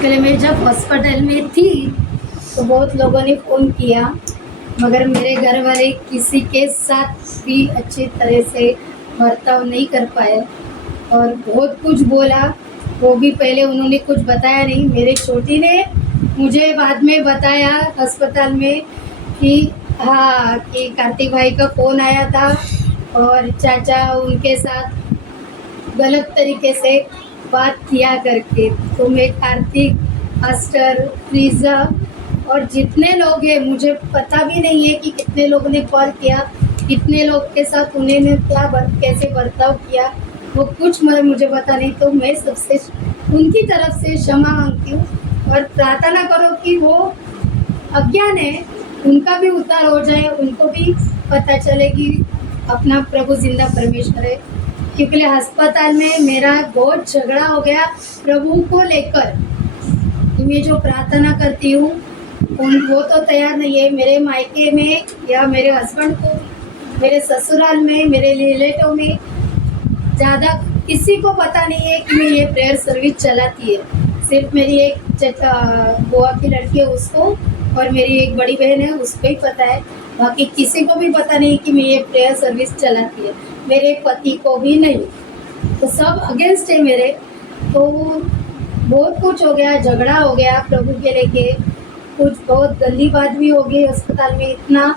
क्योंकि मैं जब हॉस्पिटल में थी तो बहुत लोगों ने फ़ोन किया, मगर मेरे घर वाले किसी के साथ भी अच्छी तरह से बर्ताव नहीं कर पाए और बहुत कुछ बोला। वो भी पहले उन्होंने कुछ बताया नहीं। मेरे छोटी ने मुझे बाद में बताया अस्पताल में कि हाँ, कि कार्तिक भाई का फ़ोन आया था और चाचा उनके साथ गलत तरीके से बात किया करके। तो मैं कार्तिक, अस्टर, प्रीज़ा और जितने लोग हैं, मुझे पता भी नहीं है कि कितने लोगों ने कॉल किया, कितने लोग के साथ उन्होंने कैसे बर्ताव किया, वो कुछ मुझे पता नहीं। तो मैं सबसे उनकी तरफ से क्षमा मांगती हूँ और प्रार्थना करो कि वो अज्ञान है, उनका भी उद्धार हो जाए, उनको भी पता चले कि अपना प्रभु जिंदा परमेश्वर है। क्योंकि अस्पताल में मेरा बहुत झगड़ा हो गया प्रभु को लेकर। मैं जो प्रार्थना करती हूँ वो तो तैयार नहीं है। मेरे मायके में या मेरे हस्बैंड को, मेरे ससुराल में, मेरे रिलेटिव में ज़्यादा किसी को पता नहीं है कि मैं ये प्रेयर सर्विस चलाती है। सिर्फ मेरी एक बुआ की लड़की है उसको, और मेरी एक बड़ी बहन है उसको ही पता है। बाकी किसी को भी पता नहीं कि मैं ये प्रेयर सर्विस चलाती है, मेरे पति को भी नहीं। तो सब अगेंस्ट है मेरे। तो बहुत कुछ हो गया, झगड़ा हो गया प्रभु के लेके, कुछ बहुत गंदी बात भी हो गई अस्पताल में, इतना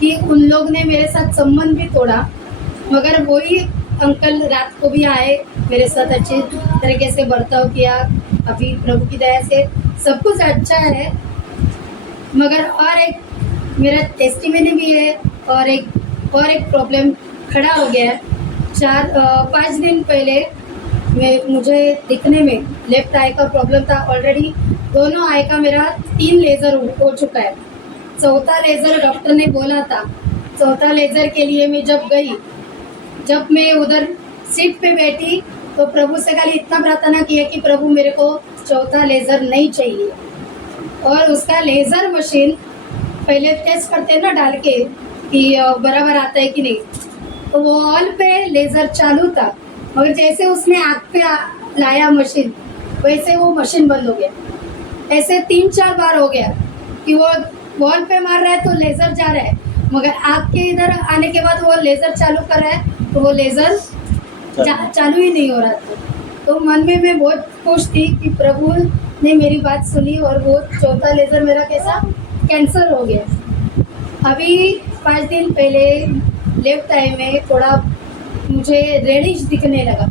कि उन लोग ने मेरे साथ संबंध भी तोड़ा। मगर वही अंकल रात को भी आए, मेरे साथ अच्छे तरीके से बर्ताव किया। अभी प्रभु की दया से सब कुछ अच्छा है। मगर और एक मेरा टेस्टिमनी भी है, और एक प्रॉब्लम खड़ा हो गया है। 5 दिन पहले मुझे दिखने में लेफ्ट आई का प्रॉब्लम था। ऑलरेडी दोनों आई का मेरा 3 लेज़र हो चुका है। चौथा लेज़र डॉक्टर ने बोला था। चौथा लेज़र के लिए मैं जब मैं उधर सीट पे बैठी तो प्रभु से खाली इतना प्रार्थना किया कि प्रभु मेरे को चौथा लेज़र नहीं चाहिए। और उसका लेज़र मशीन पहले टेस्ट करते ना डाल के कि बराबर आता है कि नहीं, तो वो ऑल पे लेज़र चालू था, और जैसे उसने आँख पे लाया मशीन, वैसे वो मशीन बंद हो गया। ऐसे 3-4 बार हो गया कि वो वॉल पे मार रहा है तो लेज़र जा रहा है, मगर आँख के इधर आने के बाद वो लेज़र चालू कर रहा है तो वो लेज़र चालू ही नहीं हो रहा था। तो मन में मैं बहुत खुश थी कि प्रभु ने मेरी बात सुनी और वो चौथा लेज़र मेरा कैसा कैंसर हो गया। अभी 5 दिन पहले लेफ्ट आई में थोड़ा मुझे रेडिश दिखने लगा।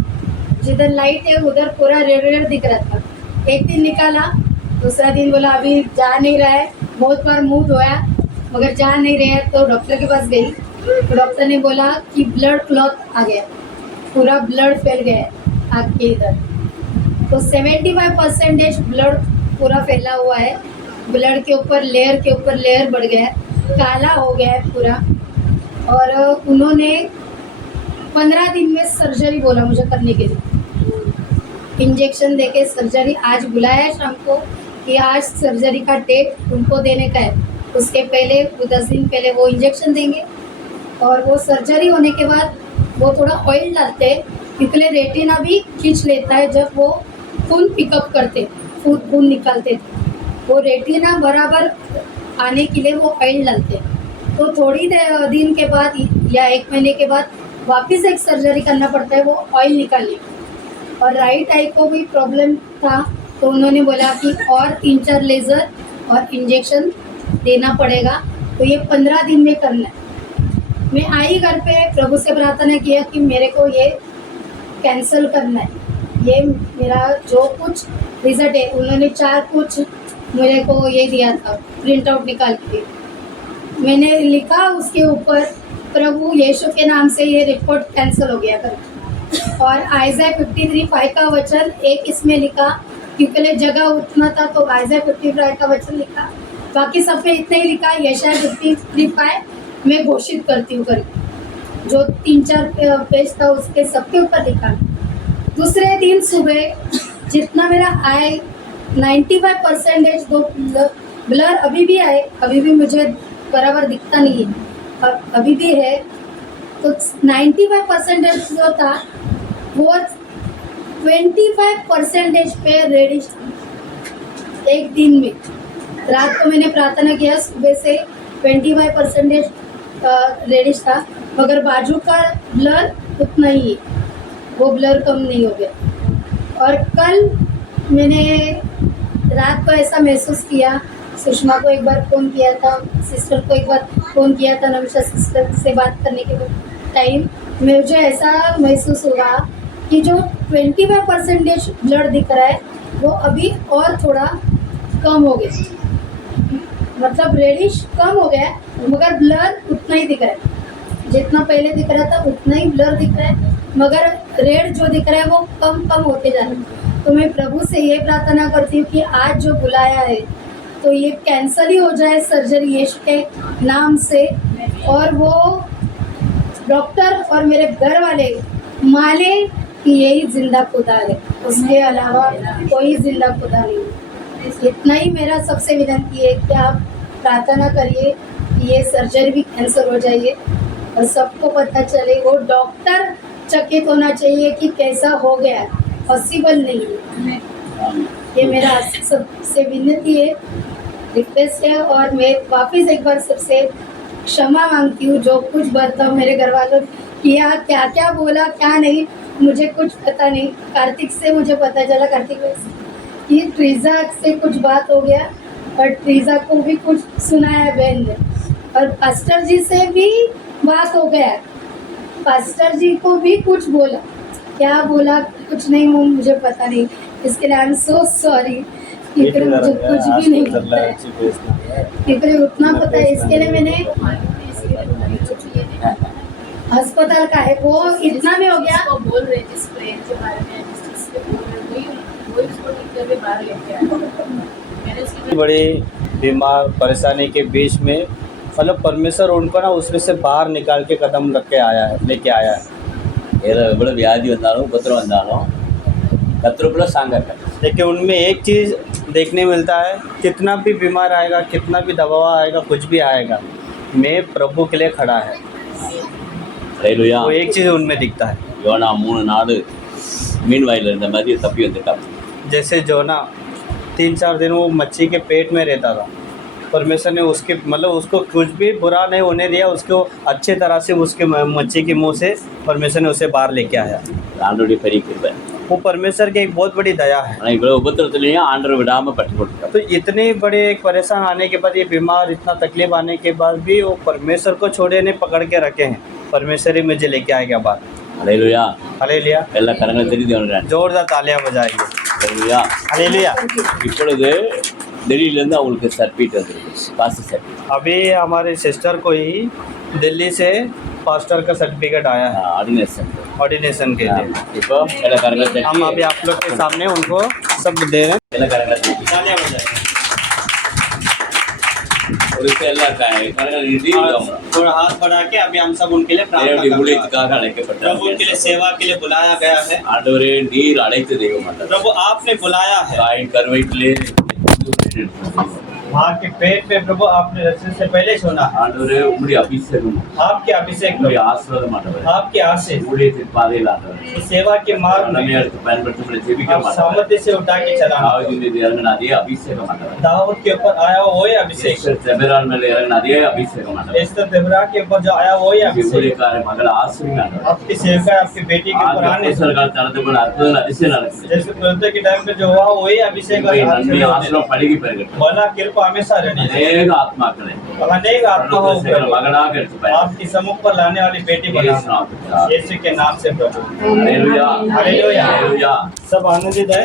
जिधर लाइट है उधर पूरा रेड दिख रहा था। एक दिन निकाला, दूसरा दिन बोला अभी जा नहीं रहा है, बहुत बार मुँह धोया मगर जा नहीं रहा है। तो डॉक्टर के पास गई तो डॉक्टर ने बोला कि ब्लड क्लॉट आ गया, पूरा ब्लड फैल गया आँख के इधर। तो 75% ब्लड पूरा फैला हुआ है। ब्लड के ऊपर लेयर बढ़ गया है, काला हो गया है पूरा। और उन्होंने 15 दिन में सर्जरी बोला मुझे करने के लिए। इंजेक्शन देके सर्जरी आज बुलाया है शाम को कि आज सर्जरी का डेट उनको देने का है। उसके पहले 10 दिन पहले वो इंजेक्शन देंगे, और वो सर्जरी होने के बाद वो थोड़ा ऑयल डालते हैं क्योंकि रेटिना भी खींच लेता है। जब वो खून पिकअप करते, खून निकालते, वो रेटिना बराबर आने के लिए वो ऑयल डालते हैं। तो थोड़ी दिन के बाद या 1 महीने के बाद वापस एक सर्जरी करना पड़ता है वो ऑयल निकालने। और राइट आई को भी प्रॉब्लम था, तो उन्होंने बोला कि और 3-4 लेज़र और इंजेक्शन देना पड़ेगा। तो ये 15 दिन में करना है। मैं आई घर पे प्रभु से प्रार्थना किया कि मेरे को ये कैंसिल करना है। ये मेरा जो कुछ रिजल्ट है, उन्होंने 4 कुछ मेरे को ये दिया था प्रिंट आउट निकाल के। मैंने लिखा उसके ऊपर प्रभु यीशु के नाम से ये रिपोर्ट कैंसिल हो गया कर। और आइज़ा 53:5 का वचन एक इसमें लिखा, क्योंकि जगह उतना था तो आइज़ा 53:5 का वचन लिखा। बाकी सब में इतना ही लिखा, यशायाह 53:5 मैं घोषित करती हूँ करके। जो 3-4 पेज था उसके सबके ऊपर लिखा। दूसरे दिन सुबह जितना मेरा आए 95% दो ब्लर अभी भी आए, अभी भी मुझे बराबर दिखता नहीं है, अभी भी है। तो 95% जो था वो 25% पे रेडिश था। एक दिन में। रात को मैंने प्रार्थना किया, सुबह से 25% रेडिश था, मगर बाजू का ब्लर उतना ही है, वो ब्लर कम नहीं हो गया। और कल मैंने रात को ऐसा महसूस किया, सुषमा को एक बार फ़ोन किया था, सिस्टर को एक बार फ़ोन किया था, नमिशा सिस्टर से बात करने के टाइम मुझे ऐसा महसूस हुआ कि जो 25% ब्लड दिख रहा है वो अभी और थोड़ा कम हो गया, मतलब रेडिश कम हो गया है मगर ब्लर उतना ही दिख रहा है, जितना पहले दिख रहा था उतना ही ब्लर दिख रहा है, मगर रेड जो दिख रहा है वो कम कम होते जा रहा है। तो मैं प्रभु से ये प्रार्थना करती हूँ कि आज जो बुलाया है तो ये कैंसल ही हो जाए सर्जरी यीशु के नाम से, और वो डॉक्टर और मेरे घर वाले माने कि यही जिंदा खुदा है, उसके अलावा कोई जिंदा खुदा नहीं है। इतना ही मेरा सबसे विनती है कि आप प्रार्थना करिए कि ये सर्जरी भी कैंसिल हो जाइए और सबको पता चले, वो डॉक्टर चकित होना चाहिए कि कैसा हो गया, पॉसिबल नहीं है। ये मेरा सबसे विनती है, रिक्वेस्ट है, और मैं वापस एक बार सबसे क्षमा मांगती हूँ जो कुछ बर्ताव मेरे घर वालों किया, क्या क्या बोला क्या नहीं मुझे कुछ पता नहीं। कार्तिक से मुझे पता चला, कार्तिक कि ट्रीजा से कुछ बात हो गया और ट्रीजा को भी कुछ सुनाया बहन ने, और पास्टर जी से भी बात हो गया, पास्टर जी को भी कुछ बोला, क्या बोला कुछ नहीं मुझे पता नहीं, इसके लिए आई एम सो सॉरी, क्योंकि मुझे कुछ भी नहीं पता है, क्योंकि उतना पता है। इसके लिए मैंने अस्पताल का है वो इतना भी हो गया, वो बोल रहे जिस प्रेम के बारे में जिस चीज से बोल रहे वो इसको ठीक करके बाहर लेके आया। मैंने उसकी बड़ी बीमार परेशानी के बीच में मतलब परमेश्वर उनको ना उसमें से बाहर निकाल के कदम रख के आया है, लेके आया है। எவ்வளோ வியாதி வந்தாலும் உபத்திரம் வந்தாலும் கத்திரக்குள்ள சாங்க लेकिन उनमें एक चीज़ देखने मिलता है, कितना भी बीमार आएगा, कितना भी दबाव आएगा, कुछ भी आएगा, मैं प्रभु के लिए खड़ा है, ஹalleluya वो एक चीज़ उनमें दिखता है। யோனா 3 நாள் மீன் வாயில இருந்த மாதிரி தப்பி வந்துட்டான்। जैसे जोना 3-4 दिन वो मच्छी के पेट में रहता था, परमेश्वर ने उसके मतलब उसको कुछ भी बुरा नहीं होने दिया, उसको अच्छे तरह से उसके मच्छी के मुंह से परमेश्वर ने उसे बाहर लेके आया। ஆண்டவருடைய பெரிய கிருபை। वो परमेश्वर की एक बहुत बड़ी दया है। ஆனால் இவ்வளோ உபத்திரத்துலையும் ஆண்டவர் விடாமல் பற்றி கொடுத்தார்। तो इतने बड़े एक परेशान आने के बाद, ये बीमार इतना तकलीफ आने के बाद भी वो परमेश्वर को छोड़े नहीं, पकड़ के रखे हैं। परमेश्वर ही मुझे लेके आएगा बाहर। ஹalleluya हालेलुया, எல்லா கரங்களும் தெரிந்து கொண்டான்। जोरदार तालियां बजाएंगे। ஹalleluya हालेलुया। இப்பொழுது டெல்லியிலேருந்து அவங்களுக்கு சர்டிஃபிகேட் வந்துருக்கு, காசு சர்டிஃபிகேட்। अभी हमारे सिस्टर को ही दिल्ली से पास्टर का सर्टिफिकेट आया है ஆர்டினேஷன் ऑर्डिनेशन के लिए। இப்போ எல்லா கரங்களும் தட்டி हम अभी आप लोग के सामने उनको सब दे रहे हैं। எல்லா கரங்களும் தட்டி तालियां बजाएंगे। ஒரு இப்போ எல்லா கரங்களும் நீட்டி அவங்க थोड़ा हाथ बढ़ा के अभी हम सब उनके लिए प्रार्थना தேவனுடைய करते हैं। ஊழியத்துக்காக அழைக்கப்பட்டார்। प्रभु उनके लिए सेवा के लिए बुलाया गया है। ஆண்டவரே நீர் அழைத்த தெய்வம் அல்ல, प्रभु आपने बुलाया है। தாயின் கருவயிற்றிலே माँ के पेट पे प्रभु आपने रचने से पहले चुना। ஆண்டவரே உம்முடைய அபிஷேகம், आपके अभिषेक உம்முடைய प्रभु, ஆசீர்வாதம் ஆண்டவரே आपके आशीष, ஊழியத்தின் பாதையில் ஆண்டவரே इस सेवा के मार्ग நம்மை में எடுத்து பயன்படுத்தி உம்முடைய ஜெபிக்க आप மாட்டோம்। सामर्थ्य से उठा के चलाना। தாவீது மீது இறங்கின அதே அபிஷேகம் ஆண்டவரே, दाऊद के ऊपर आया वो ही अभिषेक, எஸ்தர் செபரான் மேல இறங்கின அதே அபிஷேகம் ஆண்டவரே, एस्तर देवरा के ऊपर जो आया वो ही अभिषेक, ஊழியக்கார மகள் ஆசீர்வாதம் ஆண்டவரே, आपकी सेवका आपकी बेटी के ऊपर आने से ஆண்டவர் நடந்து போன அற்புதம் அதிசயம் நடக்குது। जैसे तुरंत के टाइम पे जो हुआ वही अभिषेक और உம்முடைய நன்மை आशीर्वाद ஆசீர்வாதம் படுகி பெருகட்டும்। भला कृपा हमेशा रहनी चाहिए। அநேக ஆத்மாக்களை अनेक आत्मा हो प्रभु, மகனாக எடுத்து பயன்படுத்தும்। आपकी सम्मुख पर लाने वाली बेटी बनाना यीशु के नाम से प्रभु। Hallelujah hallelujah. हालेलुया सब आनंदित है।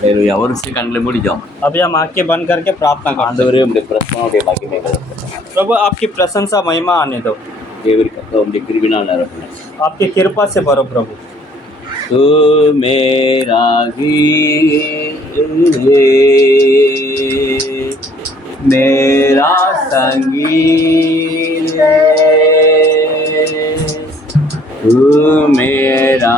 हालेलुया। ஒரு சில கண்களை மூடிட்டோம்। अभी हम आंखें बंद करके प्रार्थना करते ஆண்டவரே உம்முடைய பிரசன்னோடைய மகிமைகள் हैं। प्रभु आपकी प्रशंसा महिमा आने दो, தேவருக்கு உம்முடைய கிருபையினால் நிரப்புங்க। आपकी कृपा से भरो प्रभु। तू मेरा ही मेरा संगीत तू मेरा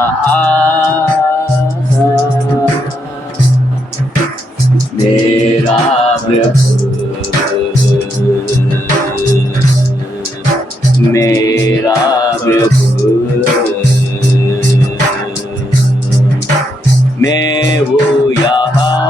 मेरा प्रभु मेरा प्रभु मैं वो यहाँ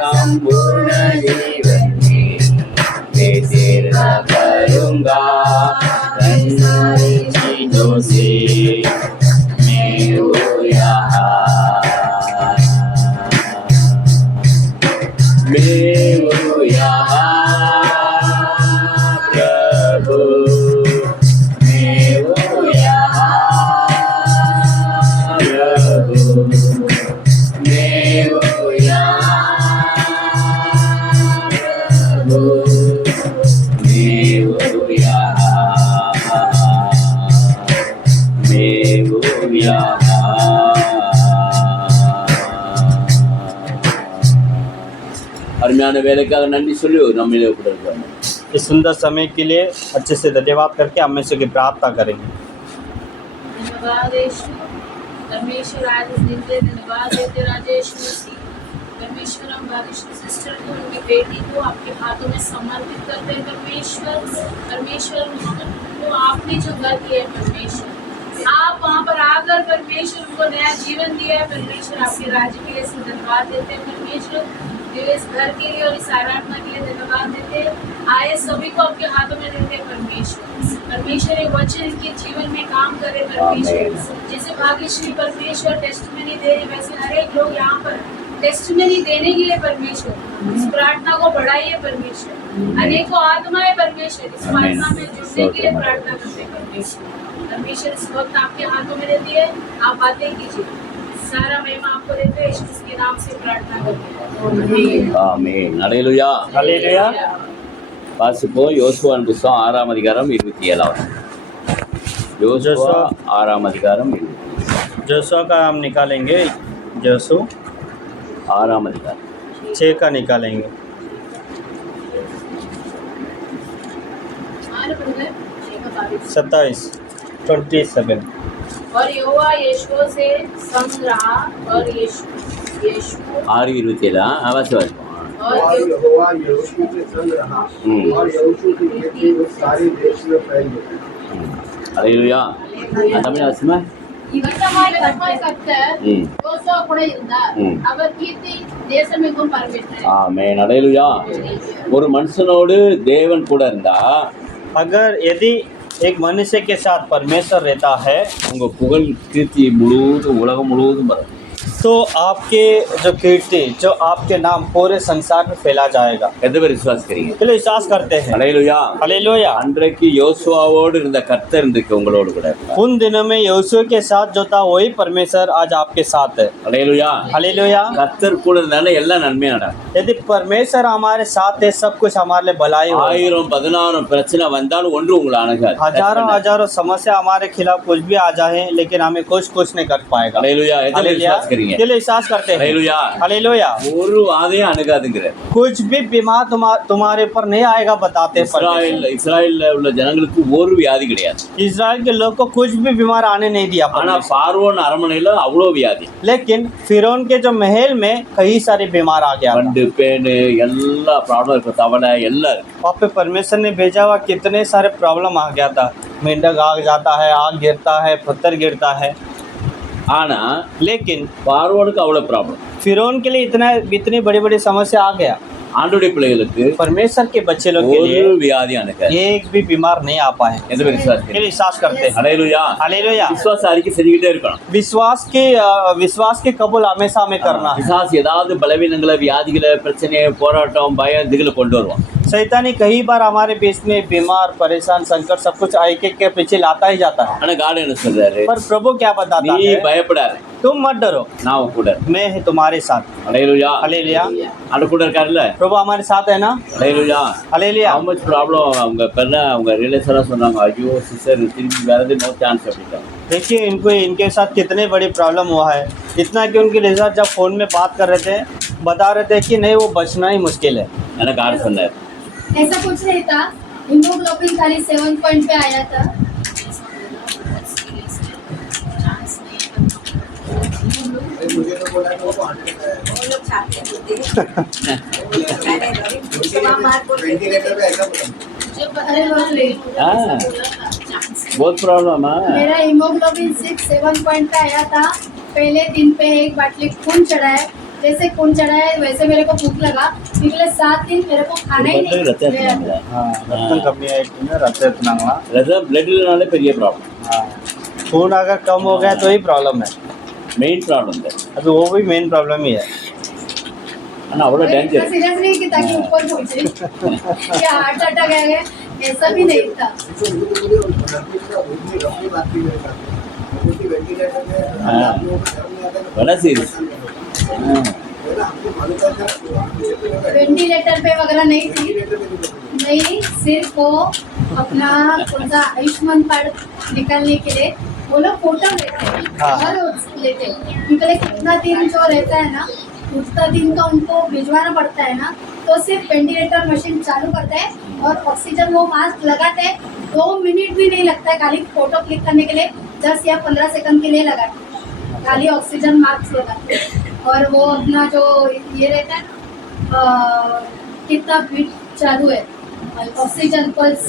संपूर्ण जीवन में मैं तेरा करूँगा सारी चीजों से मैं हूँ यहाँ मैं हूँ यहाँ प्रभु मैं हूँ यहाँ प्रभु मैं हूँ यहाँ प्रभु मैं हूँ यहाँ मैं हूँ यहाँ அருமையான வேலைக்காக நன்றி சொல்லி நம்மளே ஒப்புக்கொடுக்கிறோம். इस सुंदर समय के लिए अच्छे से धन्यवाद करके हम में से की प्रार्थना करेंगे। धन्यवाद यीशु परमेश्वर आज इस दिन के लिए धन्यवाद देते राजेश मसीह परमेश्वर हम भाग्यश्री सिस्टर को उनकी बेटी को आपके हाथों में समर्पित करते हैं परमेश्वर उनको आपने जो घर किया है परमेश्वर आप वहाँ पर आकर परमेश्वर उनको नया जीवन दिया है परमेश्वर आपके राज्य के लिए धन्यवाद देते हैं परमेश्वर इस घर के लिए और इस आराधना के लिए धन्यवाद देते हैं आए सभी को आपके हाथों में देते हैं परमेश्वर ये वचन इनके जीवन में काम करे परमेश्वर जैसे भाग्यश्री परमेश्वर टेस्टिमनी दे रही वैसे हर एक लोग यहाँ पर टेस्टिमनी देने के लिए परमेश्वर इस प्रार्थना को बढ़ाइए परमेश्वर अनेकों आत्माएं परमेश्वर इस प्रार्थना में जुड़ने के लिए प्रार्थना करते हैं परमेश्वर इस वक्त आपके हाथों में देती है आप बातें कीजिए सारा महिमा आपको देते हैं यीशु के नाम से प्रार्थना करते हैं ஆமென் அல்லேலூயா हालेलुया। வாசிப்போம் யோசுவாவின் புத்தகம் 6ஆம் அதிகாரம் 27வது யோசுவா 6ஆம் அதிகாரம் 27 जोशुआ का हम निकालेंगे, जोशु 6ஆம் அதிகாரம் 6 का निकालेंगे। मान पढ़ गए 27 27 और यहोवा यीशु से संग रहा और यीशु 6:27 வாசி வாசிப்போம் और और यहोवा यहोशू के संग रहा और यहोशू की कीर्ति उस सारे देश में फैल गई। அல்லேலூயா தமிழ் வாசிமா இவர்த்தமாய் கர்த்தர் யோசுவா கூட இருந்தார் அவர் கீர்த்தி தேசமெங்கும் பரவிற்று ஆமென் அல்லேலூயா ஒரு மனுஷனோடு தேவன் கூட இருந்தா अगर यदि एक मनुष्य के साथ परमेश्वर रहता है உங்க புகழ் கீர்த்தி முழுவதும் உலகம் முழுவதும் வரும் तो आपके जो कीर्ति जो आपके नाम पूरे संसार में फैला जाएगा। எந்த பேர் விசுவாசிக்கிறீங்க चलो विश्वास करते हैं। அல்லேலூயா हालेलुया। அன்றைக்கு யோசுவாவோடு இருந்த கர்த்தர் இன்றைக்கு உங்களோடு கூட இருக்கார் उन दिनों में यहोशू के साथ जो था वही परमेश्वर आज आपके साथ है। அல்லேலூயா हालेलुया। கர்த்தர் கூட இருந்தாலே எல்லாம் நன்மையா நடக்கும் यदि परमेश्वर हमारे साथ है सब कुछ हमारे लिए भलाई हो। 1000-16 பிரச்சனை வந்தாலும் ஒன்று உங்களை அணுகாது हजारों हजारों समस्या हमारे खिलाफ कुछ भी आ जाए लेकिन हमें कुछ नहीं कर पाएगा। அல்லேலூயா எதிலே हालेलुया। விசுவாசிக்கிறீங்க चलिए विश्वास करते हैं। அல்லேலூயா हालेलुया। ஒரு வாதையும் அணுகாதுங்கிற कुछ भी बीमार तुम्हारे ऊपर नहीं आएगा बताते हैं परमेश्वर। இஸ்ராயல்ல உள்ள ஜனங்களுக்கு ஒரு வியாதி கிடையாது इजराइल के लोग को कुछ भी बीमार आने नहीं दिया ஆனா परमेश्वर। பார்வோன் அரமனையில அவ்வளோ வியாதி लेकिन फिरौन के जो महल में कई सारे बीमार आ गया था। பண்டு பேனு எல்லா ப்ராப்ளம் இருக்கு தவளை எல்லாம் இருக்கு वहाँ पे परमेश्वर ने भेजा हुआ कितने सारे प्रॉब्लम आ गया था। मेंढक आग जाता है, आग गिरता है, पत्थर गिरता है। ஆனா लेकिन பார்வோனுக்கு அவ்வளோ ப்ராப்ளம் फिरौन के लिए इतनी बड़ी बड़ी समस्या आ गया। ஆண்டுடைய பிள்ளைகளுக்கு परमेश्वर के बच्चे लोग के ஒரு लिए வியாதி அணுகாது एक भी बीमार नहीं आ पाए। எந்த பேர் விசுவாசிக்கிறீங்க चलिए विश्वास करते हैं। அல்லேலூயா हालेलुया। விசுவாச அறிக்கை செஞ்சுக்கிட்டே இருக்கணும் विश्वास के कबूल हमेशा हमें करना है। பிசாசு ஏதாவது பலவீனங்களை வியாதிகளை பிரச்சனையை போராட்டம் பயம் இதுகளை கொண்டு வருவான் शैतानी कई बार हमारे बीच में बीमार परेशान संकट सब कुछ एक एक के पीछे लाता ही जाता है। ஆனா காட் என்ன சொல்றாரு पर प्रभु क्या बताता நீ है, பயப்படாத तुम मत डरो, நான் உன் கூட இருக்கேன். मैं है तुम्हारे साथ। அல்லேலூயா हालेलुया। ஆண்டு கூட இருக்காருல்ல प्रभु हमारे साथ है ना। அல்லேலூயா हालेलुया। how much problem அவங்க பெண்ண அவங்க ரிலேஷனாக சொன்னாங்க ஐயோ சிஸ்டர் திரும்பி வரது நோ சான்ஸ் அப்படின்ட்டாங்க देखिए इनके साथ कितने बड़ी प्रॉब्लम हुआ है। इतना कि उनके रिजल्ट जब फ़ोन में बात कर रहे थे बता रहे थे कि नहीं वो बचना ही मुश्किल है। ஏன்னா காட் சொன்னார் ऐसा कुछ नहीं था, हीमोग्लोबिन खाली 7 पॉइंट पे आया था। मुझे तो बोला कि वो 100 का है। वो लोग छापते होते वेंटिलेटर पे ऐसा बोला। जब अरे बाप रे। हाँ। बोला था चांस बहुत प्रॉब्लम है मेरा हीमोग्लोबिन 7 पॉइंट का आया था। पहले दिन पे एक बाटली खून चढ़ाया, जैसे खून चढ़ाया वैसे मेरे को भूख लगा। पिछले 7 दिन मेरे को खाना ही नहीं रத்த गया। रत्न कमी आइटम रक्त ब्लड இல்லனாலே பெரிய ப்ராப்ளம் खून अगर कम हो गया तो ही प्रॉब्लम है। மெயின் ப்ராப்ளம் है अभी वो भी मेन प्रॉब्लम ही है। ஆனா அவ்வளோ டேஞ்சர் सीरियस नहीं कि ताकि ऊपर पहुंचे या हार्ट अटैक आ गया, ऐसा भी नहीं था। रफी बात की मेरे साथ। क्योंकि वेंटिलेटर में हाँ। आप लोगों को शर्म नहीं आता है। बड़ा सीरियस है ना, हमको मालूम था सर, वेंटिलेटर पे वगैरह नहीं थी, वेंटिलेटर पे नहीं नहीं सिर्फ वो अपना कौन सा आयुष्मान कार्ड निकालने के लिए वो लोग फोटो लेते हैं हाँ। और लेते हैं। क्योंकि कितना दिन जो रहता है ना, उतना दिन का उनको भिजवाना पड़ता है ना, तो सिर्फ वेंटिलेटर मशीन चालू करते हैं और ऑक्सीजन वो मास्क लगाते हैं। 2 मिनट भी नहीं लगता है, खाली फोटो क्लिक करने के लिए 10 या 15 सेकंड के लिए लगाते हैं, खाली ऑक्सीजन मास्क लगाते हैं। और वो अपना जो ये रहता है कितना बीट चालू है, ऑक्सीजन पल्स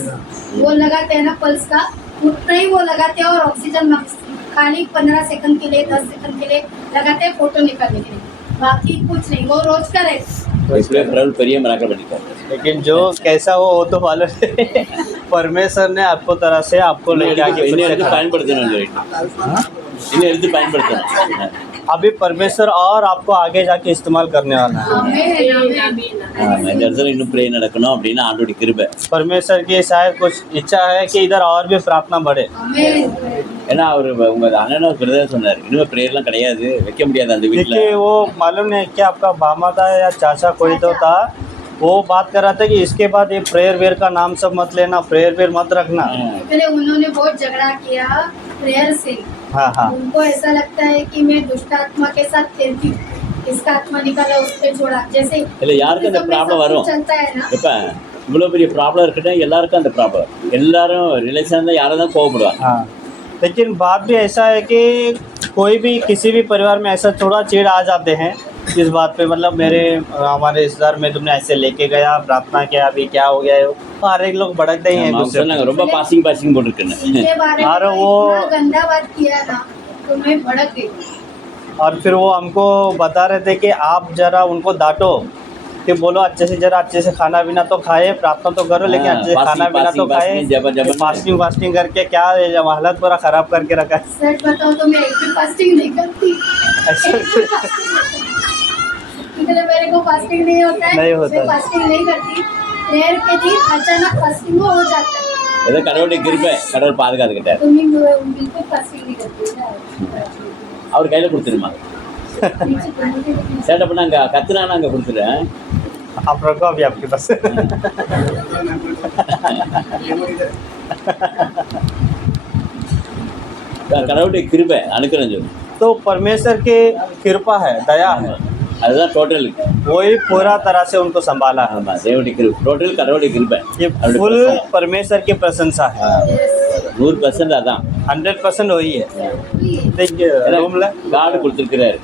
वो लगाते हैं ना, पल्स का उतना ही वो लगाते हैं। और ऑक्सीजन मास्क खाली 15 सेकंड के लिए 10 सेकंड के लिए लगाते हैं फोटो निकालने के लिए, बाकी कुछ नहीं। वो रोज का रहता है। इसलिए கடவுள் பெரிய மிராக்கிள் பண்ணிட்டார் लेकिन जो कैसा हो वो तो मालूम है। परमेश्वर ने आपको तरह से आपको लेके आके இன்னும் फिर से எடுத்து खड़ा- பயன்படுத்தணும் சொல்லிட்டு आयुष्मान இன்னும் எடுத்து பயன்படுத்தணும் अभी परमेश्वर और आपको आगे जाके इस्तेमाल करने वाला है। आमीन, आमीन। आमीन இந்த இடத்துல இன்னும் ப்ரே நடக்கணும் அப்படின்னு ஆண்டோட கிருபை परमेश्वर की शायद कुछ इच्छा है कि इधर और भी प्रार्थना बढ़े। आमीन। ஏன்னா அவர் உங்க அண்ணனும் பிரதர் சொன்னார் இனிமே ப்ரேயர்லாம் கிடையாது வைக்க முடியாது அந்த வீட்டில் देखिए वो मालूम नहीं क्या आपका मामा था या चाचा कोई तो था, वो बात कर रहा था कि इसके बाद ये प्रेयर वेयर का नाम सब मत लेना, प्रेयर वेयर मत रखना। पहले उन्होंने बहुत झगड़ा किया प्रेयर से। हाँ हाँ उनको ऐसा लगता है कि मैं दुष्ट आत्मा के साथ खेलती हूँ, इसका आत्मा निकाला उस पे छोड़ा, जैसे இல்லை யாருக்கும் அந்த सब में ப்ராப்ளம் सब வரும் कुछ चलता है ना। இப்போ இவ்வளோ பெரிய ப்ராப்ளம் இருக்கட்டும் எல்லாருக்கும் அந்த ப்ராப்ளம் எல்லாரும் ரிலேஷன் தான் யாரும் தான் கோவப்படுவாங்க हाँ। लेकिन बात भी ऐसा है कि कोई भी किसी भी परिवार में ऐसा थोड़ा चिड़ आ जाते हैं इस बात पे, मतलब हमारे रिश्तेदार में तुमने ऐसे लेके गया प्रार्थना किया अभी क्या हो गया है, हर एक लोग भड़कते ही हैं एक அவங்க दूसरे சொன்னாங்க ரொம்ப பாசிங் போட்டுருக்குன்னு इनके बारे में अरे तो वो- इतना गंदा बात किया ना तो मैं भड़क गई। और फिर वो हमको बता रहे थे कि आप जरा उनको डांटो कि बोलो अच्छे से जरा अच्छे से खाना पीना तो खाए, प्रार्थना तो करो लेकिन हाँ, अच्छे से खाना fasting, पीना तो fasting, खाए। जबरदस्त। फास्टिंग करके क्या हालत पूरा खराब करके रखा है। सच बताओ तो मैं एक भी फास्टिंग नहीं करती। इसलिए मेरे को फास्टिंग नहीं होता है, नहीं होता मैं है। फास्टिंग नहीं करती। प्रेयर के दिन अचानक फास्टिंग हो जाता है, ஏதோ கடவுளுடைய கிருபை கடவுள் பாதுகாத்துக்கிட்டார் तो मैं बिल्कुल फास्टिंग नहीं करती। அவர் கையில் கொடுத்துருமா சேட்டை பண்ண அங்கே கத்துனான்னு அங்கே கொடுத்துருவேன் आप रखो अभी आपके पास। கடவுளுடைய கிருபை அனுக்கிறேன் சொல்லு तो परमेश्वर की कृपा है, दया है, அதுதான் டோட்டல் वही पूरा तरह से उनको संभाला है। ஆமாம் தேவனுடைய கிருபை டோட்டல் கடவுளுடைய கிருபை ये फुल परमेश्वर की प्रशंसा है, 100% அதான் 100% वही है। देखिए रूम ले காடு கொடுத்துருக்கிறாரு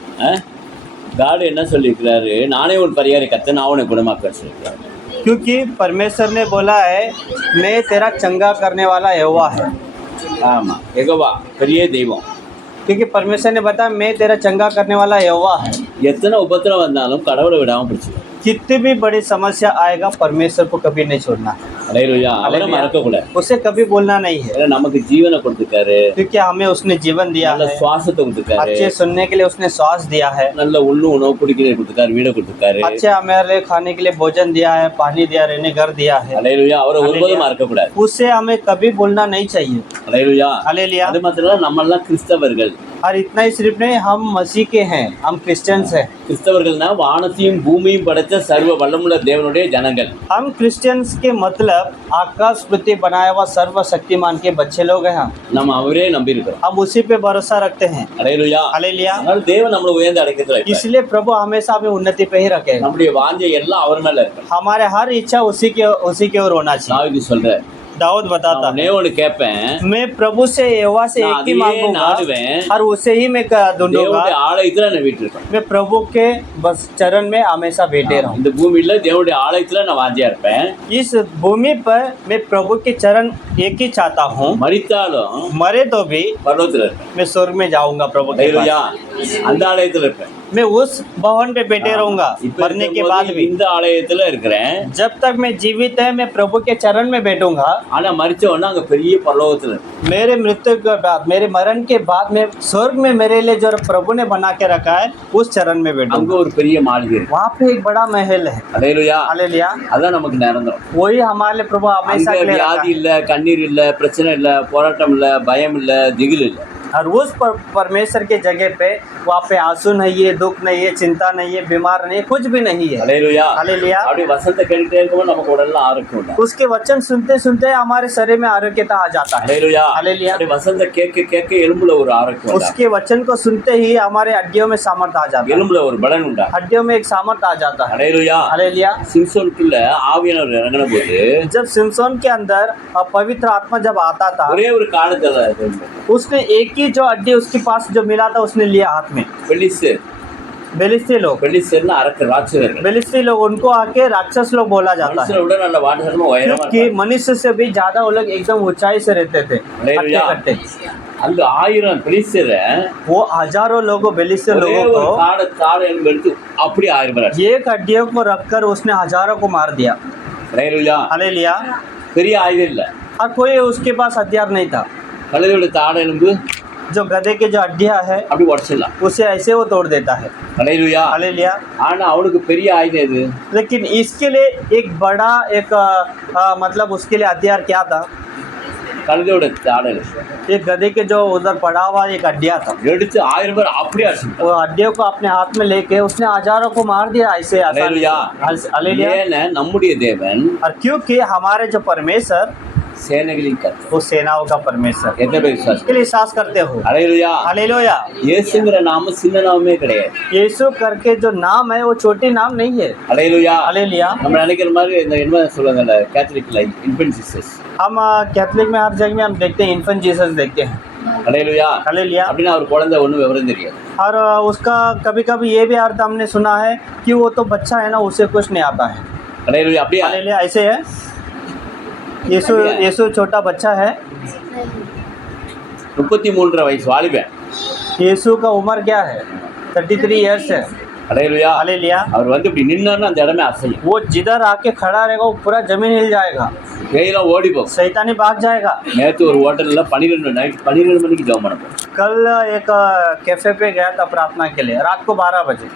காடு என்ன சொல்லியிருக்கிறாரு நானே ஒரு பரிகாரி கத்த நான் உன்னை குணமாக்க சொல்லியிருக்கிறாரு क्योंकि परमेश्वर ने बोला है मैं तेरा चंगा करने वाला यहोवा है। ஆமாம் எகவா பெரிய தெய்வம் क्योंकि परमेश्वर ने बताया मैं तेरा चंगा करने वाला यहोवा है। எத்தனை உபத்திரம் வந்தாலும் கடவுளை விடாமல் பிடிச்சிக்கணும் कितनी भी बड़ी समस्या आएगा परमेश्वर को कभी नहीं छोड़ना है, அலையிலுயா அவரை மறக்கக்கூடாது उसे कभी बोलना नहीं है। ஏன்னா நமக்கு ஜீவனை கொடுத்துருக்காரு क्योंकि हमें उसने जीवन दिया நல்ல है, சுவாசத்தை கொடுத்துருக்காரு अच्छे सुनने के लिए उसने श्वास दिया है, நல்ல உள்ளு உணவு குடிக்கிற கொடுத்துருக்காரு வீடை கொடுத்துருக்காரு अच्छे हमारे लिए खाने के लिए भोजन दिया है, पानी दिया, रहने घर दिया है। அலையிலுயா அவரை ஒருபோதும் மறக்கக்கூடாது उससे हमें कभी बोलना नहीं चाहिए। அலையிலுயா हालेलुया। அது மாத்திரம் இல்ல, நம்மெல்லாம் கிறிஸ்தவர்கள் और इतना ही सिर्फ नहीं, हम मसीह के हैं, हम क्रिश्चियंस हैं। கிறிஸ்தவர்கள்னா வானத்தையும் பூமியும் படைத்த சர்வ வல்லமுள்ள தேவனுடைய ஜனங்கள் हम क्रिश्चियंस के मतलब आकाश पृथ्वी बनाया हुआ सर्वशक्तिमान के बच्चे लोग हैं। நம்ம அவரே நம்பி இருக்கிறோம் हम उसी पे भरोसा रखते हैं। அலையிலுயா हालेलुया। அதனால தேவன் நம்மளை உயர்ந்த அடைக்கத்துல வைப்பார். इसलिए प्रभु हमेशा हमें उन्नति पे ही रखेगा। நம்முடைய வாஞ்சை எல்லாம் அவர் மேல இருக்கு हमारे हर इच्छा उसी के ओर होना चाहिए। தாவீது சொல்ற दाऊद बताता நான் ஒன்னே है ஒன்று கேட்பேன், मैं प्रभु से यहोवा से நான் एक ही அதையே मांगूंगा நாடுவேன், और उसे ही मैं ढूंढूंगा। தேவனுடைய ஆலயத்துல நான் வீட்டிருப்பேன். मैं प्रभु के बस चरण में हमेशा बैठे रहूं। இந்த பூமியில தேவனுடைய ஆலயத்துல நான் வாஞ்சியா இருப்பேன். इस भूमि पर मैं प्रभु के चरण एक ही चाहता हूँ। மரித்தாலும் मरे तो भी பரலோகத்துல இருப்பேன். मैं स्वर्ग में जाऊंगा प्रभु के ஹல்லேலூயா. पास। அந்த ஆலயத்துல இருப்பேன். मैं उस भवन पे बैठे रहूंगा இப்ப मरने के இருக்கும்போது बाद भी। இந்த ஆலயத்துல இருக்கிறேன். जब तक मैं जीवित है मैं प्रभु के चरण में बैठूंगा। ஆனா மரிச்ச உடனே அங்க பெரிய பரலோகத்துல இருக்கு. मेरे मृत्यु के बाद मेरे मरण के बाद मैं स्वर्ग में मेरे लिए जो प्रभु ने बना के रखा है उस चरण में அங்க बैठूंगा। ஒரு பெரிய மாளிகை இருக்கு. वहाँ पे एक बड़ा महल है। ஹல்லேலூயா. हालेलुया। அதான் நமக்கு நிரந்தரம். वही हमारे लिए प्रभु हमेशा அங்க के लिए रखा வியாதி है। இல்ல, கண்ணீர் இல்ல, பிரச்சனை இல்ல, போராட்டம் இல்ல, பயம் இல்ல, திகில் இல்ல. और उस परमेश्वर के जगह पे वहाँ पे आंसू नहीं है, दुख नहीं है, चिंता नहीं है, बीमार नहीं है, कुछ भी नहीं है। ஹல்லேலூயா. हालेलुया। அப்படியே வசனத்தை கேட்டுட்டே இருக்கும்போது நமக்கு உடல்ல ஆரோக்கியம் உண்டு. उसके वचन सुनते सुनते हमारे शरीर में आरोग्यता आ जाता है। ஹல்லேலூயா. हालेलुया। அப்படியே வசனத்தை கேட்க கேட்க எலும்புல ஒரு ஆரோக்கியம் உண்டு. उसके वचन को सुनते ही हमारे हड्डियों में सामर्थ आ जाता है। எலும்புல ஒரு பலன் உண்டா. हड्डियों में एक सामर्थ आ जाता है। ஹல்லேலூயா. हालेलुया। சிம்சோனுக்குள்ள ஆவியானவர் இறங்கின போது जब सिमसोन के अंदर पवित्र आत्मा जब आता था ஒரே ஒரு காலத்துல उसने एक ही जो हड्डी उसके पास जो मिला था उसने लिया हाथ में। பெலிஸ்தர் बेलिस्ती लोग ராட்சசர்கள் बेलिस्ती लोग उनको आके राक्षस लोग बोला जाता है மனுஷனை விட நல்ல வாட்டமா உயரமா क्योंकि இருப்பாங்க. मनुष्य से भी ज्यादा वो लोग एकदम ऊंचाई से रहते थे। हालेलुया। हट्टे कट्टे। அந்த 1000 பெலிஸ்தரை वो हजारों लोगों बेलिस्ती ஒரே लोगों ஒரு को தாட எலும்பு எடுத்து அப்படி 1000 பேர் एक हड्डियों को रखकर उसने हजारों को मार दिया। ஹல்லேலூயா. हालेलुया। பெரிய ஆயுதம் இல்ல, और कोई उसके पास हथियार नहीं था। கழுதையோட தாட எலும்பு जो गधे के जो हड्डियां है அப்படி உடச்சிடலாம். उसे ऐसे वो तोड़ देता है। ஹல்லேலூயா. हालेलुया। ஆனா அவனுக்கு பெரிய ஆயுதம் எது? लेकिन इसके लिए एक बड़ा एक मतलब उसके लिए हथियार क्या था? கழுதையோட தாட எலும்பு एक गधे के जो उधर पड़ा हुआ एक हड्डिया था। எடுத்து 1000 பேர் அப்படியே அடிச்சிட்டான். वो हड्डियों को अपने हाथ में लेके उसने हजारों को मार दिया ऐसे आसानी ஹல்லேலூயா. से। हालेलुया। ஏன்னா நம்முடைய தேவன் और क्योंकि हमारे जो परमेश्वर சேனைகளின் கர்த்தர். वो सेनाओं का परमेश्वर எத்தனை பேர் விசுவாசி? इसके लिए सास करते हो। ஹல்லேலூயா. हालेलुया। இயேசுங்கிற நாமம் சின்ன நாமமே கிடையாது. यीशु करके जो नाम है वो छोटी नाम नहीं है। ஹல்லேலூயா. हालेलुया। நம்ம நினைக்கிற மாதிரி இந்த என்ன சொல்லுவாங்கல்ல கேத்தலிக் லைஃப் இன்ஃபென்ட் ஜீசஸ். हम कैथलिक में हर जगह में हम देखते हैं इन्फेंट जीसस देखते हैं। ஹல்லேலூயா. हालेलुया। அப்படின்னா அவர் குழந்தை ஒன்றும் விவரம் தெரியாது. और उसका कभी कभी ये भी अर्थ हमने सुना है कि वो तो बच्चा है ना उसे कुछ नहीं आता है। ஹல்லேலூயா. அப்படியா? हालेलुया। ऐसे है यीशु यीशु छोटा बच्चा है। 33 வயசு வாலிபன். यीशु का उम्र क्या है? 33 ईयर्स है। ஹல்லேலூயா. हालेलुया। அவர் வந்து இப்படி நின்னாருன்னா அந்த இடமே அசையும். वो जिधर आके खड़ा रहेगा वो पूरा जमीन हिल जाएगा। கையெல்லாம் ஓடி போகும். शैतानी भाग जाएगा। நேற்று ஒரு ஹோட்டல்ல 12 மணிக்கு ஜெபம் பண்ண போறோம். कल एक कैफे पे गया था प्रार्थना के लिए रात को 12 बजे।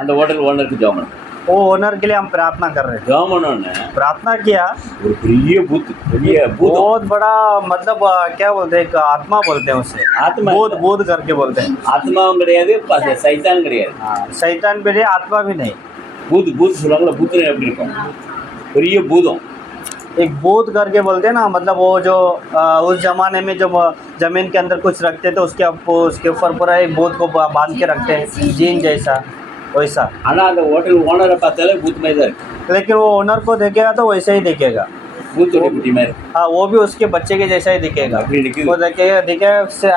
அந்த ஹோட்டல் ஓனருக்கு ஜெபம் பண்ண वो ओनर के लिए हम प्रार्थना कर रहे थे। ஜெபம் பண்ணோன்னு प्रार्थना किया। ஒரு பெரிய பூதம் बहुत बड़ा मतलब क्या बोलते हैं एक आत्मा बोलते हैं उसे। आत्मा। बोध बोध करके बोलते हैं। ஆத்மாவும் கிடையாது சைத்தான் கிடையாது. शैतान भी नहीं आत्मा भी नहीं। பூத் சொல்லுவாங்கல்ல பூத்துல எப்படி இருக்கும்? பெரிய பூதம். एक बोध करके बोलते हैं ना मतलब वो जो उस जमाने में जो जमीन के अंदर कुछ रखते थे उसके ऊपर पूरा एक बोध को बांध के रखते हैं जीन जैसा वैसा। ஆனா அந்த ஹோட்டல் ஓனரை பார்த்தாலே பூத் மாதிரி தான் இருக்கு. लेकिन वो ओनर को देखेगा तो वैसे ही दिखेगा। பூத்தோட குட்டி மாதிரி. हाँ वो भी उसके बच्चे के जैसा ही दिखेगा। அப்படி நிக்குது. वो दिखेगा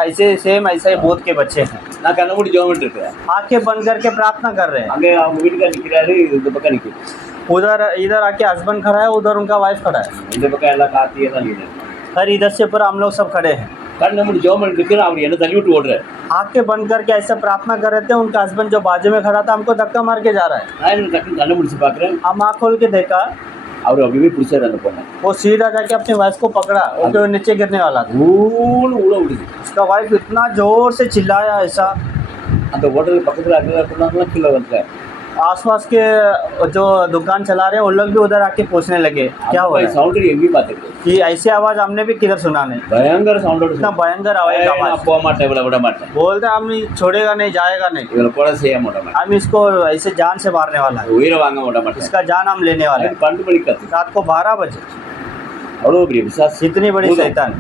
ऐसे सेम ऐसा ही बोध के बच्चे हैं। நான் கண்ண மூடி ஜெபம் பண்ணிட்டு இருக்கேன். आंखें बंद करके प्रार्थना कर रहे हैं। அங்கே அவங்க வீட்டுக்கார நிக்கிறாரு, இந்த பக்கம் நிக்குது. उधर इधर आके हस्बैंड खड़ा है उधर उनका वाइफ खड़ा है இந்த பக்கம் எல்லாம் காத்தியே தான் நிக்குது. और इधर से पूरा हम लोग सब खड़े हैं। கண்ண மூடி ஜெபம் பண்ணிட்டு இருக்கேன். அவர் என்ன தள்ளி விட்டு ஓடுறாரு. आंखें बंद करके ऐसा प्रार्थना कर रहे थे। उनका हस्बैंड जो बाजू में खड़ा था हमको धक्का मार के जा रहा है। நான் என்ன டக்குன்னு கண்ண முடிச்சு பார்க்குறேன். हम आँख खोल के देखा அவர் அப்படியே பிடிச்சாரு அந்த பொண்ணை. वो सीधा जाके अपनी वाइफ को पकड़ा वो तो नीचे गिरने वाला था। ஊன்னு உள்ள விடுது. उसका वाइफ इतना जोर से चिल्लाया ऐसा அந்த ஹோட்டல் பக்கத்தில் இருக்கிறவங்களாம் கீழே வந்துட்டார். आसपास के जो दुकान चला रहे हैं उन लोग भी उधर आके पूछने लगे क्या हुआ है? சவுண்ட் எங்கேயும் பார்த்துருக்கு. कि ऐसी आवाज हमने भी किधर सुना नहीं। பயங்கர சவுண்டோட इतना भयंकर आवाज நான் போக மாட்டேன், இவளை விட மாட்டேன், बोलते हम छोड़ेगा नहीं जाएगा नहीं। இவளை கொலை செய்ய விட மாட்டேன், हम इसको ऐसे जान से मारने वाला है। உயிரை வாங்க விட மாட்டேன். इसका जान हम लेने वाले हैं। 12 மணிக்கு கத்து. रात को 12 बजे அவ்வளோ பெரிய விசாஸ். इतनी बड़ी शैतान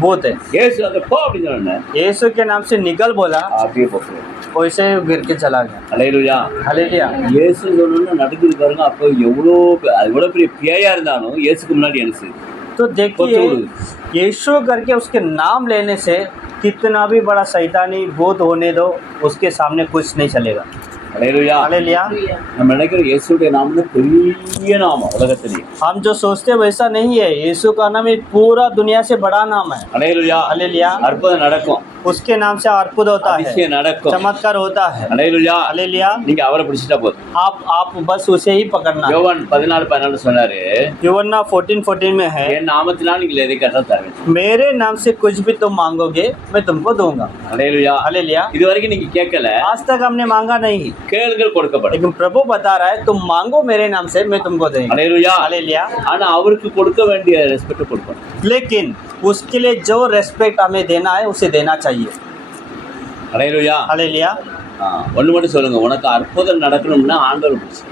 भूत है। ஏசு அந்த போ அப்படின்னு சொன்னே. यीशु के नाम से निकल बोला அப்படியே போகுது. वैसे ही गिर के चला गया। ஹல்லேலூயா. हालेलुया। இயேசு சொன்னோன்னு நடக்குது பாருங்க. அப்போ எவ்வளோ பெரிய பேயா இருந்தாலும் இயேசுக்கு முன்னாடி என்ன செய்யுது? तो देखिए கொத்து यीशु करके उसके नाम लेने से कितना भी बड़ा शैतानी भूत होने दो, उसके सामने कुछ नहीं चलेगा। ஹல்லேலூயா हालेलुया। நம்ம நினைக்கிற இயேசுடைய நாமம் பெரிய நாமம் உலகத்திலேயே हम जो सोचते हैं वैसा नहीं है। यीशु का नाम एक पूरा दुनिया से बड़ा नाम है। ஹல்லேலூயா हालेलुया। அற்புதம் நடக்கும் उसके नाम से अद्भुत होता है, அதிசயம் நடக்கும் चमत्कार होता है। ஹல்லேலூயா हालेलुया। நீங்க அவரை பிடிச்சிட்டா போதும் आप बस उसे ही पकड़ना है। யோவான் 14:14 சொன்னாரு यूहन्ना 14:14 में है, என் நாமத்தினால் நீங்கள் எதை கேட்டாலும் தருவேன் मेरे नाम से कुछ भी तुम मांगोगे मैं तुमको दूंगा। ஹல்லேலூயா हालेलुया। இது வரைக்கும் நீங்க கேட்கல आज तक हमने मांगा नहीं, கேளுங்கள் கொடுக்கப்படும் लेकिन प्रभु बता रहा है तुम मांगो मेरे नाम से मैं तुमको देंगे। ஹல்லேலூயா हालेलुया। ஆனா அவருக்கு கொடுக்க வேண்டிய ரெஸ்பெக்ட் கொடுக்கணும் लेकिन उसके लिए जो रेस्पेक्ट हमें देना है उसे देना चाहिए। ஹல்லேலூயா हालेलुया। ஒண்ணு மட்டும் சொல்லுங்க உனக்கு அற்புதம் நடக்கணும்னா ஆண்டவர் பிடிச்சு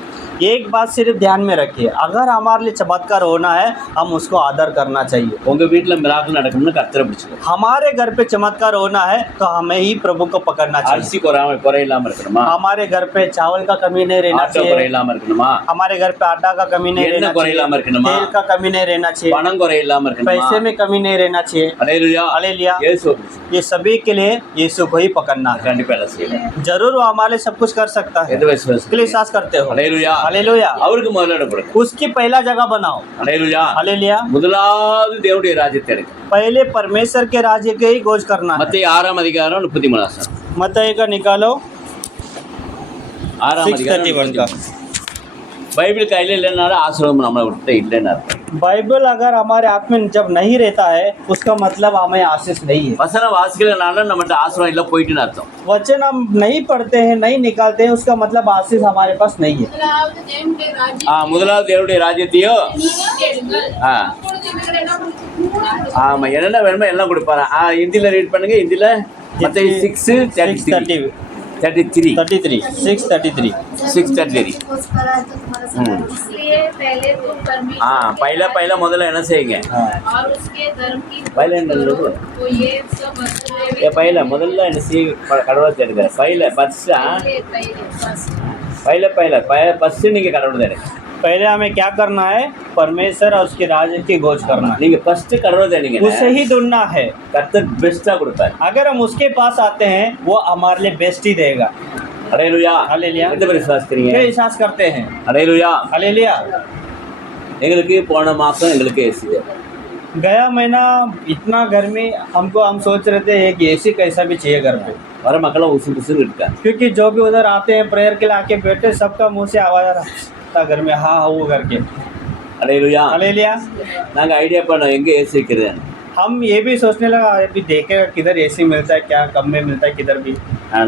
एक बात सिर्फ ध्यान में रखिए, अगर हमारे लिए चमत्कार होना है हम उसको आदर करना चाहिए। உங்க வீட்டுல மிராக்கிள் நடக்கணும்னா கர்த்தரை பிடிச்சுக்கோ हमारे घर पे चमत्कार होना है तो हमें ही प्रभु को पकड़ना चाहिए। அரிசி குறை இல்லாம இருக்கணுமா हमारे घर पे चावल का कमी नहीं रहना ஆட்டோ குறை चाहिए, இல்லாம இருக்கணுமா हमारे घर पे आटा का कमी नहीं எண்ணெய் रहना குறை இல்லாம चाहिए, இருக்கணுமா तेल का कमी नहीं रहना चाहिए, பணம் குறை இல்லாம இருக்கணுமா पैसे में कमी नहीं रहना चाहिए। ஹல்லேலூயா हालेलुया। இயேசுவை பிடிச்சு ये सभी के लिए यीशु को ही पकड़ना है। கண்டிப்பா எல்லாம் செய்யலாம் जरूर वो हमारे लिए सब कुछ कर सकता है, எது விசுவாசம் इसके लिए सास करते हो। ஹல்லேலூயா हालेलुया। அவருக்கு முதலிடம் கொடுங்க उसकी पहला जगह बनाओ। ஹல்லேலூயா हालेलुया। முதலாவது தேவனுடைய ராஜ்யத்தை எடுங்க पहले परमेश्वर के राज्य के ही खोज करना है। மத்திய 6ஆம் அதிகாரம் 33 मत्ती का निकालो 6ஆம் அதிகாரம் 6:31 का। பைபிள் கையில இல்லைனாலும் ஆசீர்வாதம் நம்மளை விட்டு இல்லைன்னு அர்த்தம் बाइबल अगर हमारे हाथ में जब नहीं रहता है उसका मतलब हमें आशीष नहीं है। வசனம் வாசிக்கலனால நம்மகிட்ட ஆசீர்வாதம் இல்லை போயிட்டுன்னு அர்த்தம் वचन हम नहीं पढ़ते हैं नहीं निकालते हैं उसका मतलब आशीष हमारे पास नहीं है। முதலாவது தேவனுடைய ராஜ்யம் முதலாவது தேவனுடைய ராஜ்யத்தையும் நீங்க தேடுங்கள் ஆ அப்பொழுது இவைகள் எல்லாம் உங்களுக்கு ஆமா என்னென்ன வேணுமோ எல்லாம் கொடுப்பாரு ஹிந்தியில ரீட் பண்ணுங்க ஹிந்தியில மத்தேயு 6:33 6:33 6:33 खोज करा है तो तुम्हारा सब कुछ इसलिए पहले तुम परमेश्वर பைல முதல்ல என்ன செய்யுங்க और उसके धर्म की पहले खोज नहीं करो, लोगों। तो ये सब वस्तुएं பைல முதல்ல என்ன செய்ய கடவுளை தேடுங்க பைல ஃபர்ஸ்டா पहले ஃபர்ஸ்ட் நீங்க கடவுளை தேடுங்க पहले हमें क्या करना है, परमेश्वर और उसके राज्य की खोज करना है, நீங்க ஃபர்ஸ்ட் கடவுளை தேடுங்க उसे ही ढूंढना है। கர்த்தர் பெஸ்டா கொடுப்பாரு अगर हम उसके पास आते हैं वो हमारे लिए बेस्ट ही देगा। ஹல்லேலூயா हालेलुया। எந்த பேர் விசுவாசிக்கிறீங்க क्या विश्वास करते हैं? ஹல்லேலூயா हालेलुया। எங்களுக்கு போன மாசம் எங்களுக்கு ஏசி गया महीना इतना गर्मी हमको हम सोच रहे थे एक एसी कैसा भी चाहिए घर पे, வர மக்களும் உசு புசுன்னு இருக்காங்க क्योंकि जो भी उधर आते हैं प्रेयर के लिए आके बैठे सबका मुंह से आवाज आ रहा था घर में हाँ हाँ वो करके। ஹல்லேலூயா हालेलुया। நாங்க ஐடியா பண்ணோம் எங்க ஏசி வைக்கிறேன் हम ये भी सोचने लगा अभी देखेगा किधर एसी मिलता है, क्या कम में मिलता है किधर भी।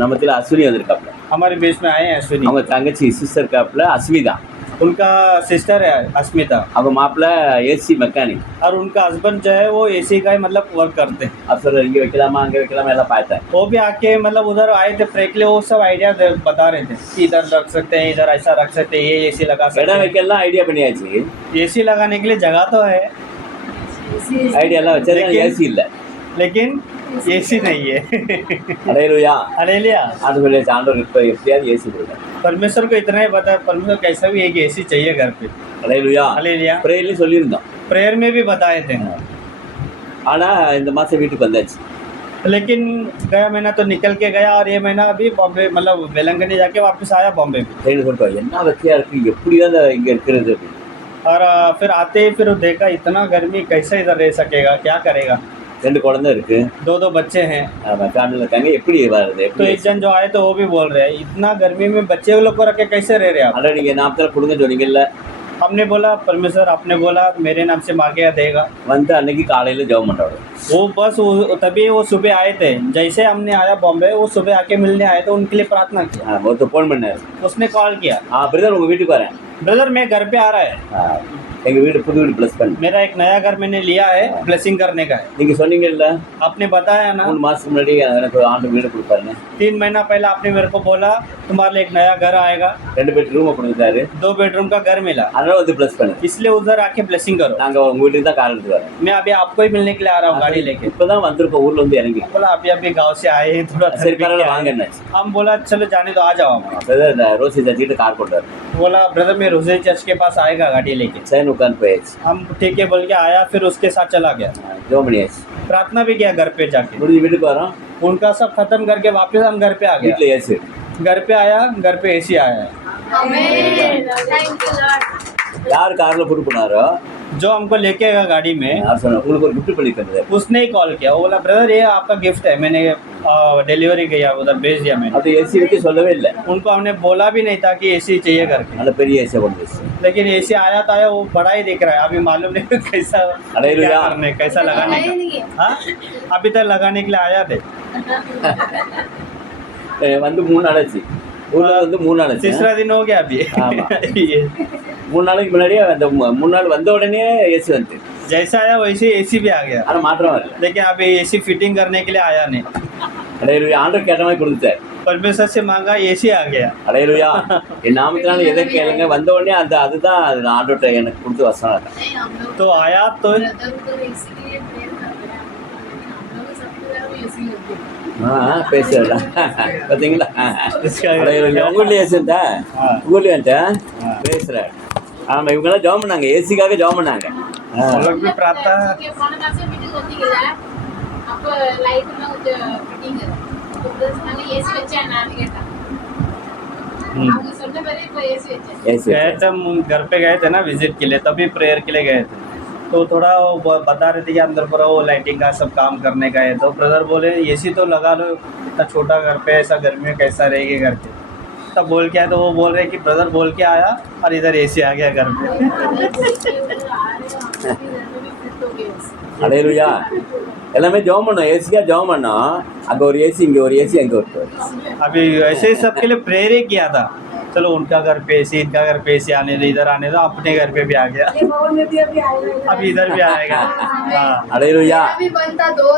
நம்மத்துல அஸ்வினி வந்திருக்காப்ல हमारे बीच में आए हैं अश्विनी, அவங்க தங்கச்சி சிஸ்டர் இருக்காப்ல அஸ்மிதா उनका सिस्टर है अस्मिता அவங்க மாப்பிள்ள ஏசி மெக்கானிக் और उनका हस्बैंड जो है वो एसी का ही मतलब वर्क करते हैं। அப்புறம் இங்கே வைக்கலாமா அங்கே வைக்கலாமா எல்லாம் பார்த்தேன் वो भी आके मतलब उधर आए थे प्रे के लिए, वो सब आइडिया बता रहे थे कि इधर रख सकते हैं, इधर ऐसा रख सकते हैं, ये एसी लगा सकते இடம் हैं। வைக்கலாம் ஐடியா பண்ணியாச்சு एसी लगाने के लिए जगह तो है ஐடியா எல்லாம் வச்சது लेकिन- ஏசி இல்லை लेकिन एसी नहीं है। ஹல்லேலூயா हालेलुया। அது சொல்லி ஆண்டவர் இப்போ எப்படியாவது ஏசி கொடுங்க परमेश्वर को इतना ही पता है, परमेश्वर कैसा भी एक एसी चाहिए घर पे। ஹல்லேலூயா हालेलुया। ப்ரேயர்லையும் சொல்லியிருந்தோம் प्रेयर में भी बताए थे, ஆனா இந்த மாசம் வீட்டுக்கு வந்தாச்சு लेकिन गया महीना तो निकल के गया और ये महीना अभी बॉम्बे मतलब वेलंगनी जाके वापस आया बॉम्बे में। ட்ரெயின் சொல்லிட்டோம் என்ன வசதியா இருக்கு எப்படியாவது இங்க இருக்கிறது அப்படின்னு. और फिर आते ही फिर देखा इतना गर्मी कैसे इधर रह सकेगा, क्या करेगा। 2 குழந்தை இருக்கு दो बच्चे हैं, ஃபேமிலியில் இருக்காங்க எப்படி வருது तो எப்படி एक जन जो आए तो वो भी बोल रहे हैं इतना गर्मी में बच्चे लोग को रख के कैसे रह रहे हैं आप। அட நீங்க நாமத்தில் கொடுங்க சொன்னீங்கல்ல हमने बोला परमेश्वर आपने बोला मेरे नाम से मांगे देगा। வந்து அன்னைக்கு காலையில ஜெபம் பண்றாரு वो बस तभी वो सुबह आए थे, जैसे हमने आया बॉम्बे वो सुबह आके मिलने आए तो उनके लिए प्रार्थना किया। ஒருத்தர் ஃபோன் பண்ணாரு उसने कॉल किया, பிரதர் உங்க வீட்டுக்கு வரேன் ब्रदर मैं घर पे आ रहा है, எங்க வீடு புது வீடு ப்ளஸ் பண்ணு मेरा एक नया घर मैंने लिया है ब्लेसिंग करने का है। நீங்க சொன்னீங்கல்ல आपने बताया ना 3 மாசத்துக்கு முன்னாடி எனக்கு ஆண்டு வீடு கொடுப்பாருன்னு 3 महीना पहले आपने मेरे को बोला तुम्हारे लिए एक नया घर आएगा, 2 பெட்ரூம் கொடுத்துட்டாரு. 2 बेडरूम का घर मिला, அதனால வந்து ப்ளஸ் பண்ணுங்க. इसलिए उधर आके ब्लेसिंग करो. நாங்க உங்க வீட்டுக்கு தான் கார் எடுத்து வரோம். मैं अभी आपको ही मिलने के लिए आ रहा हूँ गाड़ी लेके. இப்பதான் வந்திருக்கோம், ஊர்ல வந்து இறங்கி. बोला अभी अभी गांव से आए हैं, थोड़ा சரி थक பரவாயில்ல के வாங்க आए। என்னாச்சு. हम बोला चलो जाने दो, आ जाओ हम। அப்பதான் இந்த ரோசி சர்ச்சிட்டு கார் கொண்டாரு. बोला ब्रदर मैं रोजे चर्च के पास आएगा गाड़ी लेके। சரி உட்காந்து போயாச்சு. हम ठीक है बोल के आया, फिर उसके साथ चला गया, ஜோமணி ஆச்சு. प्रार्थना भी किया घर पे जाके। முடிஞ்சு வீட்டுக்கு வரோம். उनका सब खत्म करके वापस हम घर पे आ गए। வீட்டுல ஏசி. घर पे आया, घर पे एसी आया है। Thank you Lord. யார் கார்ல புட்டு போனாரோ जो हमको लेके आएगा गाड़ी में, யார் சொன்னா உங்களுக்கு ஒரு gift பண்ணி தந்தது. उसने ही कॉल किया। वो बोला ब्रदर ये आपका गिफ्ट है, मैंने डिलीवरी किया, उधर भेज दिया मैंने। அது ஏசி வச்சு சொல்லவே இல்லை. उनको हमने बोला भी नहीं था कि एसी चाहिए करके, நல்ல பெரிய ஏசியை கொண்டு வச்சு. लेकिन एसी आया तो आया, वो बड़ा ही दिख रहा है। अभी मालूम नहीं कैसा हालेलुया। क्या करने, कैसा लगाने का। हाँ अभी तक लगाने के लिए आया थे, வந்து 3 நாள் ஆச்சு. ஊர்ல வந்து 3 நாள் ஆச்சு. तीसरा दिन हो गया अभी। ஆமா. ये 3 நாளைக்கு முன்னாடியே அந்த 3 நாள் வந்த உடனே ஏசி வந்து. जैसा आया वैसे एसी भी आ गया, ஆனா மாற்றம் வரல. लेकिन अभी एसी फिटिंग करने के लिए आया नहीं। ஹalleluya. ஆண்டவர் கேட்ட மாதிரி கொடுத்தார். परमेश्वर से मांगा, एसी आ गया। ஹalleluya. என் நாமத்தினால எதை கேளுங்க வந்த உடனே அந்த அதுதான் அது ஆண்டவர்ட்ட எனக்கு கொடுத்த வசனம். नहीं हम लोग तो आया तो ब्रदर उधर एसी के लिए प्रेयर कर रहे हैं, हम लोग सबसे ज्यादा एसी लगे। பேசுறா பாத்தீங்களா. इसका ஹalleluya. உங்களுடைய ஏசி இருந்தா ஆ. உங்களுடைய இருந்தா ஆ. பேசுறேன். ஆமா இவங்கெல்லாம் ஜெபம் பண்ணாங்க, ஏசிக்காக ஜெபம் பண்ணாங்க. हम लोग भी प्रार्थना के फोन में से मीटिंग होती है अब लाइट में कुछ फिटिंग है तो बस मैंने एसी வெச்சா நான் கேட்டா அவங்க சொன்ன மாதிரி இப்போ एसी வெச்சா ஏசி गए थे, हम घर पे गए थे ना विजिट के लिए, तभी प्रेयर के लिए गए थे। तो थोड़ा वो बता रहे थे कि अंदर पर वो लाइटिंग का सब काम करने का है। तो ब्रदर बोले एसी तो लगा लो, इतना छोटा घर पे ऐसा गर्मी में कैसा रहेगी घर पे। तब बोल के आया तो वो बोल रहे कि ब्रदर बोल के आया और इधर एसी आ गया घर पे। ஹalleluya. எல்லாமே ஜெபம் பண்ணோம், ஏசியா ஜெபம் பண்ணோம். அங்க ஒரு ஏசி, இங்க ஒரு ஏசி, அங்க ஒரு अभी ऐसे ही सबके लिए प्रेयर ही किया था, चलो उनका घर पे एसी, इनका घर पे एसी आने दो, इधर आने दो, अपने घर पे भी आ गया, अभी इधर भी आएगा। हाँ ஹalleluya. मेरा भी बन था 2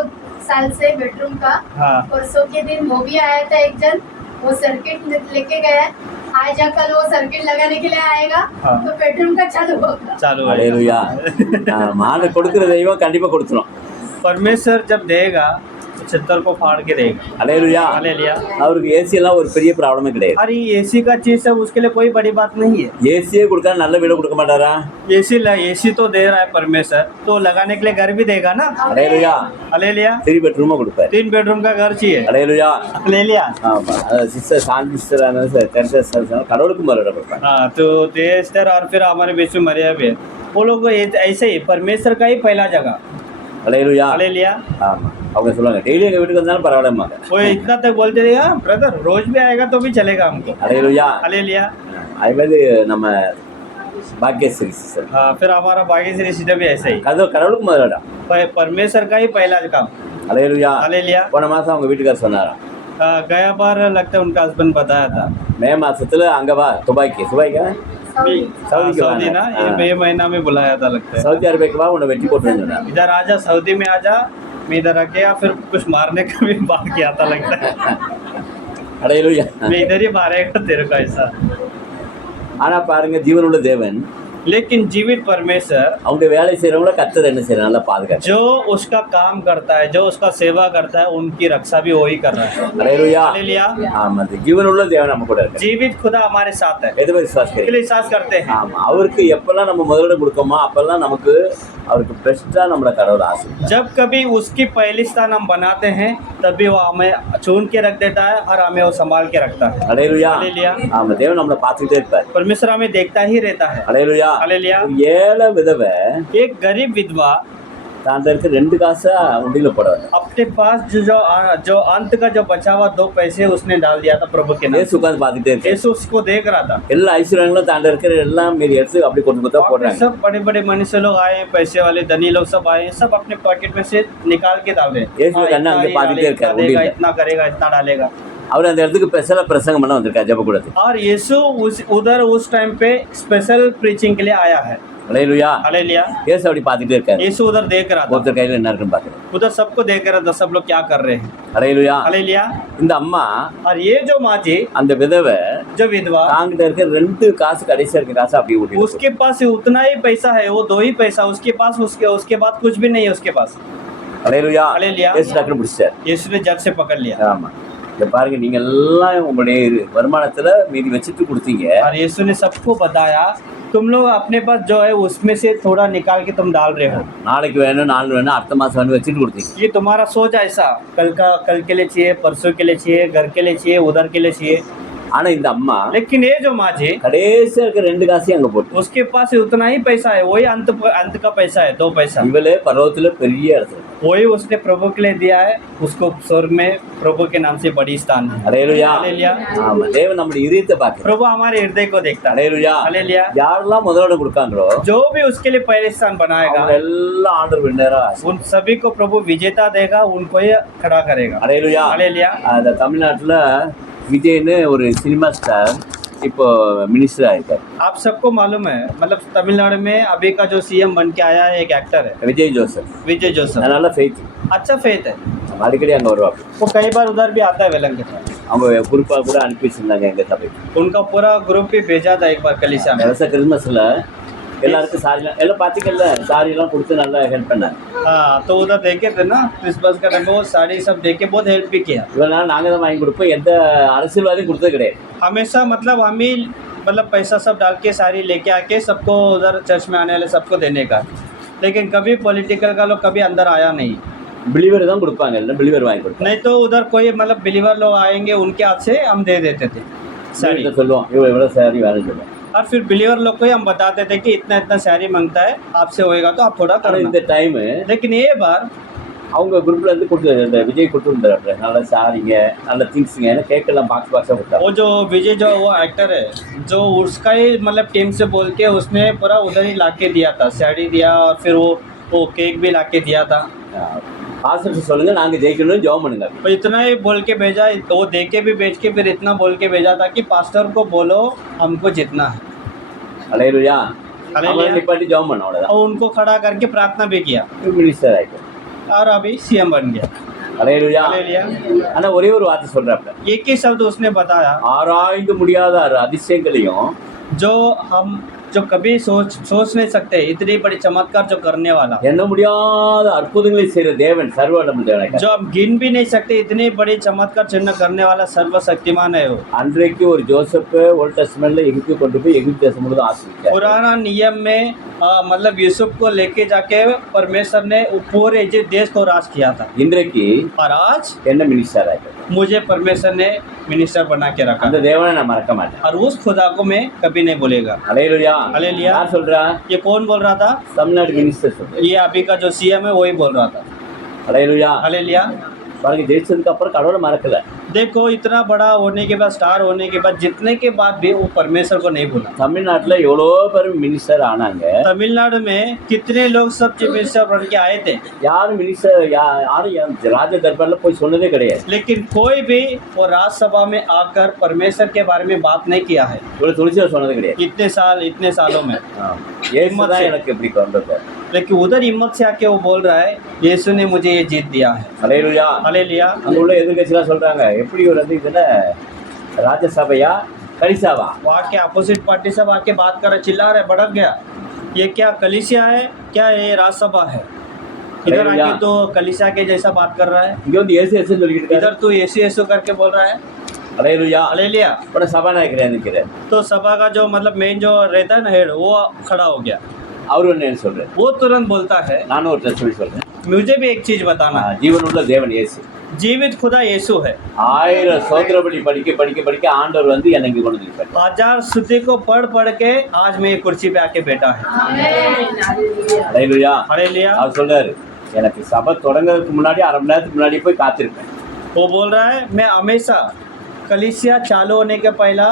साल से बेडरूम का। हाँ परसों के दिन वो भी आया था एक जन, वो सर्किट लेके गया। आज या कल वो सर्किट लगाने के लिए आएगा, हाँ। तो बेडरूम का चालू होगा। चालू है। ஹalleluya. மாலை கொடுக்கிற தெய்வம் கண்டிப்பா கொடுத்துரும். परमेश्वर जब देगा तो छत्तर को फाड़ के देगा। ஹalleluya. हालेलुया। அவருக்கு ஏசி எல்லாம் ஒரு பெரிய ப்ராப்ளமே கிடையாது. अरे एसी का चीज है, उसके लिए कोई बड़ी बात नहीं है। ஏசியே கொடுத்தா நல்ல வீடு கொடுக்க மாட்டாரா? एसी तो दे रहा है परमेश्वर, तो लगाने के लिए घर भी देगा ना। ஹalleluya. हालेलुया। 3 பெட்ரூமா கொடுப்பாரு. 3 बेडरूम का घर चाहिए। ஹalleluya. हालेलुया। ஆமா சிஸ்டர் சாந்தி சிஸ்டர் கடவுளுக்கு மரியாதை கொடுப்பாங்க. हाँ तो तेस्टर और फिर हमारे बीच में मरिया भी है। वो लोग ऐसे ही परमेश्वर का ही पहला जगह। ஹalleluya. हालेलुया। ஆமா அவங்க சொல்லுவாங்க டெய்லி எங்க வீட்டுக்கு வந்தாலும் பரவாயில்லம்மாங்க. वो इतना तक बोलते रहेगा ब्रदर रोज भी आएगा तो भी चलेगा हमको। ஹalleluya. हालेलुया। அது மாதிரி நம்ம பாக்கியஸ்ரீ சிஸ்டர் हाँ फिर हमारा भाग्यश्री सीधा भी ऐसा ही, கடவுளுக்கு முதலிடம். परमेश्वर का ही पहला काम। ஹalleluya. हालेलुया। போன மாசம் அவங்க வீட்டுக்காரர் சொன்னாராம், गया बार लगता है उनका हस्बैंड बताया था। மே மாசத்துல அங்க வா துபாய்க்கு சவுதிக்கு सऊदी ना, ये வாங்க. मई महीना में बुलाया था लगता है। சவுதி அரேபியாக்கு வா உன்னை வெட்டி போட்டுருன்னு சொன்னார். इधर आजा, सऊदी में आजा, मैं इधर आके या फिर कुछ मारने का भी बात किया था लगता है। ஹalleluya. मैं इधर ही मारेगा तेरे को ऐसा। ஆனா பாருங்க ஜீவனுள்ள தேவன் लेकिन जीवित परमेश्वर அவங்க வேலை செய்யறவங்கள கர்த்தர் என்ன செய்யறாங்க, நல்லா பாதுகாக்க. जो उसका काम करता है, जो उसका सेवा करता है, उनकी रक्षा भी वही कर रहा है। ஹalleluya. हालेलुया। ஆமா ஜீவனுள்ள தேவன் நம்ம கூட இருக்காரு. जीवित खुदा हमारे साथ है, எது மாதிரி விசுவாசிக்கிறீங்க? इसके लिए विश्वास करते हैं। ஆமா அவருக்கு எப்பெல்லாம் நம்ம முதலிடம் கொடுக்கோமோ அப்பெல்லாம் நமக்கு அவருக்கு பெஸ்டா நம்மள கடவுள் ஆசீர்வதிப்பார். जब कभी उसकी पहली स्थान हम बनाते हैं तभी वो हमें चुन के रख देता है और हमें वो संभाल के रखता है। ஹalleluya. हालेलुया। ஆமா தேவன் நம்மள பார்த்துட்டே இருப்பார். परमेश्वर हमें देखता ही रहता है। ஹalleluya. हालेलुया। ஏழை விதவை एक गरीब विधवा தான் இருக்க 2 காசை உண்டியில போடுவாங்க. अपने पास जो अंत का जो बचा हुआ 2 पैसे उसने डाल दिया था प्रभु के नाम। ஏசு உட்கார்ந்து பார்த்துட்டே இருக்கு. यीशु उसको देख रहा था। எல்லா ஐஸ்வர்யங்களும் தான் இருக்கிற எல்லாம் மீறி எடுத்து அப்படி கொண்டு கொண்டு वहाँ पे போடுறாங்க. सब बड़े बड़े मनुष्य लोग आए, पैसे वाले धनी लोग सब आए, सब अपने पॉकेट में से निकाल के डाल रहे हैं। यीशु हाँ, का इतना नाम के ये पानी डालेगा, देर कर, इतना देगा, उंडील। इतना करेगा, इतना डालेगा। அவர் அந்த இடத்துக்கு ஸ்பெஷலா பிரசங்கம் பண்ண வந்திருக்காரு ஜெபக்கூடத்துக்கு. और यीशु उधर उस टाइम पे स्पेशल प्रीचिंग के लिए आया है। ஹல்லேலூயா. हालेलुया। இயேசு அப்படி பார்த்துட்டே இருக்காரு. यीशु उधर देख रहा था, ஒருத்தர் கையில என்ன இருக்குன்னு பார்க்குறாரு. उधर सबको देख रहा था, सब लोग क्या कर रहे हैं। ஹல்லேலூயா. हालेलुया। இந்த அம்மா और ये जो माँ जी, அந்த விதவை जो विधवा, தாங்கிட்ட இருக்க 2 காசு கடைசியா இருக்க காசு அப்படியே ஊட்டி उसके पास उतना ही पैसा है, वो 2 ही पैसा उसके पास, उसके बाद कुछ भी नहीं है उसके पास। ஹல்லேலூயா. ஹல்லேலூயா. இயேசு டக்குனு பிடிச்சார். यीशु ने जट से पकड़ लिया। ஆமா. இத பாருங்க, நீங்க எல்லாம் உங்களுடைய வருமானத்துல மீதி வச்சுட்டு கொடுத்தீங்க. और यीशु ने सबको बताया, तुम लोग अपने पास जो है उसमें से थोड़ा निकाल के तुम डाल रहे हो। நாளைக்கு வேணும், நாள் வேணும், அடுத்த மாசம் வேணும் வச்சுட்டு கொடுத்தீங்க. ये तुम्हारा सोच ऐसा, कल के लिए चाहिए, परसों के लिए चाहिए, घर के लिए चाहिए, उधर के लिए चाहिए। ஆனா இந்த அம்மா लेकिन ये जो माँ जी, கடைசியா இருக்க 2 காசையும் அங்க போட்டு उसके पास उतना ही पैसा है, वही अंत का पैसा है, 2 पैसा, இவளே பரவத்துல பெரிய இடத்துல. वही उसने प्रभु के लिए दिया है। उसको स्वर्ग में प्रभु के नाम से बड़ी स्थान है। ஹல்லேலூயா. हालेलुया। ஆமா, தேவன் நம்முடைய இதயத்தை பார்க்கிறார். प्रभु हमारे हृदय को देखता है। ஹல்லேலூயா. हालेलुया। யாரெல்லாம் முதலோட கொடுக்காங்களோ जो भी उसके लिए पहले स्थान बनाएगा, அவங்க எல்லாம் ஆண்டவர் வின்னரா. उन सभी को प्रभु विजेता देगा, उनको ही खड़ा करेगा। ஹல்லேலூயா. हालेलुया। அந்த தமிழ்நாட்டுல விஜய்னு ஒரு சினிமா ஸ்டார் இப்போ மினிஸ்டர் ஆயிருக்காரு. आप सबको मालूम है, मतलब तमिलनाडु में अभी का जो सीएम बन के आया है, एक एक्टर है, விஜய் ஜோசப். विजय जोसेफ। அதனால ஃபெய்த் अच्छा फेथ है, அடிக்கடி அங்க வருவாங்க. वो कई बार उधर भी आता है वेलंग के साथ। அவங்க குறிப்பா கூட அனுப்பி வச்சிருந்தாங்க எங்க சபைக்கு. उनका पूरा ग्रुप भी भेजा था एक बार कलीसिया में। வருஷ கிறிஸ்மஸ்ல எல்லாருக்கும் சாரி எல்லாம் பாத்தீங்கல்ல, சாரி எல்லாம் கொடுத்து நல்லா ஹெல்ப் பண்ணாங்க. हाँ, तो उधर देखे थे ना क्रिसमस का टाइम, वो साड़ी सब देके बहुत हेल्प भी किया। இவனால நாங்க தான் வாங்கி கொடுப்போம், எந்த அரசியல்வாதியும் கொடுத்தது கிடையாது. हमेशा मतलब हम ही मतलब पैसा सब डाल के साड़ी लेके आके सबको उधर चर्च में आने वाले सबको देने का, लेकिन कभी पॉलिटिकल का लोग कभी अंदर आया नहीं। பிலிவர் தான் கொடுப்பாங்க, இல்லை பிலிவர் வாங்கி கொடுப்பாங்க. नहीं तो उधर कोई मतलब बिलीवर लोग आएंगे, उनके हाथ से हम दे देते थे साड़ी। சொல்லுவோம் இவ்வளவு சாரி வேணும்னு சொல்லுவோம். और फिर बिलीवर लोग को ही हम बताते थे कि इतना इतना साड़ी मांगता है, आपसे होएगा तो आप थोड़ा ஆனா करना। இந்த டைம் लेकिन ये बार அவங்க குரூப்ல இருந்து கொடுத்து இந்த விஜய் கொடுத்துருந்தாரு நல்ல சாரிங்க, நல்ல திங்ஸுங்க, ஏன்னா கேக் எல்லாம் பாக்ஸ் பாக்ஸா கொடுத்தாரு. वो जो विजय जो वो एक्टर है, जो उसका ही मतलब टीम से बोल के उसने पूरा उधर ही ला के दिया था, साड़ी दिया और फिर वो केक भी ला के दिया था। பாஸ்டர் சொல்லுங்க நாங்க ஜெயிக்கணும்னு ஜெபம் பண்ணுங்க. तो इतना ही बोल के भेजा, वो दे के भी भेज के फिर इतना बोल के भेजा था कि पास्टर को बोलो हमको जीतना है। ஹல்லேலூயா. हालेलुया। அவங்க நிப்பாட்டி ஜெபம் பண்ண அவ்வளவுதான். और उनको खड़ा करके प्रार्थना भी किया மினிஸ்டர் ஆயிட்டு. और अभी सीएम बन गया। ஹல்லேலூயா. हालेलुया। ஆனா ஒரே ஒரு வார்த்தை சொல்றாப்ல, एक ही शब्द उसने बताया, ஆராய்ந்து முடியாத அதிசயங்களையும் जो कभी सोच नहीं सकते, इतनी बड़ी चमत्कार जो करने वाला, எண்ண முடியாத அற்புதங்களை செய்யற தேவன் சர்வவல்லமை தேவனாக. जो हम गिन भी नहीं सकते, इतनी बड़ी चमत्कार चिन्ह करने वाला सर्वशक्तिमान है वो। அன்றைக்கு ஒரு ஜோசப் ஓல்ட் டெஸ்டமென்ட்ல எகிப்து கொண்டு போய் எகிப்து தேசம் முழுவதும் ஆசீர்வதித்தார். पुराना नियम में मतलब यूसुफ को लेके जाके परमेश्वर ने पूरे इजिप्ट देश को राज किया था। இன்றைக்கு और आज என்ன மினிஸ்டர் ஆயிட்டு. मुझे परमेश्वर ने मिनिस्टर बना के रखा அந்த தேவனை நான் மறக்க மாட்டேன். और उस खुदा को मैं कभी नहीं भूलेगा। ஹல்லேலூயா. हालेलुया। யார் சொல்றா? ये कौन बोल रहा था? தமிழ்நாடு மினிஸ்டர் சொல்றேன். ये अभी का जो सीएम है वही बोल रहा था। ஹல்லேலூயா. हालेलुया। பாருங்க, ஜெயிச்சதுக்கு அப்புறம் கடவுளை மறக்கல. देखो इतना बड़ा होने के बाद, स्टार होने के बाद, जीतने के बाद भी वो परमेश्वर को नहीं भूला। தமிழ்நாட்டுல எவ்வளோ பேர் மினிஸ்டர் ஆனாங்க. तमिलनाडु में कितने लोग सब चीफ मिनिस्टर बन के आए थे, யாரும் மினிஸ்டர் யாரும் ராஜ தர்பார்ல போய் சொன்னதே கிடையாது. लेकिन कोई भी वो राज्यसभा में आकर परमेश्वर के बारे में बात नहीं किया है இவ்வளவு துணிச்சல சொன்னது கிடையாது. इतने सालों में। இயேசு தான் எனக்கு எப்படி கொண்டது. लेकिन उधर हिम्मत से आके वो बोल रहा है, यीशु ने मुझे ये जीत दिया है। ஹல்லேலூயா. हालेलुया। அங்க உள்ள எதிர்கட்சிலாம் சொல்றாங்க, எப்படி ஒரு இதுல ராஜ்யசபையா கலிசாவா? वहाँ के अपोजिट पार्टी सब आके बात कर रहे, चिल्ला रहे, भड़क गया, ये क्या कलीसिया है, क्या ये राज्यसभा है? इधर हालेलुया। आके तो कलीसिया के जैसा बात कर रहा है, இங்க வந்து ஏசு ஏசு சொல்லிட்டு இருக்காரு. इधर तो यीशु यीशु करके बोल रहा है। ஹல்லேலூயா. हालेलुया। இப்ப சபாநாயகர் நினைக்கிறேன், तो सभा का जो मतलब मेन जो रहता है ना हेड, वो खड़ा हो गया। அவரு என்ன சொல்றாரு? वो तुरंत बोलता है, நானும் ஒரு டெஸ்ட் சொல்றேன். मुझे भी एक चीज बताना है, ஜீவனுள்ள தேவன் இயேசு, जीवित खुदा यीशु है। 1000 சோத்திரபலி படிக்க ஆண்டவர் வந்து என்னை இங்க கொண்டு வந்திருக்காரு. 1000 स्तुति को पढ़ के आज मैं ये कुर्सी पे आके बैठा है। ஹல்லேலூயா. हालेलुया। அவர் சொல்றாரு, எனக்கு சபை தொடங்குறதுக்கு முன்னாடி அரை மணி நேரத்துக்கு முன்னாடி போய் காத்திருப்பேன். वो बोल रहा है, मैं हमेशा कलीसिया चालू होने के पहला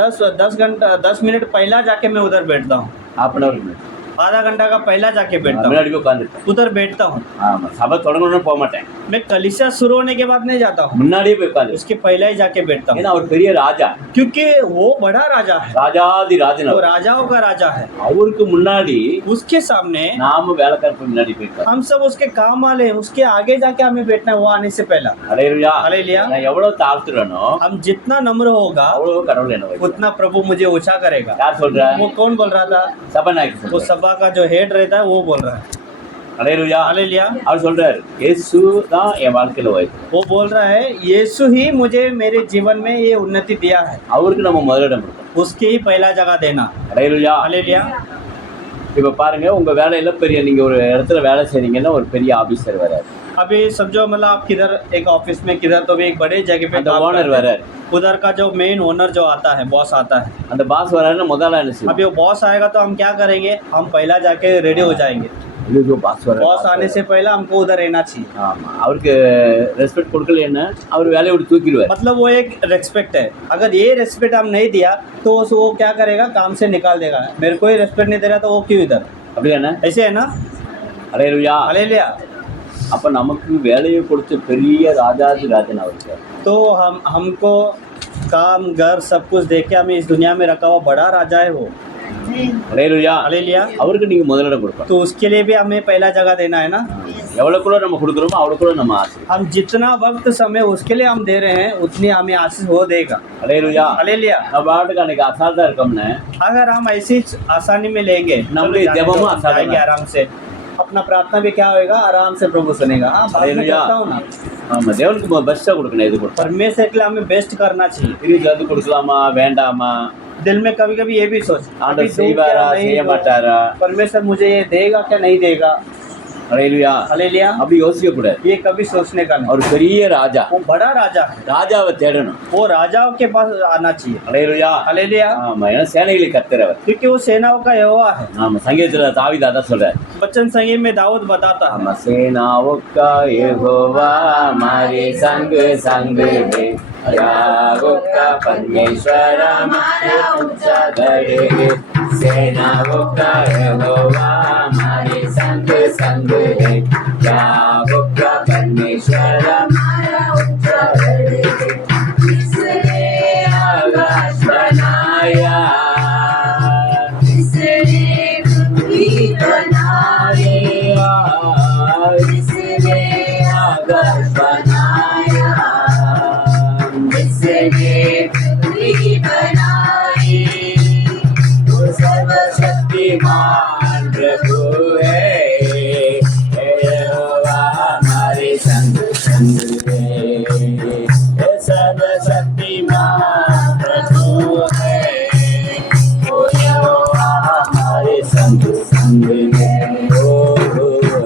10 मिनट पहला जाके मैं उधर बैठता हूँ, ஹாஃப் அன் அவர் आधा घंटा का पहला जाके बैठता हूँ, முன்னாடி போய் உட்காந்துருப்பேன். उधर बैठता हूँ। ஆமா, சபை தொடங்கணும்னு போக மாட்டேன். मैं कलीसिया शुरू होने के बाद नहीं जाता हूँ, முன்னாடியே போய் உட்காந்து, उसके पहले ही जाके बैठता हूँ, ஏன்னா அவர் பெரிய ராஜா, क्योंकि वो बड़ा राजा है, ராஜாதி ராஜன் वो அவர். राजाओं का राजा है. அவருக்கு முன்னாடி उसके सामने நாம வேலைக்காரருக்கு முன்னாடி போயிருக்கோம். हम सब उसके काम वाले हैं, उसके आगे जाके हमें बैठना है वो आने से पहला. அலையலுயா. हालेलुया. நான் எவ்வளவு தாழ்த்துறனோ हम जितना नम्र होगा அவ்வளவு கடவுள் என்ன வைக்கிறார். उतना प्रभु मुझे ऊंचा करेगा. யார் சொல்றா? वो कौन बोल रहा था? சபாநாயகர் वो சொல்றார். सभा का जो हेड रहता है वो बोल रहा है. அலையலுயா. हालेलुया. அவர் சொல்றார் இயேசு தான் என் வாழ்க்கையில வைத்து, वो बोल रहा है यीशु ही मुझे मेरे जीवन में ये उन्नति दिया है, அவருக்கு நம்ம முதலிடம் கொடுக்கணும். उसके ही पहला जगह देना. அலையலுயா. हालेलुया. இப்ப பாருங்க, உங்க வேலையில பெரிய, நீங்க ஒரு இடத்துல வேலை செய்றீங்கன்னா ஒரு பெரிய ஆபீசர் வராரு, अभी समझो मतलब आप किधर एक ऑफिस में किधर तो भी एक बड़े जगह पे அந்த काम ஓனர் करते हैं. வராரு. उधर का जो मेन ओनर जो आता है, बॉस आता है. அந்த பாஸ் வராருன்னா முதல்ல என்ன செய்யும்? अभी वो बॉस आएगा तो हम क्या करेंगे? हम पहला जाके रेडी हो जाएंगे. ஐயோ பாஸ் வராரு. बॉस आने से पहले हमको उधर रहना चाहिए. ஆமா, அவருக்கு ரெஸ்பெக்ட் கொடுக்கலன்னா அவர் வேலையை விட்டு தூக்கிடுவார். मतलब वो एक रेस्पेक्ट है. अगर ये रेस्पेक्ट हम नहीं दिया तो वो क्या करेगा? काम से निकाल देगा. मेरे को ही रेस्पेक्ट नहीं दे रहा तो वो क्यों इधर? அப்படிதானே? ऐसे है ना? அலையலுயா. हालेलुया. அப்ப நமக்கு வேலையை கொடுத்த பெரிய ராஜாதி ராஜன் அவருக்கு. तो हमको काम घर सब कुछ देख के हमें इस दुनिया में रखा हुआ बड़ा राजा है वो. அலையலுயா. हालेलुया. அவருக்கு நீங்க முதலிடம் கொடுக்கணும். तो उसके लिए भी हमें पहला जगह देना है ना. எவ்வளவுக்குள்ள நம்ம கொடுக்குறோமோ அவ்வளவுக்குள்ள நம்ம ஆசை. हम जितना वक्त समय उसके लिए हम दे रहे हैं उतनी हमें आशीष वो देगा. அலையலுயா. हालेलुया. நம்ம பாட்டுக்கு அன்னைக்கு அசால்ட்டா இருக்கோம்னு अगर हम ऐसी आसानी में लेंगे नम्र जबमो आसानी जाएंगे में। आराम से. अपना प्रार्थना भी क्या होएगा? आराम से प्रभु सुनेगा. हाँ, बाद में हालेलुया. करता हूँ ना. ஆமா, தேவனுக்கு பெஸ்டா கொடுக்கணும். எது கொடுத்தா परमेश्वर के लिए हमें बेस्ट करना चाहिए. திருப்பி வந்து கொடுக்கலாமா வேண்டாமா, दिल में कभी कभी ये भी सोच ஆண்டவர் செய்வாரா செய்ய மாட்டாரா, परमेश्वर मुझे ये देगा क्या नहीं देगा. அலையலுயா. हालेलुया. அப்படி யோசிக்க கூடாது. ये कभी सोचने का नहीं. அவர் பெரிய ராஜா, वो बड़ा राजा है. ராஜாவை தேடணும். वो राजाओं के पास आना चाहिए. அலையலுயா. हालेलुया. ஆமா, ஏன்னா சேனைகளை கர்த்தரவர். क्योंकि वो सेनाओं का यहोवा है. ஆமா, சங்கீதத்துல தாவீது அதான் சொல்றார். बचन संगीत में दाऊद बताता है. ஆமா, सेनाओं का यहोवा हमारे संग संग है, यागों का परमेश्वर हमारा ऊंचा गढ़ है, सेनाओं का यहोवा हमारे संग संग है, यागों का परमेश्वर हमारा ऊंचा गढ़ है, जिसने आकाश बनाया, जिसने पृथ्वी बनाई, जिसने आकाश बनाया, जिसने पृथ्वी बनाई, वो सर्वशक्तिमान प्रभु है, यहोवा हमारे संग संग है, ये सर्वशक्तिमान प्रभु है, वो यहोवा हमारे संग संग है, ओ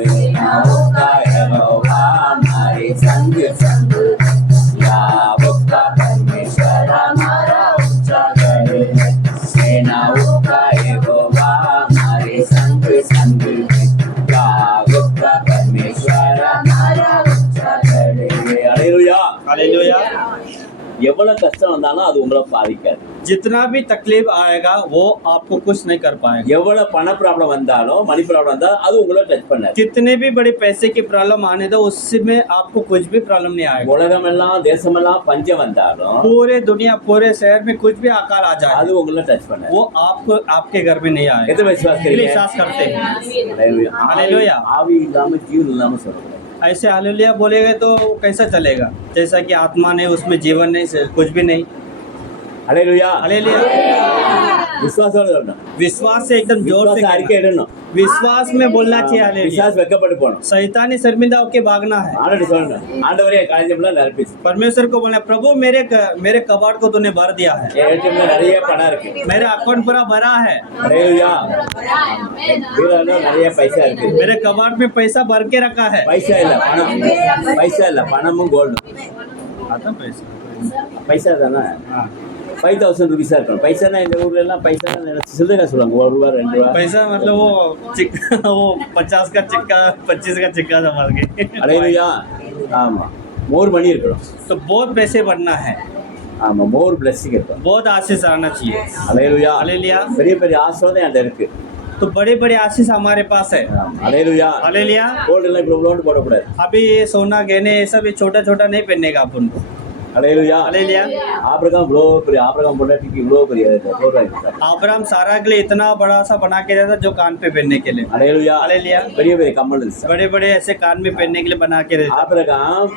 सेनाओं का यहोवा हमारे संग संग है, याकोब का परमेश्वर हमारा ऊंचा गढ़ है, सेनाओं का यहोवा हमारे संग संग है, याकोब का परमेश्वर हमारा ऊंचा गढ़ है. हालेलुया. हालेलुया. எவ்வளவு கஷ்டம் வந்தாலும் அது உங்களை பாதிக்காது. जितना भी तकलीफ आएगा वो आपको कुछ नहीं कर पाएगा. எவ்வளவு பண ப்ராப்ளம் வந்தாலும், மணி ப்ராப்ளம் வந்தாலும் அது உங்களை டச் பண்ணாது. कितने भी बड़े पैसे की प्रॉब्लम आने दो उसमें आपको कुछ भी प्रॉब्लम नहीं आएगा. உலகமெல்லாம் தேசமெல்லாம் பஞ்சம் வந்தாலும் पूरे दुनिया पूरे शहर में कुछ भी अकाल आ जाए அது உங்களை டச் பண்ணாது. वो आपको आपके घर में नहीं आएगा. எத்தனை விசுவாசம் इसलिए கறீங்க? विश्वास करते हैं. हालेलुया. हालेलुया. ஆவி இல்லாம ஜீவன் இல்லாம சொல்லக்கூடாது. ऐसे हालेलुया बोलेंगे तो कैसा चलेगा? जैसा कि आत्मा नहीं उसमें जीवन नहीं कुछ भी नहीं. हालेलुया. हालेलुया. விசுவாசத்தோட சொல்லணும். विश्वास से एकदम जोर से விசுவாச அறிக்கை कहना. இடணும். विश्वास में बोलना चाहिए. हालेलुया. விசுவாச வெக்கப்பட்டு போகணும். शैतानी शर्मिंदा होके भागना है. ஆல்ரெடி சொல்லணும், ஆண்டவரே காலேஜ்ல நிரப்பிச்சு, परमेश्वर को बोलना प्रभु मेरे कबाड़ को तूने भर दिया है. ஏடிஎம்ல நிறைய பணம் இருக்கு. मेरा अकाउंट पूरा भरा है. हालेलुया. வீரல நிறைய பைசா இருக்கு. मेरे कबाड़ में पैसा भर के रखा है. பைசா இல்ல பணம், பைசா இல்ல பணமும் கோல்டும். आता पैसा. பைசா தானே. हाँ. 5000 रुपीஸா இருக்கணும். பைசானா இந்த ஊர்ல எல்லாம் பைசா சில்லறை சொல்லுவாங்க, 1 ரூபா 2 ரூபா. पैसा मतलब वो 50 का सिक्का 25 का सिक्का समझ गए. हालेलुया. ஆமா, மோர் மணி இருக்கணும். तो बहुत पैसे बढ़ना है. ஆமா, மோர் பிளெஸிங் இருக்கணும். बहुत आशीष आना चाहिए. हालेलुया. हालेलुया. பெரிய பெரிய ஆசீர்வாதம் என்கிட்ட இருக்கு. तो बड़े बड़े आशीष हमारे पास है। அலையலுயா हालेलुया। கோல்டு எல்லாம் இப்படி உள்ளோண்டு போடக்கூடாது अभी ये सोना गहने ये सब छोटा छोटा नहीं पहनने का अपन को। அலையலுயா हालेलुया। ஆபிரகாம் இவ்வளோ பெரிய ஆபிரகாம் பொண்டாட்டிக்கு இவ்வளோ பெரிய தோற்றம் अब्राहम सारा के लिए इतना बड़ा सा बना के देता जो कान पे पहनने के लिए। அலையலுயா हालेलुया। பெரிய பெரிய கம்மல் இருந்துச்சு बड़े बड़े ऐसे कान में पहनने के लिए बना के देता। ஆபிரகாம்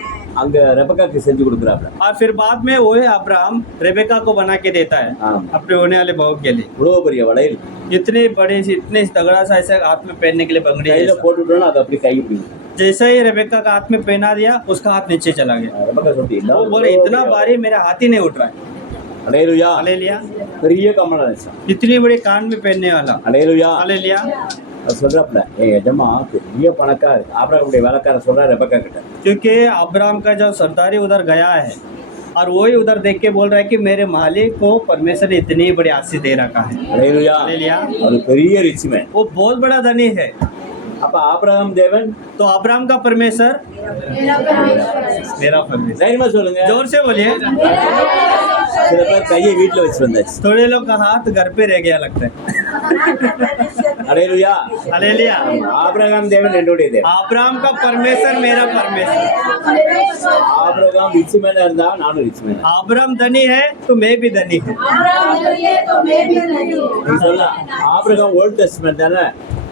அங்க ரெபக்காக்கு செஞ்சு கொடுக்குறாப்ல और फिर बाद में वो है अब्राहम रेबेका को बना के देता है ஆமா अपने होने वाले बहू के लिए। இவ்வளோ பெரிய வளையல் इतने बड़े से इतने तगड़ा सा ऐसे हाथ में पहनने के लिए बंगड़ी கையில जैसा। போட்டுட்டோம்னா அது அப்படி கை பிடிக்கும் जैसा ही रेबेका का हाथ में पहना दिया उसका हाथ नीचे चला गया। ரெபக்கா சொல்லி वो बोले इतना भारी मेरा हाथ ही नहीं उठ रहा है। அலையலுயா हालेलुया। பெரிய கம்மல் இருந்துச்சு इतनी बड़ी कान में पहनने वाला। அலையலுயா हालेलुया। அது சொல்றாப்ல என் எஜமா பெரிய பணக்கார ஆபிரகாமுடைய வேலைக்காரர் சொல்றா ரெபக்கா கிட்ட क्योंकि अब्राहम का जब सरदारी उधर गया है और वही उधर देख के बोल रहा है कि मेरे मालिक को परमेश्वर ने इतनी बड़ी आशीष दे रखा है। அலையலுயா हालेलुया। அது பெரிய ரிச் மேன் वो बहुत बड़ा धनी है। அப்ப ஆபிரகாம் தேவன் तो अब्राहम का परमेश्वर मेरा परमेश्वर है। मेरा परमेश्वर। தைரியமா சொல்லுங்க जोर से बोलिए। சில பேர் கையை வீட்டுல வச்சு வந்தாச்சு थोड़े लोग का हाथ घर पे रह गया लगता है। அலையலுயா हालेलुया। ஆபிரகாம் தேவன் என்னுடைய தேவன் अब्राहम का परमेश्वर मेरा परमेश्वर। ஆபிரகாம் ரிச் மேனா இருந்தா நானும் ரிச் மேன் अब्राहम धनी है तो मैं भी धनी हूँ। तो मैं भी नहीं நீ சொல்ல ஆபிரகாம் ஓல்ட் டெஸ்ட்மென்ட் தானே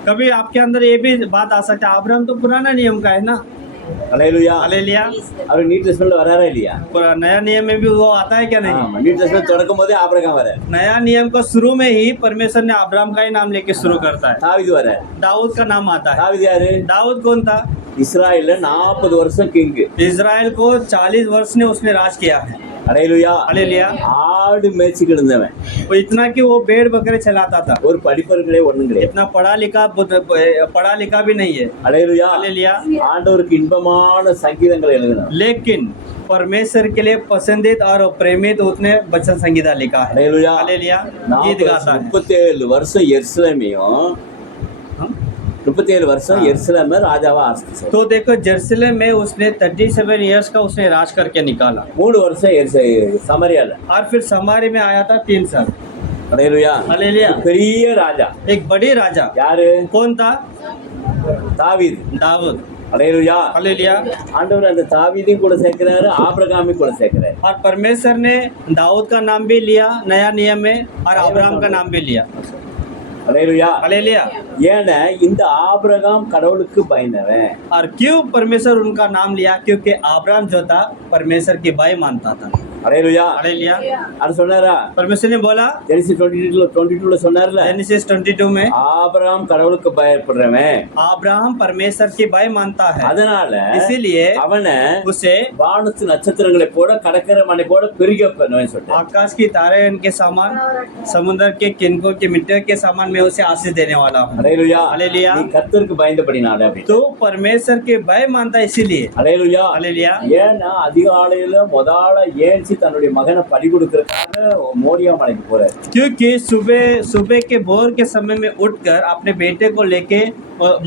कभी आपके अंदर ये भी बात आ सकता है अब्राहम तो पुराना नियम का है ना। அலையலுயா हालेलुया। அவர் நியூ டெஸ்ட்மென்ட்ல வராரா இல்லையா पूरा नया नियम में भी वो आता है क्या नहीं। ஆமா நியூ டெஸ்ட்மென்ட் தொடக்கும் போதே ஆபிரகாம் வர नया नियम को शुरू में ही परमेश्वर ने अब्राहम का ही नाम लेके शुरू करता है। தாவீது வர दाऊद का नाम आता है। தாவீது யாரு दाऊद कौन था। இஸ்ராயல்ல 40 வருஷம் கிங் इजराइल को 40 वर्ष ने उसने राज किया है। அலையலுயா हालेलुया। ஆடு மேய்ச்சிட்டு இருந்தவன் वो इतना कि वो भेड़ बकरे चलाता था। ஒரு படிப்பவர்களே ஒண்ணும் கிடையாது इतना पढ़ा लिखा भी नहीं है। அலையலுயா हालेलुया। ஆண்டவருக்கு இன்பமான சங்கீதங்களை எழுதினார் लेकिन परमेश्वर के लिए पसंदीद और प्रेमित उसने वचन संगीता लिखा है। हालेलुया। हालेलुया। गीत गाता है। 37 வருஷம் எருசலேமையும் 37 வருஷம் எருசலேமை ராஜாவா ஆசிரிச்சார் तो देखो जेरूसलम में उसने 37 इयर्स का उसने राज करके निकाला 3 வருஷம் சமரியால और फिर समारी में आया था 3 साल। அலையலுயா हालेलुया। பெரிய ராஜா एक बड़ी राजा யாரு कौन था। தாவீது दाऊद। அலையலுயா हालेलुया। ஆண்டவர் அந்த தாவீதையும் கூட சேர்க்கிறாரு ஆபிரகாமையும் கூட சேர்க்கிறாரு और परमेश्वर ने दाऊद का नाम भी लिया नया नियम में और अब्राहम का नाम भी लिया। அலையலுயா हालेलुया। ஏன்னா இந்த ஆபிரகாம் கடவுளுக்கு பயந்தவன் और क्यों परमेश्वर उनका नाम लिया क्योंकि अब्राहम जो था परमेश्वर की भय मानता था। அலையலுயா हालेलुया। அது சொன்னாரா परमेश्वर ने बोला ஜெனிசிஸ் 22ல சொன்னார்ல जेनेसिस 22 में ஆபிரகாம் கடவுளுக்கு பயப்படுறவன் अब्राहम परमेश्वर की भय मानता है அதனால इसीलिए அவனை उसे வானத்து நட்சத்திரங்களை போல கடற்கரை மனை போல பெருக பண்ணுவேன் சொல்லிட்டு आकाश की तारे के समान समुद्र के किनकों की मिट्टी के समान मैं उसे आशीष देने वाला हूँ। அலையலுயா हालेलुया। நீ கர்த்தருக்கு பயந்தபடினால அப்படி तो परमेश्वर के भय मानता है इसीलिए। அலையலுயா हालेलुया। ஏன்னா அதிகாலையில முதல்ல ஏஞ்சி தன்னுடைய மகனை பலி கொடுக்கறதுக்காக மோரியா மலைக்கு போறாரு क्योंकि सुबह सुबह के भोर के समय में उठकर अपने बेटे को लेके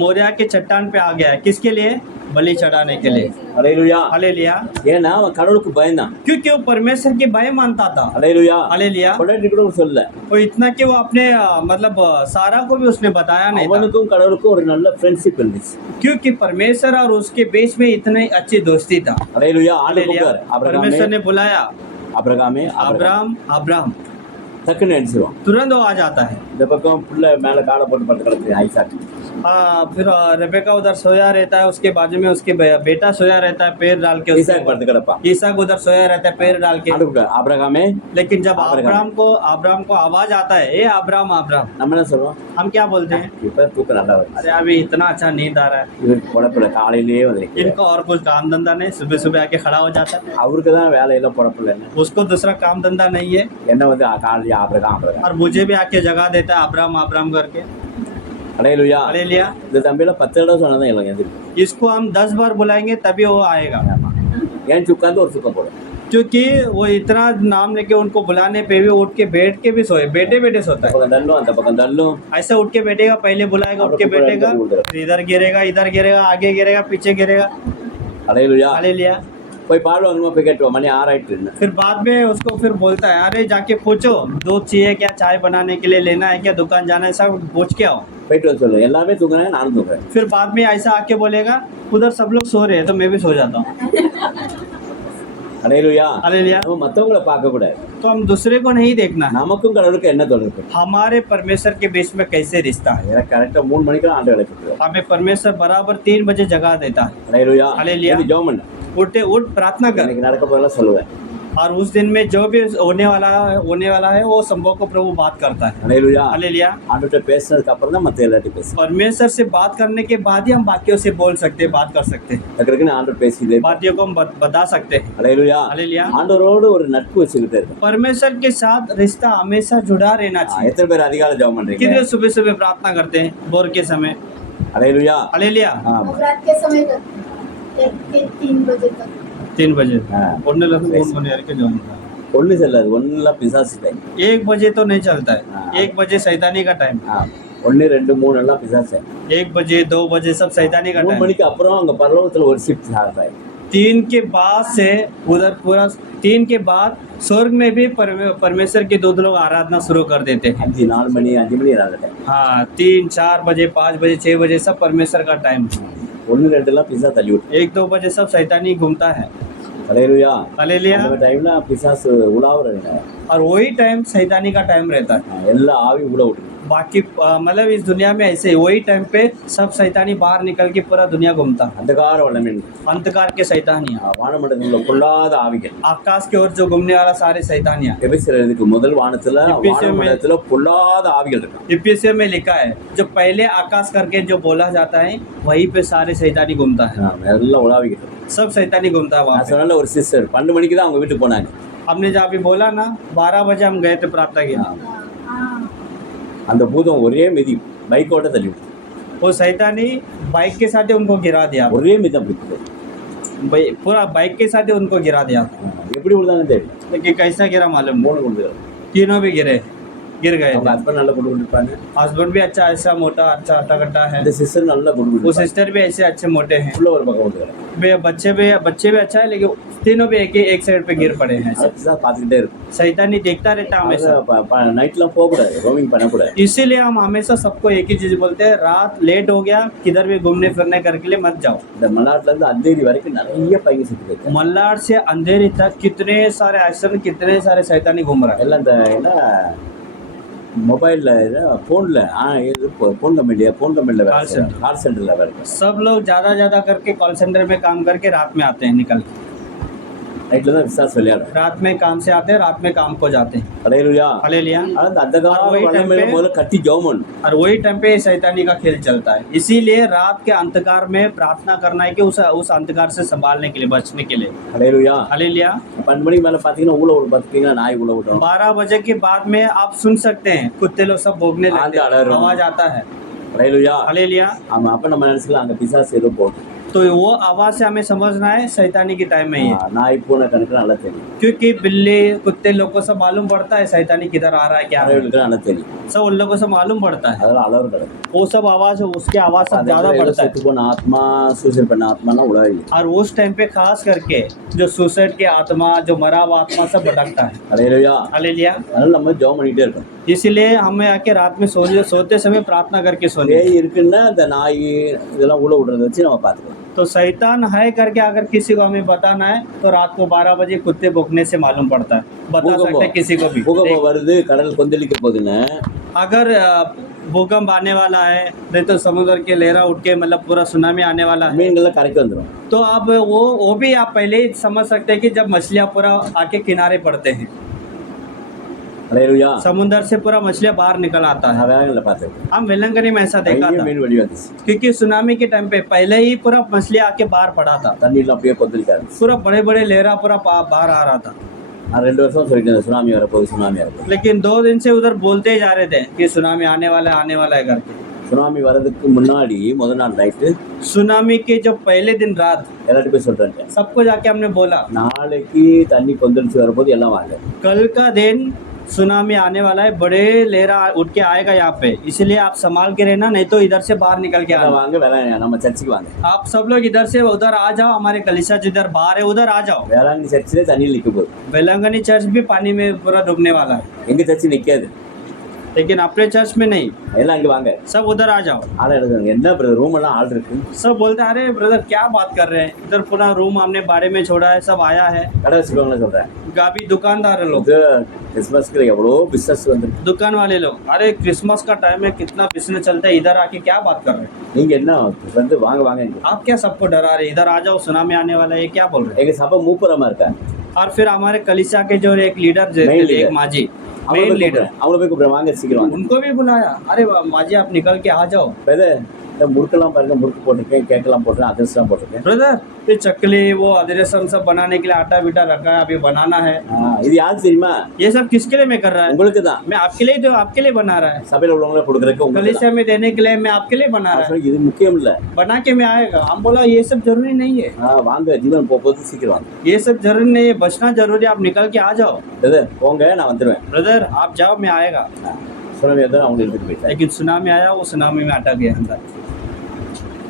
मोरिया के चट्टान पे आ गया है। किसके लिए। बलि चढ़ाने के लिए। அலையலுயா हालेलुया। ஏன்னா அவன் கடவுளுக்கு பயந்தான் क्योंकि वो परमेश्वर की भय मानता था। அலையலுயா हालेलुया। பொண்டாட்டி கூட சொல்ல वो इतना कि वो अपने मतलब सारा को भी उसने बताया नहीं था அவனுக்கும் கடவுளுக்கும் ஒரு நல்ல ஃப்ரெண்ட்ஷிப் இருந்துச்சு क्योंकि परमेश्वर और उसके बीच में इतनी अच्छी दोस्ती था। அலையலுயா ஆண்டு हालेलुया। கூப்பிட்டாரு அபிரகாமே परमेश्वर ने बुलाया அபிரகாமே अब्राहम अब्राहम டக்குன்னு அடிச்சிருவான் तुरंत वो आ जाता है। இந்த பக்கம் புள்ள மேல காலை போட்டு படுத்து கிடக்கு ஐசாக் फिर रेबेका उधर सोया रहता है उसके बाजू में उसके बेटा सोया रहता है पैर डाल के ஈசாக் படுத்து கிடப்பான் ईसाक उधर सोया रहता है पैर डाल के। ஆண்டு கூப்பிட்டாரு அபிரகாமே लेकिन जब अब्राहम अब्राहम को आवाज आता है ए अब्राहम अब्राहम நம்ம என்ன சொல்றோம் हम क्या बोलते हैं। இப்ப தூக்கம் நல்லா வருது अरे अभी इतना अच्छा नींद आ रहा है இவருக்கு பொழப்பில்ல காலையிலேயே வந்து इनको और कुछ काम धंधा नहीं सुबह सुबह आके खड़ा हो जाता है। அவருக்கு தான் வேலையெல்லாம் பொழப்பில்லைன்னு उसको दूसरा काम धंधा नहीं है என்ன வந்து காலையிலேயே ஆபிரகாம் ஆபிரகாம் और मुझे भी आके जगह देता है अब्राहम अब्राहम करके। அலையலுயா हालेलुया। இந்த தம்பியெல்லாம் 10 தடவை சொன்னதான் இல்லை எந்திரிக்கும் इसको हम 10 बार बुलाएंगे तभी वो आएगा ஏன் உட்காந்து ஒரு சுக்கம் போடும் क्योंकि वो इतना नाम लेके उनको बुलाने पे भी उठ के बैठ के भी सोए बैठे बैठे सोता है। பக்கம் தள்ளும் அந்த பக்கம் தள்ளும் ऐसा उठ के बैठेगा पहले बुलाएगा उठ के बैठेगा फिर इधर गिरेगा आगे गिरेगा पीछे गिरेगा। அலையலுயா हालेलुया। போய் பால் வாங்கணுமா போய் கேட்டு வா, மணி 6 ஆயிட்டு. फिर बाद में उसको फिर बोलता है अरे जाके पूछो दूध चाहिए क्या, चाय बनाने के लिए लेना है क्या, दुकान जाना है, सब पूछ के आओ। போயிட்டு வந்து சொல்லு, எல்லாமே தூங்குறாங்க, நானும் தூங்குறேன். फिर बाद में ऐसा आके बोलेगा उधर सब लोग सो रहे हैं तो मैं भी सो जाता हूँ। அல்லேலூயா. हालेलुया। நம்ம மற்றவங்களை பார்க்க கூடாது, तो हम दूसरे को नहीं देखना, நமக்கும் கடவுளுக்கு என்ன தொடர்பு. हमारे परमेश्वर के बीच में कैसे रिश्ता है। எனக்கு கரெக்டாக 3 மணிக்கு ஆண்டு அழைச்சிட்டு हमें परमेश्वर बराबर 3 बजे जगा देता है। அல்லேலூயா. हालेलुया। இது ஜெபம் பண்ணு. उठ प्रार्थना कर, எனக்கு நடக்க போதெல்லாம் சொல்லுவேன். और उस दिन में जो भी होने वाला है वो संभव को प्रभु बात करता है। அல்லேலூயா. हालेलुया। ஆண்டவர்கிட்ட பேசுனதுக்கு அப்புறம் தான் மற்ற எல்லாத்தையும் பேசு. परमेश्वर से बात करने के बाद ही हम बाकियों से बोल सकते हैं, बात कर सकते हैं, டக்குன்னு ஆண்டவர் பேசிட்டே இருப்பார். बातियों को हम बता सकते हैं। அல்லேலூயா. हालेलुया। ஆண்டவரோடு ஒரு நட்பு வச்சுக்கிட்டே இருக்கும். परमेश्वर के साथ रिश्ता हमेशा जुड़ा रहना चाहिए। எத்தனை பேர் அதிகாலை ஜெபம் பண்றீங்க? कितने सुबह सुबह प्रार्थना करते हैं भोर के समय। அல்லேலூயா. हालेलुया। ஆமா. अब रात के समय करते हैं 3 बजे तक। 3 बजे हाँ। उड़ने लगे, कौन बने यार के जाऊंगा। ஒண்ணு செல்லாது, ஒன்னுலாம் பிசாசு டைம். 1 बजे तो नहीं चलता है, हाँ। 1 बजे शैतानी का टाइम। 1 2 3 எல்லாம் பிசாசு. 1 बजे 2 बजे सब शैतानी का 3 टाइम। மணிக்கு அப்புறம் அங்க பரலோகத்துல ஒரு ஷிஃப்ட் ஸ்டார்ட் ஆயிடும். 3 के बाद से उधर पूरा 3 के बाद स्वर्ग में भी परमेश्वर के दूत लोग आराधना शुरू कर देते हैं। 5 4 मणि 5 मणि ராத டைம். हाँ 3 4 बजे 5 बजे 6 बजे सब परमेश्वर का टाइम। 1 2 எல்லாம் பிசா தள்ளி விட்டு. 1 2 बजे सब शैतानी घूमता है। அல்லேலூயா. हालेलुया। அந்த டைம்ல பிசாசு உலாவுறாங்க. और वही टाइम शैतानी का टाइम रहता है। எல்லா ஆவி உள்ள விட்டு. बाकी मतलब इस दुनिया में ऐसे वही टाइम पे सब शैतानी बाहर निकल के पूरा दुनिया घूमता है। अंधकार वलमिन अंधकार के शैतानियाँ, வானமண்டலத்துல பொல்லாத ஆவிகள். आकाश की ओर जो घूमने वाला सारे शैतानियाँ। எபிரேயருக்கு முதல் வானத்துல எபேசியர் में- வானமண்டலத்துல பொல்லாத ஆவிகள் இருக்கு. इफिसियों में लिखा है जो पहले आकाश करके जो बोला जाता है वहीं पे सारे शैतानी घूमता है, எல்லாம் உலாவிகள். सब शैतानी घूमता है वहाँ நான் पे। சொன்னால ஒரு சிஸ்டர் 12 மணிக்கு தான் அவங்க வீட்டுக்கு போனாங்க. हमने जहाँ भी बोला ना 12 बजे हम गए थे प्रार्थना किया। हाँ। அந்த பூதம் ஒரே மிதி பைக்கோட தள்ளி விட்டு. वो शैतानी बाइक के साथ ही उनको गिरा दिया, ஒரே மிதம் பிடிக்குது. पूरा बाइक के साथ ही उनको गिरा दिया। எப்படி விழுந்தாங்க தெரியல. लेकिन कैसा गिरा मालूम, 3 விழுந்தாங்க. तीनों भी गिर गए அவங்க थे। ஹஸ்பண்ட் நல்லா கொண்டு விட்டுப்பாங்க. हस्बैंड भी अच्छा ऐसा मोटा अच्छा अट्टा है, இந்த सिस्टर நல்லா கொண்டு वो விட்டுப்பாங்க. सिस्टर भी ऐसे अच्छे मोटे हैं, உள்ள ஒரு பக்கம் விட்டுறாங்க. बच्चे भी अच्छा है, लेकिन तीनों भी एक साइड पे गिर पड़े हैं। அதுதான் பார்த்துக்கிட்டே இருக்கும். शैतानी देखता रहता है हमेशा। நைட்லாம் போகக்கூடாது, ரோமிங் பண்ணக்கூடாது. इसीलिए हम हमेशा सबको एक ही चीज बोलते हैं, रात लेट हो गया किधर भी घूमने फिरने करके लिए मत जाओ। இந்த மன்னாட்டுல இருந்து அந்தேரி வரைக்கும் நிறைய பையன் சுத்தி போயிருக்கு. मल्लाड से अंधेरी तक कितने सारे ऐसे कितने सारे शैतानी घूम रहा है। எல்லாம் இந்த என்ன மொபைலில் ஃபோனில் ஃபோன் கம்பெனியில் Call வேலை center. கால் சென்டரில் வேலை செய்றாங்க. सब लोग ज्यादा करके कॉल सेंटर में काम करके रात में आते हैं, निकल के நைட்டில் தான் விசாஸ் விளையாடுறேன். रात में काम से आते हैं, रात में काम को जाते हैं। அலையிலுயா. हालेलुया। அதாவது அந்த காலம் वही time வளமையில पे- முதல்ல கட்டி ஜெபம். और वही टाइम पे शैतानी का खेल चलता है, इसीलिए रात के अंधकार में प्रार्थना करना है कि उस अंधकार से संभालने के लिए, बचने के लिए। அலையிலுயா. हालेलुया। 12 மணிக்கு மேலே பார்த்தீங்கன்னா ஊழ விட்டு பார்த்தீங்கன்னா நாய் ஊழ விட்டோம். 12 बजे के बाद में आप सुन सकते हैं कुत्ते लोग सब भोगने लगते आंधी हैं, अलर्ट आवाज आता है। அலையிலுயா. हालेलुया। ஆமாம், அப்போ நம்ம நினச்சிக்கலாம் அங்கே பிசாசு எதுவும் போகுது. तो वो आवाज से हमें समझना है शैतानी के टाइम में ही है, நாய் பூனை கணக்கு நல்லா தெரியும். क्योंकि बिल्ली कुत्ते लोग को सब मालूम पड़ता है शैतानी किधर आ रहा है क्या है, பறவைகளுக்கு நல்லா தெரியும். सब उन लोगों को सब मालूम पड़ता है। அதெல்லாம் அளவு கிடையாது. वो सब आवाज उसके आवाज सब ज्यादा ஏதோ पड़ता है। செத்து போன ஆத்மா சூசைட் பண்ண ஆத்மானா உலகில். और उस टाइम पे खास करके जो सुसाइड के आत्मा, जो मरा हुआ आत्मा सब भटकता है। அலையிலுயா. हालेलुया। அதனால நம்ம ஜெபம் பண்ணிக்கிட்டே இருக்கோம். इसीलिए हमें आके रात में सोते समय प्रार्थना करके सोने। பேய் இருக்குன்னா அந்த நாய் இதெல்லாம் உள்ள விடுறத வச்சு நம்ம பார்த்துக்கலாம். तो शैतान है करके अगर किसी को हमें बताना है तो रात को 12 बजे कुत्ते भौंकने से मालूम पड़ता है, बता सकते हैं किसी को भी। பூகம்பம் வருது, கடல் கொந்தளிக்க போகுதுன்னு अगर भूकंप आने वाला है, नहीं तो समुद्र के लहरा उठ के मतलब पूरा सुनामी आने वाला है, மீன்கள்லாம் கரைக்கு வந்துடும். तो अब वो भी आप पहले ही समझ सकते हैं कि जब मछलियाँ पूरा आके किनारे पड़ते हैं, அலையிலுயா. समुद्र से पूरा मछलियाँ बाहर निकल आता है। நான் வேலைகளில் பார்த்துருக்கேன். हम वेलंकनी में ऐसा देखा நிறைய था, மீன் வெளியே வந்துச்சு. क्योंकि सुनामी के टाइम पे पहले ही पूरा मछलियाँ आके बाहर पड़ा था, தண்ணியில் அப்படியே கொந்தளிக்க ஆரம்பிச்சு. पूरा बड़े बड़े लहरा पूरा बाहर आ रहा था। நான் 2 வருஷம் சொல்லிட்டு இருந்தேன் சுனாமி வரப்போகுது. लेकिन 2 दिन से उधर बोलते ही जा रहे थे कि सुनामी आने वाला है करके। சுனாமி வர்றதுக்கு முன்னாடி முதல் நாள் நைட்டு सुनामी के जो पहले दिन रात எல்லார்ட்டும் போய் சொல்றேன், सबको जाके हमने बोला நாளைக்கு தண்ணி கொந்தளிச்சு வரப்போது எல்லாம் வாங்க. कल का दिन सुनामी आने वाला है, बड़े लहरा उठ के आएगा यहाँ पे, इसलिए आप संभाल के रहना, नहीं तो इधर से बाहर निकल के எல்லாம் आना। வாங்க வேளாங்கண்ணி நம்ம சர்ச்சுக்கு வாங்க. आप सब लोग इधर से उधर आ जाओ, हमारे कलीसिया जिधर बाहर है उधर आ जाओ। வேளாங்கண்ணி சர்ச்சிலே தண்ணியில் நிற்க போகுது. वेलंगनी चर्च भी पानी में पूरा डूबने वाला है, எங்க சர்ச்சு நிற்காது. लेकिन अपने चर्च में नहीं, எல்லாம் இங்கே வாங்க. सब उधर आ जाओ। ஆள் எடுக்காங்க. என்ன பிரதர் ரூம் எல்லாம் ஆள் இருக்கு. सब बोलते हैं अरे ब्रदर क्या बात कर रहे हैं, इधर पूरा रूम हमने बाड़े में छोड़ा है, सब आया है। கடை வச்சுக்கோங்களே சொல்கிறேன். गाभी दुकानदार है लोग, இது கிறிஸ்மஸ்க்கு எவ்வளோ பிஸ்னஸ் வந்துருக்கு. दुकान वाले लोग, अरे क्रिसमस का टाइम है, कितना बिजनेस चलता है, इधर आके क्या बात कर रहे हैं நீங்கள் என்ன வந்து வாங்க வாங்க இங்க. आप, क्या सबको डरा रहे हैं, इधर आ जाओ सुनामी आने वाला है, ये क्या बोल रहे हैं। எங்கள் சபை மூப்பரமாக இருக்காங்க. और फिर हमारे कलिसिया के जो एक लीडर Main थे, एक leader. माजी அவங்கள मेन போய் लीडर, கூப்பிடுறேன். அவங்கள போய் கூப்பிடுறேன். வாங்க சீக்கிரம் வாங்க. उनको भी बुलाया, अरे माजी आप निकल के आ जाओ। பிரதர் இந்த முறுக்கெல்லாம் பாருங்க. முறுக்கு போட்டிருக்கேன், கேக்கெல்லாம் போட்டிருக்கேன், அதிரசம்லாம் போட்டிருக்கேன். ब्रदर ये चकली वो अदरसम सब बनाने के लिए आटा बीटा रखा है, अभी बनाना है। இது யாரு தெரியுமா? ये सब किसके लिए मैं कर रहा है, உங்களுக்கு தான். मैं आपके लिए, जो आपके लिए बना रहा है, சபையில் உள்ளவங்களை கொடுக்குறதுக்கு உங்களுக்கு தான். कलिसिया में देने के लिए मैं आपके लिए बना रहा है, இது முக்கியம் இல்லை. बना के मैं आएगा। हम बोला ये सब जरूरी नहीं है, வாங்க ஜீவன் போகும்போது சீக்கிரம் வாங்க. ये सब जरूरी नहीं है, बचना जरूरी है, आप निकल के आ जाओ। பிரதர் போங்க நான் வந்துடுவேன். ब्रदर आप जाओ, मैं आएगा। சுனாமி தான் அவங்க எடுத்துட்டு போயிட்டாங்க. लेकिन सुनामी आया, वो सुनामी में अटक गया अंदर।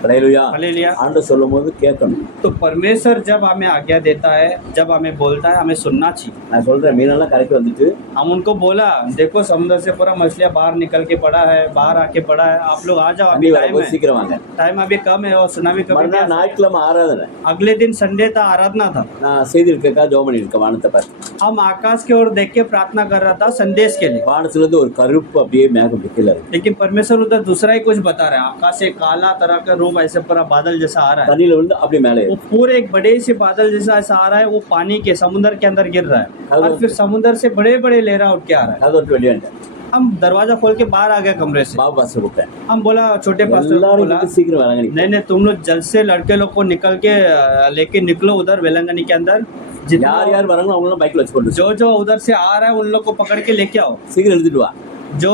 ஹல்லேலூயா. हालेलुया। ஆண்டவர் சொல்லும் போது கேட்கணும். तो परमेश्वर जब हमें आज्ञा देता है, जब हमें बोलता है, हमें सुनना चाहिए। நான் சொல்றேன் மீனெல்லாம் கரைக்கு வந்துட்டு हम उनको बोला देखो समुद्र से पूरा मछलियाँ बाहर निकल के पड़ा है, बाहर आके पड़ा है, आप लोग आ जाओ, தண்ணி अभी टाइम வரும்போது है, சீக்கிரம் வாங்க. टाइम अभी कम है और सुनामी कभी மறுநாள் नहीं आ ஞாயிற்றுக்கிழமை ஆராதனை. सकता। अगले दिन संडे था, आराधना था, நான் செய்தி இருக்கா ஜோம் பண்ணியிருக்கேன் வானத்தை பார்த்து. हम आकाश की ओर देख के प्रार्थना कर रहा था संदेश के लिए, வானத்துல இருந்து ஒரு கருப்பு அப்படியே மேகம் கீழே இருக்கு. लेकिन परमेश्वर उधर दूसरा ही कुछ बता रहा है। आकाश से काला तरह का रूप ऐसे पूरा बादल जैसा आ रहा है, தண்ணியில விழுந்து அப்படியே மேலே वो पूरे एक बड़े से बादल जैसा ऐसा आ रहा है, वो पानी के समुद्र के अंदर गिर रहा है, और फिर समुद्र से बड़े बड़े लहरा उठ के आ रहा है। அதை விட்டு வெளியே வந்துட்டேன். हम दरवाजा खोल के बाहर आ गए कमरे से। பாபு பாஸ்டர் கூப்பிட்டேன். हम बोला छोटे पास्टर को எல்லாரும் बोला இங்கிட்டு சீக்கிரம் வராங்க. नहीं नहीं तुम लोग जल्द से लड़के लोग को निकल के लेके निकलो उधर वेलंगनी के अंदर, जितना யார் யார் வராங்களோ அவங்களாம் பைக்ல வச்சு கொண்டு जो जो उधर से आ रहा है उन लोग को पकड़ के लेके आओ, சீக்கிரம் எடுத்துட்டு வா. जो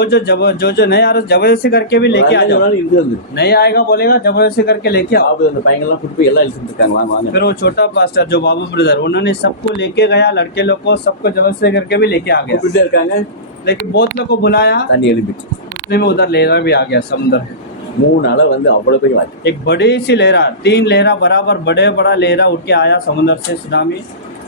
नहीं आ रहा जबरदस्ती करके भी लेके आ जाओ, இருந்து नहीं आएगा बोलेगा जबरदस्ती करके लेके आओ। பாபு அந்த பையங்கள்லாம் கூட்டு போய் எல்லாம் இழுத்துட்டு இருக்காங்க. வாங்க வாங்க. फिर वो छोटा पास्टर जो बाबू ब्रदर, उन्होंने सबको लेके गया, लड़के लोग को सबको जबरदस्ती करके भी लेके आ गया, கூப்பிட்டே இருக்காங்க. लेकिन बहुत लोग को बुलाया, தண்ணி எழுப்பிட்டு उतने में उधर लहरा भी आ गया समुद्र में। 3 நாளா வந்து அவ்வளவு போய் வாங்கி. एक बड़ी सी लहरा, 3 लहरा बराबर बड़ा लहरा उठ के आया समुद्र से, सुनामी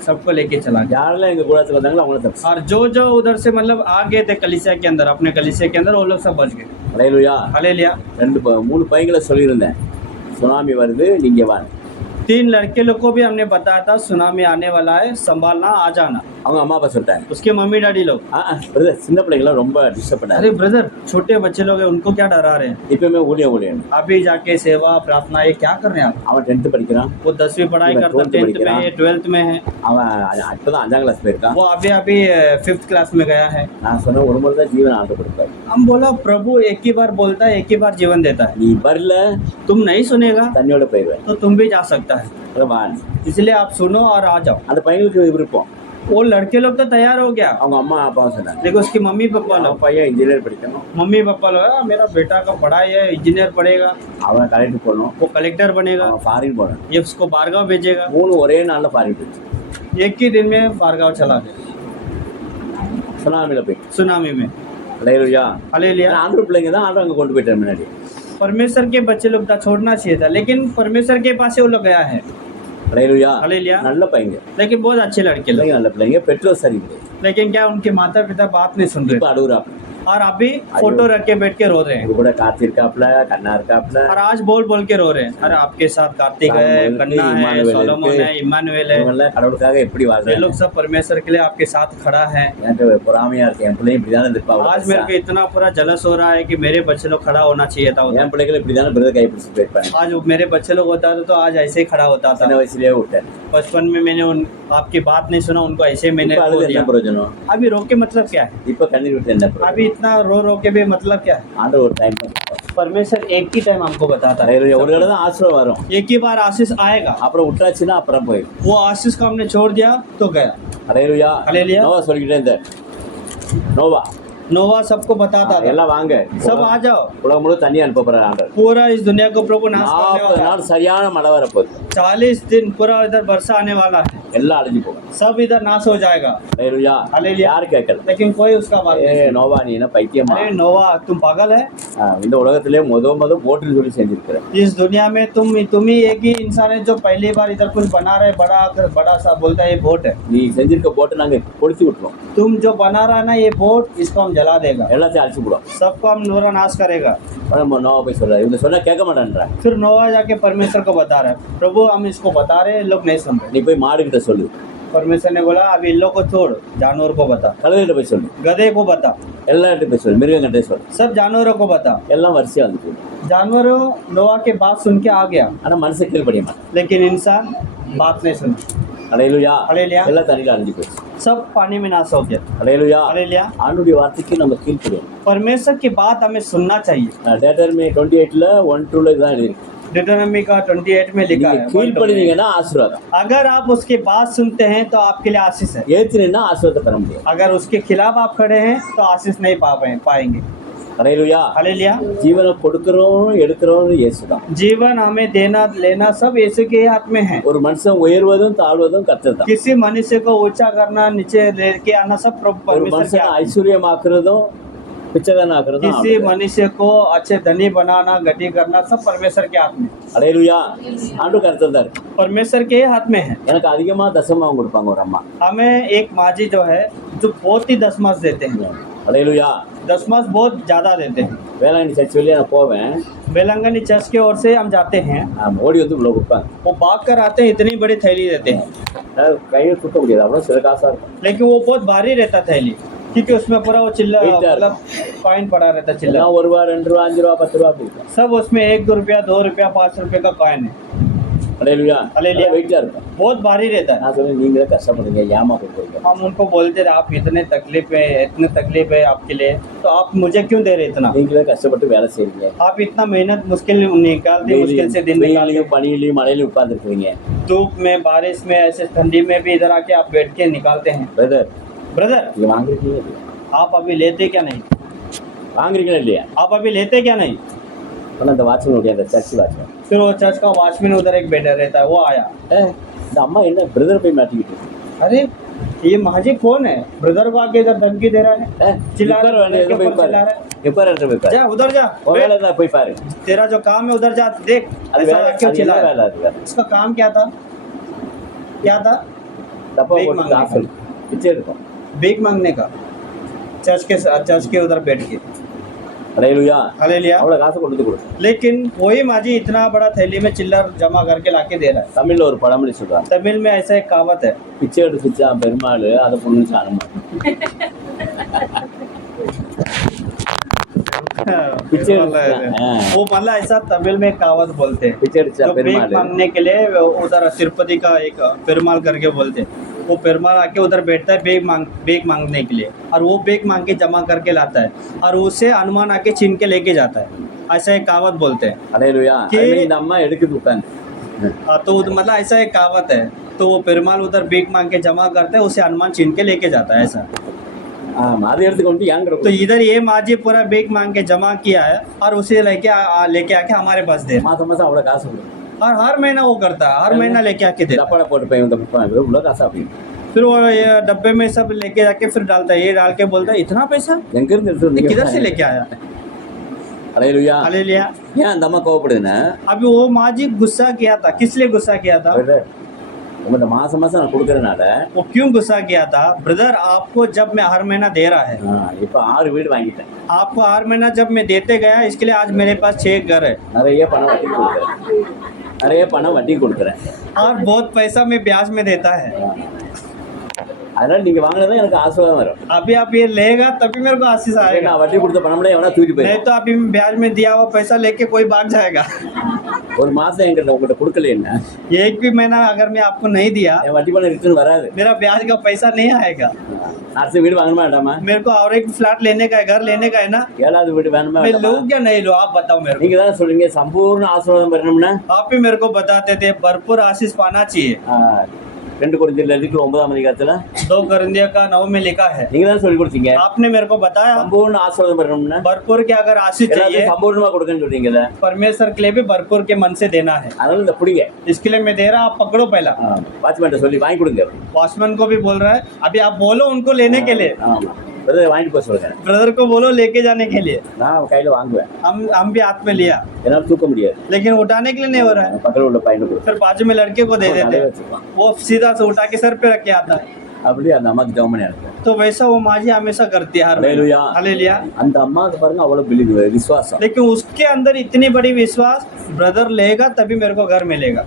सबको लेके चला गया। யாரெல்லாம் எங்க கூடத்துல வந்தாங்களோ அவங்கள தப்பு. और जो उधर से मतलब आ गए थे कलीसिया के अंदर, अपने कलीसिया के अंदर, वो लोग सब बच गए। ஹல்லேலூயா. हालेलुया। 3 பையங்களை சொல்லியிருந்தேன் சுனாமி வருது நீங்க வாங்க. 3 लड़के लोग को भी हमने बताया था सुनामी आने वाला है, संभालना, आ जाना। அவங்க अम्मा அப்பா சொல்லிட்டாங்க. उसके मम्मी डैडी लोग, பிரதர் சின்ன பிள்ளைங்களாம் ரொம்ப டிஸ்டர்ப் பண்ணாரு. अरे ब्रदर छोटे बच्चे लोग हैं, उनको क्या डरा रहे हैं, இப்பவுமே ஊழியம் अभी जाके सेवा प्रार्थना ये क्या कर रहे हैं आप। அவன் 10th படிக்கிறான். वो 10वीं पढ़ाई इधर करता, 12th 10th படிக்கிறான். में है, 12th में है, அவன் இப்பதான் 5ஆம் கிளாஸ் போயிருக்கான். वो अभी 5th क्लास में गया है। நான் சொன்ன ஒரு முறை தான் ஜீவன் ஆண்டு கொடுப்பாரு. हम बोला प्रभु एक ही बार बोलता है, एक ही बार जीवन देता है, நீ வரல तुम नहीं सुनेगा தண்ணியோட போயிடுவேன். तो तुम भी जा सकता है, வான். इसलिए आप सुनो और आ जाओ। அந்த பையனுக்கு விருப்பம். वो लड़के लोग तो तैयार हो गया, அவங்க அம்மா அப்பாவும் சொன்னாங்க. देखो उसकी मम्मी पापा அவன் लोग, பையன் இன்ஜினியர் படிக்கணும். मम्मी पापा लोग मेरा बेटा का पढ़ाई है, इंजीनियर पढ़ेगा, அவன் கலெக்டர் போகணும். वो कलेक्टर बनेगा, அவன் ஃபாரின் போகணும். ये उसको बारगांव भेजेगा। 3 ஒரே நாள்ல ஃபாரின் போயிடுச்சு. एक ही दिन में बारगांव चला गया சுனாமில போயிட்டு. सुनामी में। ஹல்லேலூயா. हालेलुया। ஆண்டு பிள்ளைங்க தான் ஆண்டு அங்க கொண்டு போயிட்டாரு முன்னாடி. परमेश्वर के बच्चे लोग था, छोड़ना चाहिए था, लेकिन परमेश्वर के पास से वो लोग गया है। ஹல்லேலூயா. हालेलुया। நல்ல பையங்க. लेकिन बहुत अच्छे लड़के लोग, பிள்ளைங்க நல்ல பிள்ளைங்க. பெற்றோர் சரியில்லை. लेकिन क्या उनके माता पिता बात नहीं सुन இப்ப रहे, அழுகுறாப்ல. और अभी फोटो रख के बैठ के रो रहे हैं, உங்க கூட கார்த்தி இருக்காப்ல, கண்ணா இருக்காப்ல. और आज बोल के रो रहे हैं, अरे आपके साथ कार्तिक है, कन्ना है, इमानुएल सोलोमन है, है, इमानुएल है, இவங்கெல்லாம் கடவுளுக்காக எப்படி ये வாழ்றாங்க? लोग सब परमेश्वर के लिए आपके साथ खड़ा है। எனக்கு பொறாமையா இருக்கு. என் பிள்ளைங்க இப்படிதானே இருப்பாங்க. आज मेरे को इतना पूरा जलस हो रहा है कि मेरे बच्चे लोग खड़ा होना चाहिए था उधर। என் பிள்ளைகள் இப்படிதானே பிரதர் கைப்பிடிச்சு போயிருப்பாங்க. आज मेरे बच्चे लोग होता तो आज ऐसे ही खड़ा होता சின்ன था। வயசுலயே விட்டேன். बचपन में मैंने आपकी बात नहीं सुना, उनको ऐसे मैंने இப்ப खो அழுது दिया। என்ன பிரயோஜனம்? अभी रो के मतलब क्या है, இப்ப கண்ணீர் விட்டு என்ன பிரயோஜனம்? अभी इतना रो के भी मतलब क्या है। ஆண்டவர் ஒரு டைம் परमेश्वर एक ही टाइम हमको बताता है, ஒரு வேளை தான் ஆசீர்வாதம் வரும். एक ही बार आशीष आएगा, அப்புறம் விட்டாச்சுன்னா அப்புறம் போயிடும். वो आशीष को हमने छोड़ दिया तो गया। ஹல்லேலூயா. ஹல்லேலூயா. நோவா சொல்லிக்கிட்டே இருந்தார். நோவா नोवा सबको बताता था, எல்லாம் வாங்க सब आ जाओ, உலகம் முழு தண்ணி அனுப்ப போறாரு ஆண்டவர். पूरा इस दुनिया को प्रभु नाश करने 40 वाला है। நாள் சரியான மழை வரப்போகுது. 40 दिन पूरा इधर वर्षा आने वाला है। எல்லாம் அழிஞ்சு போகும். सब इधर नाश हो जाएगा। ஹல்லேலூயா. हालेलुया। யாரு கேட்கல? लेकिन कोई उसका बात नहीं सुनता। நோவா நீ என்ன பைத்தியமா? अरे नोवा तुम पागल है? இந்த உலகத்திலே முத போட்டுன்னு சொல்லி செஞ்சிருக்கிற. इस दुनिया में तुम ही एक ही इंसान है जो पहली बार इधर कुछ बना रहे, बड़ा सा बोलता है ये बोट है। நீ செஞ்சிருக்க போட்டை நாங்க கொளுத்தி விட்டுருவோம். तुम जो बना रहा है ना ये बोट, इसको हम जला देगा, எல்லாத்தையும் அழிச்சு விடுவோம். सबको हम पूरा नाश करेगा। நம்ம நோவா போய் சொல்றாரு, இவங்க சொன்னா கேட்க மாட்டேன்றா. फिर नोवा जाके परमेश्वर को बता रहा है, प्रभु हम इसको बता रहे हैं, लोग नहीं सुन रहे। நீ போய் மாடு கிட்ட சொல்லு, परमेश्वर ने बोला अब इन लोग को छोड़, जानवर को बता, கழுதைகிட்ட போய் சொல்லு, गधे को बता, எல்லார்கிட்ட போய் சொல்லு, மிருகங்கிட்ட சொல்லு. सब जानवरों को बता। எல்லாம் வரிசையா வந்து जानवरों नोवा के बात सुन के आ गया, ஆனா மனுஷன் கீழ்படிய மாட்டான். लेकिन इंसान बात नहीं सुना। ஹல்லேலூயா. ஹல்லேலூயா. எல்லாம் தண்ணியில அழிஞ்சு போச்சு. सब पानी में नाश हो गया। ஹல்லேலூயா. हालेलुया। ஆண்டுடைய வார்த்தைக்கு நம்ம கீழ்படியணும். परमेश्वर की बात हमें सुनना चाहिए। டேட்டர்மே 28ல 1-2ல இதுதான் எழுதிருக்கு. डिटोनॉमी का 28 में लिखा நீங்க है, கீழ்படினீங்கன்னா ஆசீர்வாதம், अगर आप उसकी बात सुनते हैं तो आपके लिए आशीष है, ஏத்துனீங்கன்னா ஆசீர்வாதத்தை பெற முடியும். अगर उसके खिलाफ आप खड़े हैं तो आशीष नहीं पाएंगे। ஹல்லேலூயா. हालेलुया। ஜீவனை கொடுக்கிறவனும் எடுக்கிறவனும் இயேசுதான். जीवन हमें देना लेना सब यीशु के हाथ में है। ஒரு மனுஷன் உயர்வதும் தாழ்வதும் கர்த்தர் தான். किसी मनुष्य को ऊंचा करना नीचे लेके आना सब प्रभु ஒரு परमेश्वर के மனுஷனை हाथ में। ஐஸ்வர்யமாக்குறதும் பிச்சைதானாக்குறதும் किसी मनुष्य को अच्छे धनी बनाना गति करना सब परमेश्वर के हाथ में, ஹல்லேலூயா. ஆண்டு கர்த்தர் தான் இருக்கு. परमेश्वर के हाथ में है। எனக்கு அதிகமா தசமாவும் கொடுப்பாங்க ஒரு அம்மா. हमें एक माजी जो है जो बहुत ही दसमास देते हैं, ஹல்லேலூயா. दसमास बहुत ज्यादा देते हैं। வேளாங்கண்ணி சர்ச் வழியா நான் போவேன், बेलंगनी चर्च की ओर से हम जाते हैं, ஓடி வந்து இவ்வளோ கொடுப்பாங்க. वो भाग कर आते हैं, इतनी बड़ी थैली देते हैं, கையை சுத்த முடியாது, அவ்வளோ சில காசா இருக்கும். लेकिन वो बहुत भारी रहता थैली, क्योंकि उसमें पूरा वो चिल्ला Weight है। मतलब कॉइन पड़ा रहता चिल्ला, எல்லாம் 1 ரூபா 2 ரூபா 5 ரூபா 10 ரூபா அப்படி இருக்கும். सब उसमें 1 रुपया 2 रुपया 5 रुपये का कॉइन है, ஹல்லேலூயா. ஹல்லேலூயா. வெயிட்டா இருக்கும். बहुत भारी रहता है। நான் சொல்லுவேன், நீங்களே கஷ்டப்படுங்க, ஏமா கொடுக்குறீங்க? हम उनको बोलते थे आप इतनी तकलीफ है आपके लिए, तो आप मुझे क्यों दे रहे इतना, நீங்களே கஷ்டப்பட்டு வேலை செய்றீங்க, आप इतना मेहनत मुश्किल निकालते, मुश्किल से दिन निकालते, வெயிலையும் பனியிலையும் மழையிலையும் உட்கார்ந்துருக்கீங்க. धूप में बारिश में ऐसे ठंडी में भी इधर आके आप बैठ के निकालते हैं। பிரதர், ब्रदर இது வாங்குறீங்களா இல்லையா? आप अभी लेते क्या नहीं, வாங்குறீங்களா இல்லையா? आप अभी लेते क्या नहीं। ஆனால் அந்த வாட்ச்மேன் அந்த சர்ச் வாட்ச்மேன், फिर वो चर्च का वॉचमैन उधर एक बैठा रहता है, वो आया, இந்த அம்மா என்ன பிரதர் போய் மாட்டிக்கிட்டு இருக்கு? अरे ये महाजी कौन है, ब्रदर को आके इधर धमकी दे रहा है, चिल्ला உட்கார रहा வேண்டியது है, போய் ऊपर चिल्ला பாரு. रहा है, உட்கார போய் பாரு. जा उधर जा, ஒரு வேலை தான் போய் பாரு. तेरा जो काम है उधर जा देख, அது ऐसा வேலை, क्यों அது चिल्ला என்ன रहा है? வேலை அது? इसका काम क्या था, क्या था, தப்பா भीख போட்டு मांगने காசு का। எடுக்கும், பிச்சை எடுக்கும். भीख मांगने का, चर्च के उधर बैठ के। ஹல்லேலூயா. हालेलुया। அவ்வளோ காசு கொண்டு கொடுக்கும். लेकिन वही माजी इतना बड़ा थैली में चिल्लर जमा करके लाके दे रहा है। தமிழ்ல ஒரு பழமொழி சொல்றாங்க, तमिल में ऐसा एक कहावत है, பிச்சை எடுத்துச்சான் பெருமாள், அதை பொண்ணு சாணமா. பிச்சை எடுத்துச்சான். वो मतलब ऐसा तमिल में कहावत बोलते हैं, பிச்சை எடுத்துச்சா जो भीख பெருமாள், मांगने के लिए उधर तिरुपति का एक पेरुमाल करके बोलते हैं, वो पेरुमाल आके उधर बैठता है भीख मांगने के लिए, और वो भीख मांग के जमा करके लाता है, और उसे हनुमान आके छीन के लेके जाता है, ऐसा एक कहावत बोलते हैं। ஹல்லேலூயா. कि- அதுமாதிரி இந்த அம்மா எடுக்குது உட்காந்து. हाँ, तो मतलब ऐसा एक कहावत है, तो वो पेरुमाल उधर भीख मांग के जमा करता है, उसे हनुमान छीन के लेके जाता है ऐसा। ஆமா, அதை எடுத்துக்கொண்டு ஏங்கிற तो इधर ये माजी पूरा भीख मांग के जमा किया है, और उसे लेके आके हमारे पास दे, மாசம் மாசம் அவ்வளோ காசு கொடுக்கும். और हर महीना वो करता है, हर महीना लेके आके देता है। டப்பால போட்டு போய் இவங்க கொடுப்பாங்க, இவ்வளோ காசு அப்படின்னு. फिर वो ये डब्बे में सब लेके जाके फिर डालता है, ये डाल के बोलता है इतना पैसा எங்க இருந்து எடுத்து ये வந்தீங்க? किधर से लेके आया। ஹல்லேலூயா. हालेलुया। ஏன் அந்த அம்மா கோவப்படுதுன்னா, अभी वो माजी गुस्सा किया था, किस लिए गुस्सा किया था, brother, உங்கள்ட்ட மாசம் மாசம் நான் கொடுக்கறனால वो क्यों गुस्सा किया था, ब्रदर आपको जब मैं हर महीना दे रहा है, இப்போ 6 வீடு வாங்கிட்டேன், आपको हर महीना जब मैं देते गया, इसके लिए आज मेरे पास 6 घर है, நிறைய பணம் வட்டி கொடுக்குறேன், और बहुत पैसा मैं ब्याज में देता है, அதனால நீங்க வாங்கினதா எனக்கு ஆசீர்வாதம் வரும். अभी आप ये लेगा तभी मेरे को आशीष आएगा, நான் வட்டி கொடுத்த பணம்லாம் எவனா தூக்கிட்டு नहीं போயிடும். तो अभी ब्याज में दिया हुआ पैसा लेके कोई भाग जाएगा। ஒரு மாசம் எங்கிட்ட உங்கள்கிட்ட கொடுக்கலைன்னா एक भी महीना अगर मैं आपको नहीं दिया, என் வட்டி பணம் ரிட்டர்ன் வராது. मेरा ब्याज का पैसा नहीं आएगा। அடுத்த வீடு வாங்கணுமா வேண்டாமா? मेरे को और एक फ्लैट लेने का है, घर लेने का है ना, 7வது வீடு வேணுமா मैं வேண்டாமா? लूँ क्या नहीं लूँ, आप बताओ मेरे நீங்க தானே சொல்றீங்க சம்பூர்ண ஆசீர்வாதம் பெறணும்னா, को। आप ही मेरे को बताते थे भरपूर आशीष पाना चाहिए। 2 கொரிந்தியர் எழுதிட்டு 9ஆம் அதிகாரத்துல 2 Corinthians का 9 में लिखा है, நீங்க தான் சொல்லி கொடுத்தீங்க आपने मेरे को बताया சம்பூர்ண ஆசீர்வாதம் பெறணும்னா भरपूर के अगर आशीष चाहिए எல்லாத்தையும் சம்பூர்ணமா கொடுக்கன்னு சொல்றீங்கல்ல, परमेश्वर के लिए भी भरपूर के मन से देना है। அதனால இந்த பிடிங்க इसके लिए मैं दे रहा, आप पकड़ो पहला। வாட்ச்மேன் சொல்லி வாங்கி கொடுங்க। वॉचमैन को भी बोल रहा है, अभी आप बोलो उनको लेने के लिए, ஆமா பிரதர் வாங்கிட்டு போக சொல்லுங்க, ब्रदर को बोलो लेके जाने के लिए। நான் கையில வாங்குவேன், हम भी हाथ में लिया, என்னால தூக்க முடியாது, लेकिन उठाने के लिए नहीं हो रहा है। பக்கத்துல உள்ள பையனுக்கு கொடுத்து फिर बाजू में लड़के को दे देते हैं, वो सीधा से उठा के सर पे रख के आता है। அப்படியே அந்த அம்மாக்கு ஜெபம் பண்ணி அனுப்புவேன்। तो वैसा वो माजी हमेशा करती है हर हालेलुया। हालेलुया। அந்த அம்மாவுக்கு பாருங்க அவ்வளவு பிலீவ் விசுவாசம்। लेकिन उसके अंदर इतनी बड़ी विश्वास, ब्रदर लेगा तभी मेरे को घर मिलेगा।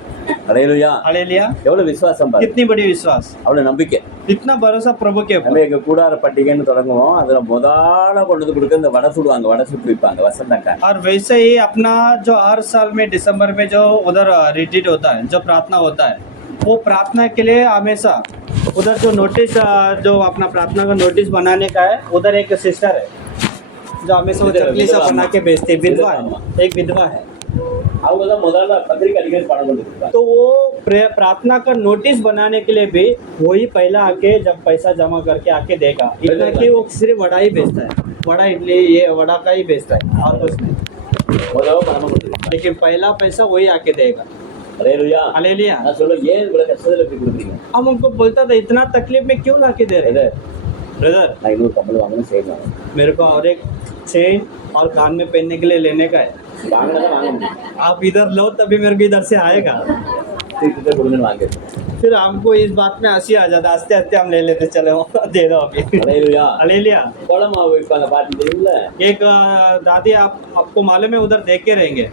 ஹalleluya हालेलुया। எவ்வளவு விசுவாசம் பாருங்க, कितनी बड़ी विश्वास, அவ்வளவு நம்பிக்கை। इतना भरोसा प्रभु के ऊपर। நம்ம எங்க கூடார பட்டிகைன்னு தொடங்குவோம், அதுல முதல்ல கொண்டு வந்து கொடுக்க இந்த வடை சுடுவாங்க, வடை சுட்டு வைப்பாங்க வசந்தக்கா। और वैसे ही अपना जो हर साल में दिसंबर में जो उधर रिट्रीट होता है, जो प्रार्थना होता है, वो प्रार्थना के लिए हमेशा उधर जो नोटिस, जो अपना प्रार्थना का नोटिस बनाने का है, उधर एक सिस्टर है जो हमेशा वो चटनी सा बना के बेचती है, विधवा है, एक विधवा है। அவங்க தான் முதல்ல பத்திரிக்கை அடிக்கடி பணம் கொண்டு கொடுப்பாங்க। तो वो प्रार्थना का नोटिस बनाने के लिए भी वही पहला आके जब पैसा जमा करके आके देगा, इतना कि वो सिर्फ वड़ा ही बेचता है, वड़ा इडली ये वड़ा का ही बेचता है और कुछ नहीं। முதல்ல பணம் கொண்டு கொடுப்பாங்க। लेकिन पहला पैसा वही आके देगा। ஹalleluya। हालेलुया। நான் சொல்றேன் ஏன் இவ்வளவு கஷ்டத்துல இப்படி கொடுக்குறீங்க? हम उनको बोलता था इतना तकलीफ में क्यों ला के दे रहे? ब्रदर நான் இன்னொரு கம்பல் வாங்கணும் செய்யணும், मेरे को और एक चेन और कान में पहनने के लिए लेने का है, வாங்கினா வாங்க முடியும், आप इधर लो तभी मेरे को इधर से आएगा। திருப்பி கொடுங்கன்னு வாங்க। फिर हमको इस बात में हंसी आ जाता, हंसते हंसते हम ले लेते, चले दे दो अभी। ஹalleluya। हालेलुया। கோலமா வைப்பாங்க பாட்டு தெரியுங்களா? एक दादी आपको मालूम है उधर देख के रहेंगे,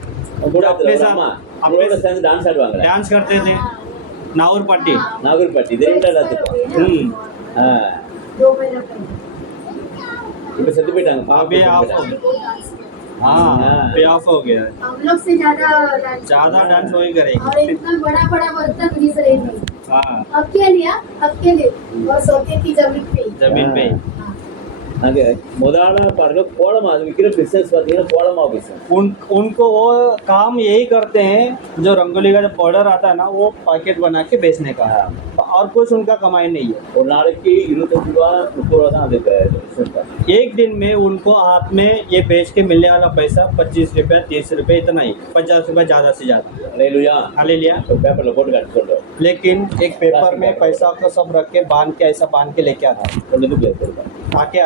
கூட अपने साथ அம்மா அவங்களோட சேர்ந்து டான்ஸ் ஆடுவாங்க, डांस करते थे, नाउर पार्टी। நாகூர்பட்டி தெரியுங்களா எல்லாத்துக்கும்? दो महीना पहले இப்ப செத்து போயிட்டாங்க, अभी ऑफ हो गया, हाँ अभी ऑफ हो गया है। हम लोग से ज्यादा डांस वही करेगी। और इतना बड़ा बड़ा बर्तन घिस रही थी, हाँ अकेले और सोते थी जमीन पे ही। जमीन पे ही। அங்க முதல்ல பாருங்க கோலமா அது விக்கிற பிசினஸ் பாத்தீங்கன்னா கோலமா பிசினஸ்। उनको वो काम यही करते हैं, जो रंगोली का जो पाउडर आता है ना, वो पैकेट बना के बेचने का है, और कुछ उनका कमाई नहीं है। ஒரு நாளைக்கு 25 ரூபா 30 ரூபா தான் அது business தான்। एक दिन में उनको हाथ में ये बेच के मिलने वाला पैसा 25 रुपया 30 रुपये इतना ही, 50 रुपये ज़्यादा से ज़्यादा। ஹalleluya। हालेलुया। ஒரு பேப்பர்ல போட்டு காட்டி சொல்றோம், लेकिन एक पेपर में पैसा को सब रख के बांध के ऐसा बांध के लेके आता, கொண்டு வந்து பேப்பர் கொடுப்பாங்க। आके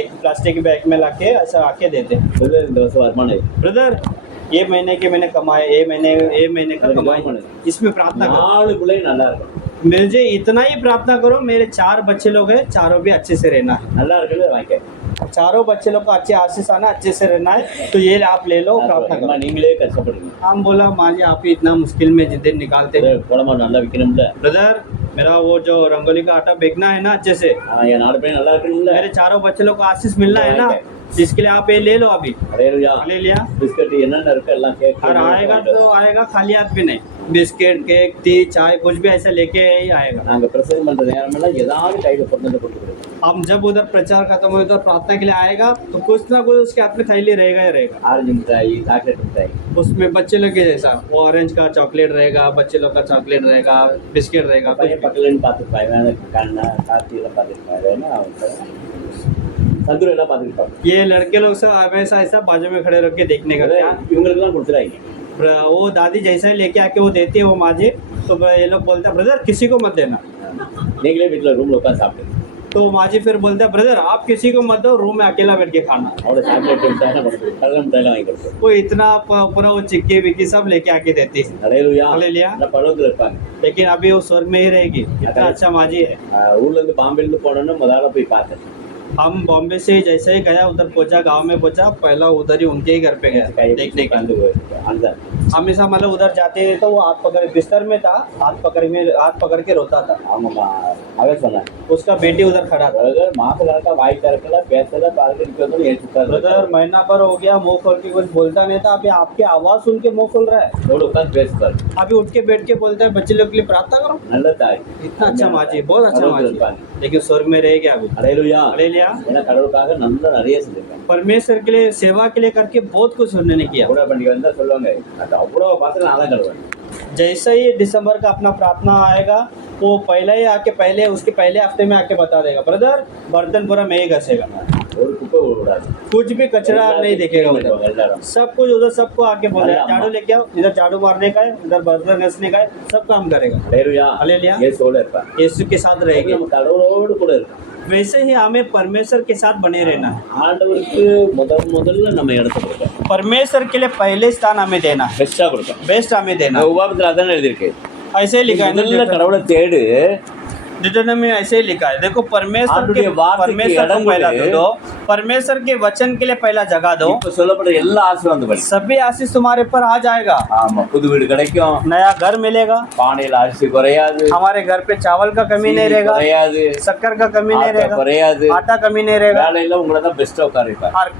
एक प्लास्टिक बैग में लाके ऐसा आके देते। பிரதர் இந்த வருஷம் வருமானம் இது। ब्रदर ये महीने के मैंने कमाए, ये महीने का कमाई, इसमें प्रार्थना करो, 4 பிள்ளைங்க நல்லா இருக்கும், मुझे इतना ही प्रार्थना करो, मेरे 4 बच्चे लोग हैं, चारों भी अच्छे से रहना है, நல்லா இருக்குன்னு வாங்கிக்க। चारों बच्चे लोग को अच्छे आशीष आना, अच्छे से रहना है, तो ये आप ले लो, प्रार्थना அம்மா करो। நீங்களே கஷ்டப்படுறீங்க, हम बोला माँ जी आप ही इतना मुश्किल में दिन निकालते हैं। கோலமா நல்லா விக்கணும்ல, ब्रदर मेरा वो जो रंगोली का आटा बेचना है ना अच्छे से, என் 4 பேர் நல்லா இருக்கணும்ல, मेरे चारों बच्चे लोग को आशीष मिलना है ना, जिसके लिए आप ये ले लो अभी। ஹalleluya। ले लिया, பிஸ்கட் என்னென்ன இருக்கு எல்லாம் கேக் और आएगा तो आएगा खाली हाथ भी नहीं, बिस्किट केक टी चाय कुछ भी ऐसा लेके ही आएगा। நாங்க பிரசங்கம் பண்ற நேரமெல்லாம் ஏதாவது கையில கொண்டு வந்து கொடுத்துருக்கோம்। हम जब उधर प्रचार खत्म हो तो प्रार्थना के लिए आएगा तो कुछ ना कुछ उसके हाथ में थैली रहेगा ही रहेगा, ஆரஞ்சு மிட்டாய் சாக்லேட் மிட்டாய், उसमें बच्चे लोग के जैसा वो ऑरेंज का चॉकलेट रहेगा, बच्चे लोग का चॉकलेट रहेगा, बिस्किट रहेगा। பையன் பக்கத்துலன்னு பார்த்துருப்பாங்க, கண்ணா கார்த்திகெல்லாம் பார்த்துருப்பாங்க, ஏன்னா அவங்க சந்துரு எல்லாம் பார்த்துருப்பாங்க। ये लड़के लोग सब हमेशा ऐसा बाजू में खड़े रख के देखने का क्या, இவங்களுக்குலாம் கொடுத்துறாங்க। वो दादी जैसा ही लेके आके वो देती है वो माँ जी, तो ये लोग बोलते हैं ब्रदर किसी को मत देना, நீங்களே வீட்டில் ரூம்ல உட்காந்து சாப்பிடுங்க, तो माँ जी फिर बोलते हैं ब्रदर आप किसी को मत दो, रूम में अकेला बैठ के खाना। அவ்வளோ சாக்லேட் மிட்டாய் கடலை மிட்டாயெல்லாம் வாங்கி கொடுப்போம்। वो इतना पूरा वो चिक्की विक्की सब लेके आके देती है। ஹalleluya। हालेलुया। நல்லா பருவத்தில் இருப்பாங்க। लेकिन अभी वो स्वर्ग में ही रहेगी, इतना अच्छा माँ जी है। ஊர்ல இருந்து பாம்பேல இருந்து போனோம்னா முதல்ல போய் பார்த்தேன், हम बॉम्बे से जैसे ही गया उधर पहुंचा, गांव में पहुंचा, पहला उधर ही उनके ही घर पे गया देखने का। அந்த हमेशा मतलब उधर जाते थे तो वो हाथ पकड़ बिस्तर में था, हाथ पकड़ के रोता था। அவங்க அவன் சொன்னாங்க, उसका बेटी उधर खड़ा था। பிரதர் மாப்பிள்ளை வாய் திறக்கல பேசல பார்க்கறதுக்கு வந்து ஏற்றுட்டாரு, ब्रदर महीना भर हो गया मुंह खोल के कुछ बोलता नहीं था, अभी आपकी आवाज सुन के मुंह खोल रहा है, எவ்வளோ உட்காந்து பேசுவார், अभी उठ के बैठ के बोलता है बच्चे लोग के लिए प्रार्थना करो। நல்ல தாய், इतना अच्छा माँ जी, बहुत अच्छा माँ जी, இருப்பாங்க। लेकिन स्वर्ग में रह गया अभी। ஹalleluya। हालेलुया। ஏன்னா கடவுளுக்காக நல்லா நிறைய செஞ்சிருக்காங்க। परमेश्वर के लिए सेवा के लिए करके बहुत कुछ उन्होंने किया। கூட பண்டிகை வந்தா சொல்லுவாங்க, அது அவ்வளோ பார்த்து நான் தான் கழுவேன், जैसे ही दिसंबर का अपना प्रार्थना आएगा वो पहले ही आके पहले उसके पहले हफ्ते में आके बता देगा, ब्रदर बर्तन पूरा मैं ही घसेगा, ஒரு குப்பை விடாது कुछ भी कचरा नहीं देखेगा उधर, எல்லாரும் सब कुछ उधर सबको आके बोलेगा अल्लाह झाड़ू लेके आओ, इधर झाड़ू मारने का है, इधर बर्तन घसने का है, सब काम करेगा। ஹalleluya हालेलुया। இயேசுவோட இருப்பார் यीशु के साथ रहेगी। நம்ம கடவுளோடு கூட இருக்கோம் वैसे ही हमें परमेश्वर के साथ बने रहना है। ஆண்டவருக்கு முதல்ல நம்ம இடத்தை கொடுக்கணும் परमेश्वर के लिए पहले स्थान हमें देना है, பெஸ்டா கொடுக்கணும் बेस्ट हमें देना உபாகமத்துல அதான் எழுதியிருக்கு है। ऐसे ही लिखा है முதல்ல ना, கடவுளை தேடு डिटरमिन में ऐसे ही लिखा है, देखो परमेश्वर आंधुड़े के वार्ता की परमेश्वर को इடம் पहला கொடு। दो, परमेश्वर के वचन के लिए पहला जगह दो, இப்ப சொல்லப்படுற எல்லா ஆசீர்வாதம் படி सभी आशीष तुम्हारे पर आ जाएगा। ஆமா புது வீடு கிடைக்கும் नया घर मिलेगा, பானையில அரிசி குறையாது हमारे घर पे चावल का कमी नहीं சீனி रहेगा, குறையாது शक्कर का कमी नहीं ஆட்டா रहेगा, குறையாது आटा कमी नहीं रहेगा, வேலையில உங்களை தான் பெஸ்டா உட்கார வைப்பார் और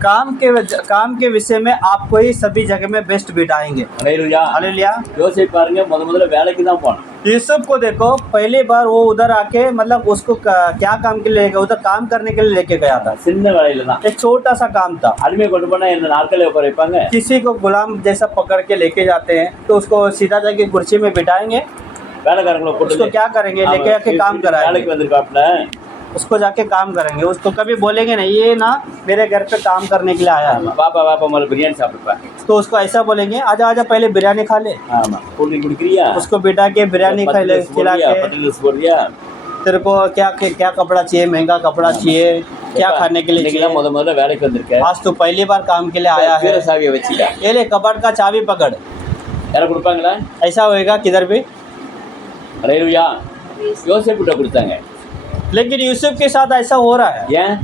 काम के विषय में आपको ही सभी जगह में बेस्ट बिठाएंगे। ஹalleluya हालेलुया। யோசிச்சு பாருங்க முதல்ல வேலைக்கு தான் போகணும் यूसुफ को देखो, पहली बार वो उधर आके मतलब उसको क्या काम के लिए उधर काम करने के लिए लेके गया था, சின்ன வேலையில தான் एक छोटा सा काम था। அடிமை கொண்டு போனா என்ன நாட்களே உட்கார வைப்பாங்க किसी को गुलाम जैसा पकड़ के लेके जाते हैं तो उसको सीधा जाके कुर्सी में बिठाएंगे, வேலைக்காரங்களை उसको போட்டு क्या करेंगे, लेके आके काम कराएंगे, வேலைக்கு வந்திருக்காப்ல उसको जाके काम करेंगे, उसको कभी बोलेंगे नहीं ये ना मेरे घर पे काम करने के लिए आया है, பாப்பா பாப்பா முதல்ல பிரியாணி சாப்பிடுப்பா तो उसको ऐसा बोलेंगे आजा आजा पहले बिरयानी खा ले, ஆமா கூல் ட்ரிங்க் குடிக்கிறியா उसको बिठा के बिरयानी खिला के பட்டியல்ஸ் போடுறியா तेरे को क्या कपड़ा चाहिए, महंगा कपड़ा चाहिए, क्या खाने के लिए இன்னைக்கு चाहिए, முதல்ல வேலைக்கு வந்திருக்க आज तो पहली बार काम के लिए आया है, வீர சாவியை வச்சுக்க ये ले कपड़ का चाबी पकड़, யாரை கொடுப்பாங்களா ऐसा होएगा किधर भी। ஹalleluya யோசேப்புட்ட கொடுத்தாங்க लेकिन यूसुफ के साथ ऐसा हो रहा है, ஏன்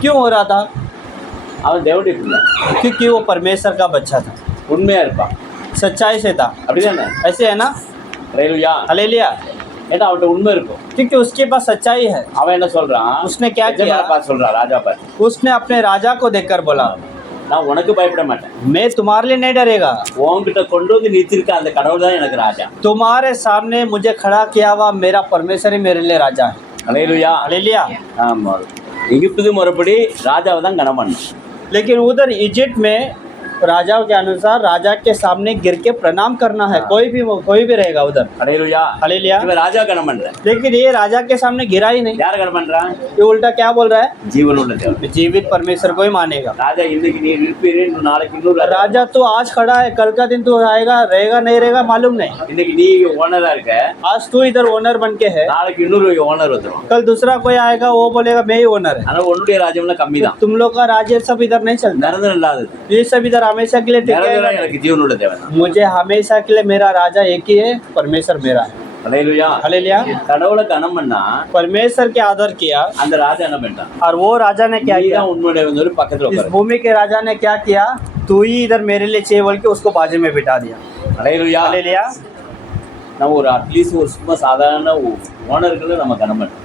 क्यों हो रहा था, அவன் தேவனுடைய பிள்ளை क्योंकि वो परमेश्वर का बच्चा था, உண்மையா இருப்பான் सच्चाई से था, அப்படிதானே ऐसे है ना। ஹalleluya हालेलुया। ஏன்னா அவன்கிட்ட உண்மை இருக்கும் क्योंकि उसके पास सच्चाई है। அவன் என்ன சொல்றான் उसने क्या किया, எஜமானை பார்த்து சொல்றான் ராஜா பார்த்து उसने अपने राजा को देखकर बोला நான் உனக்கு பயப்பட மாட்டேன் मैं तुम्हारे लिए नहीं डरेगा, உன்கிட்ட கொண்டு வந்து நிறுத்திருக்க அந்த கடவுள் தான் எனக்கு ராஜா तुम्हारे सामने मुझे खड़ा किया हुआ मेरा परमेश्वर ही मेरे लिए राजा है। ஹalleluya हालेलुया। ஆமா எகிப்து முறைப்படி ராஜாவை தான் கனம் பண்ணணும் लेकिन उधर इजिप्ट में राजाओं के अनुसार राजा के सामने गिर के प्रणाम करना है, कोई भी रहेगा उधर। ஹalleluya हालेलुया। இவன் ராஜா கனம் பண்ற लेकिन ये राजा के सामने गिरा ही नहीं, யார கனம் பண்றான் ये उल्टा क्या बोल रहा है, ஜீவன் உள்ள தேவன் जीवित परमेश्वर को ही मानेगा। ராஜா இன்னைக்கு நீ இருப்பீரே நாளைக்கு இன்னொரு ராஜா राजा तो आज खड़ा है, कल का दिन तो आएगा, रहेगा नहीं रहेगा मालूम नहीं। இன்னைக்கு நீ ஓனரா இருக்க आज तू इधर ओनर बन के है, நாளைக்கு இன்னொரு ஓனர் வந்துடும் कल दूसरा कोई आएगा वो बोलेगा मैं ही ओनर है। ஆனா உன்னுடைய ராஜ்யம்லாம் கம்மி தான் तुम लोग का राज्य सब इधर नहीं चलता, நிரந்தரம் இல்லாதது ये सब इधर हमेशा के लिए टिकेगा நிரந்தரம் नहीं। எனக்கு ஜீவன் உள்ள தேவன் தான் मुझे हमेशा के लिए मेरा राजा एक ही है, परमेश्वर मेरा है। ஹalleluya हालेलुया। கடவுளை கனம் பண்ணா परमेश्वर के आदर किया அந்த ராஜா என்ன பண்ணிட்டான் और वो राजा ने क्या किया, நீதான் உன்னுடைய வந்து ஒரு பக்கத்துல इस உட்காரு भूमि के राजा ने क्या किया, तू ही इधर मेरे लिए चाहिए बोल के उसको बाजू में बिठा दिया। ஹalleluya हालेलुया। நம்ம ஒரு அட்லீஸ்ட் ஒரு சும்மா சாதாரண ஓனர்களை நம்ம கனம் பண்ணணும்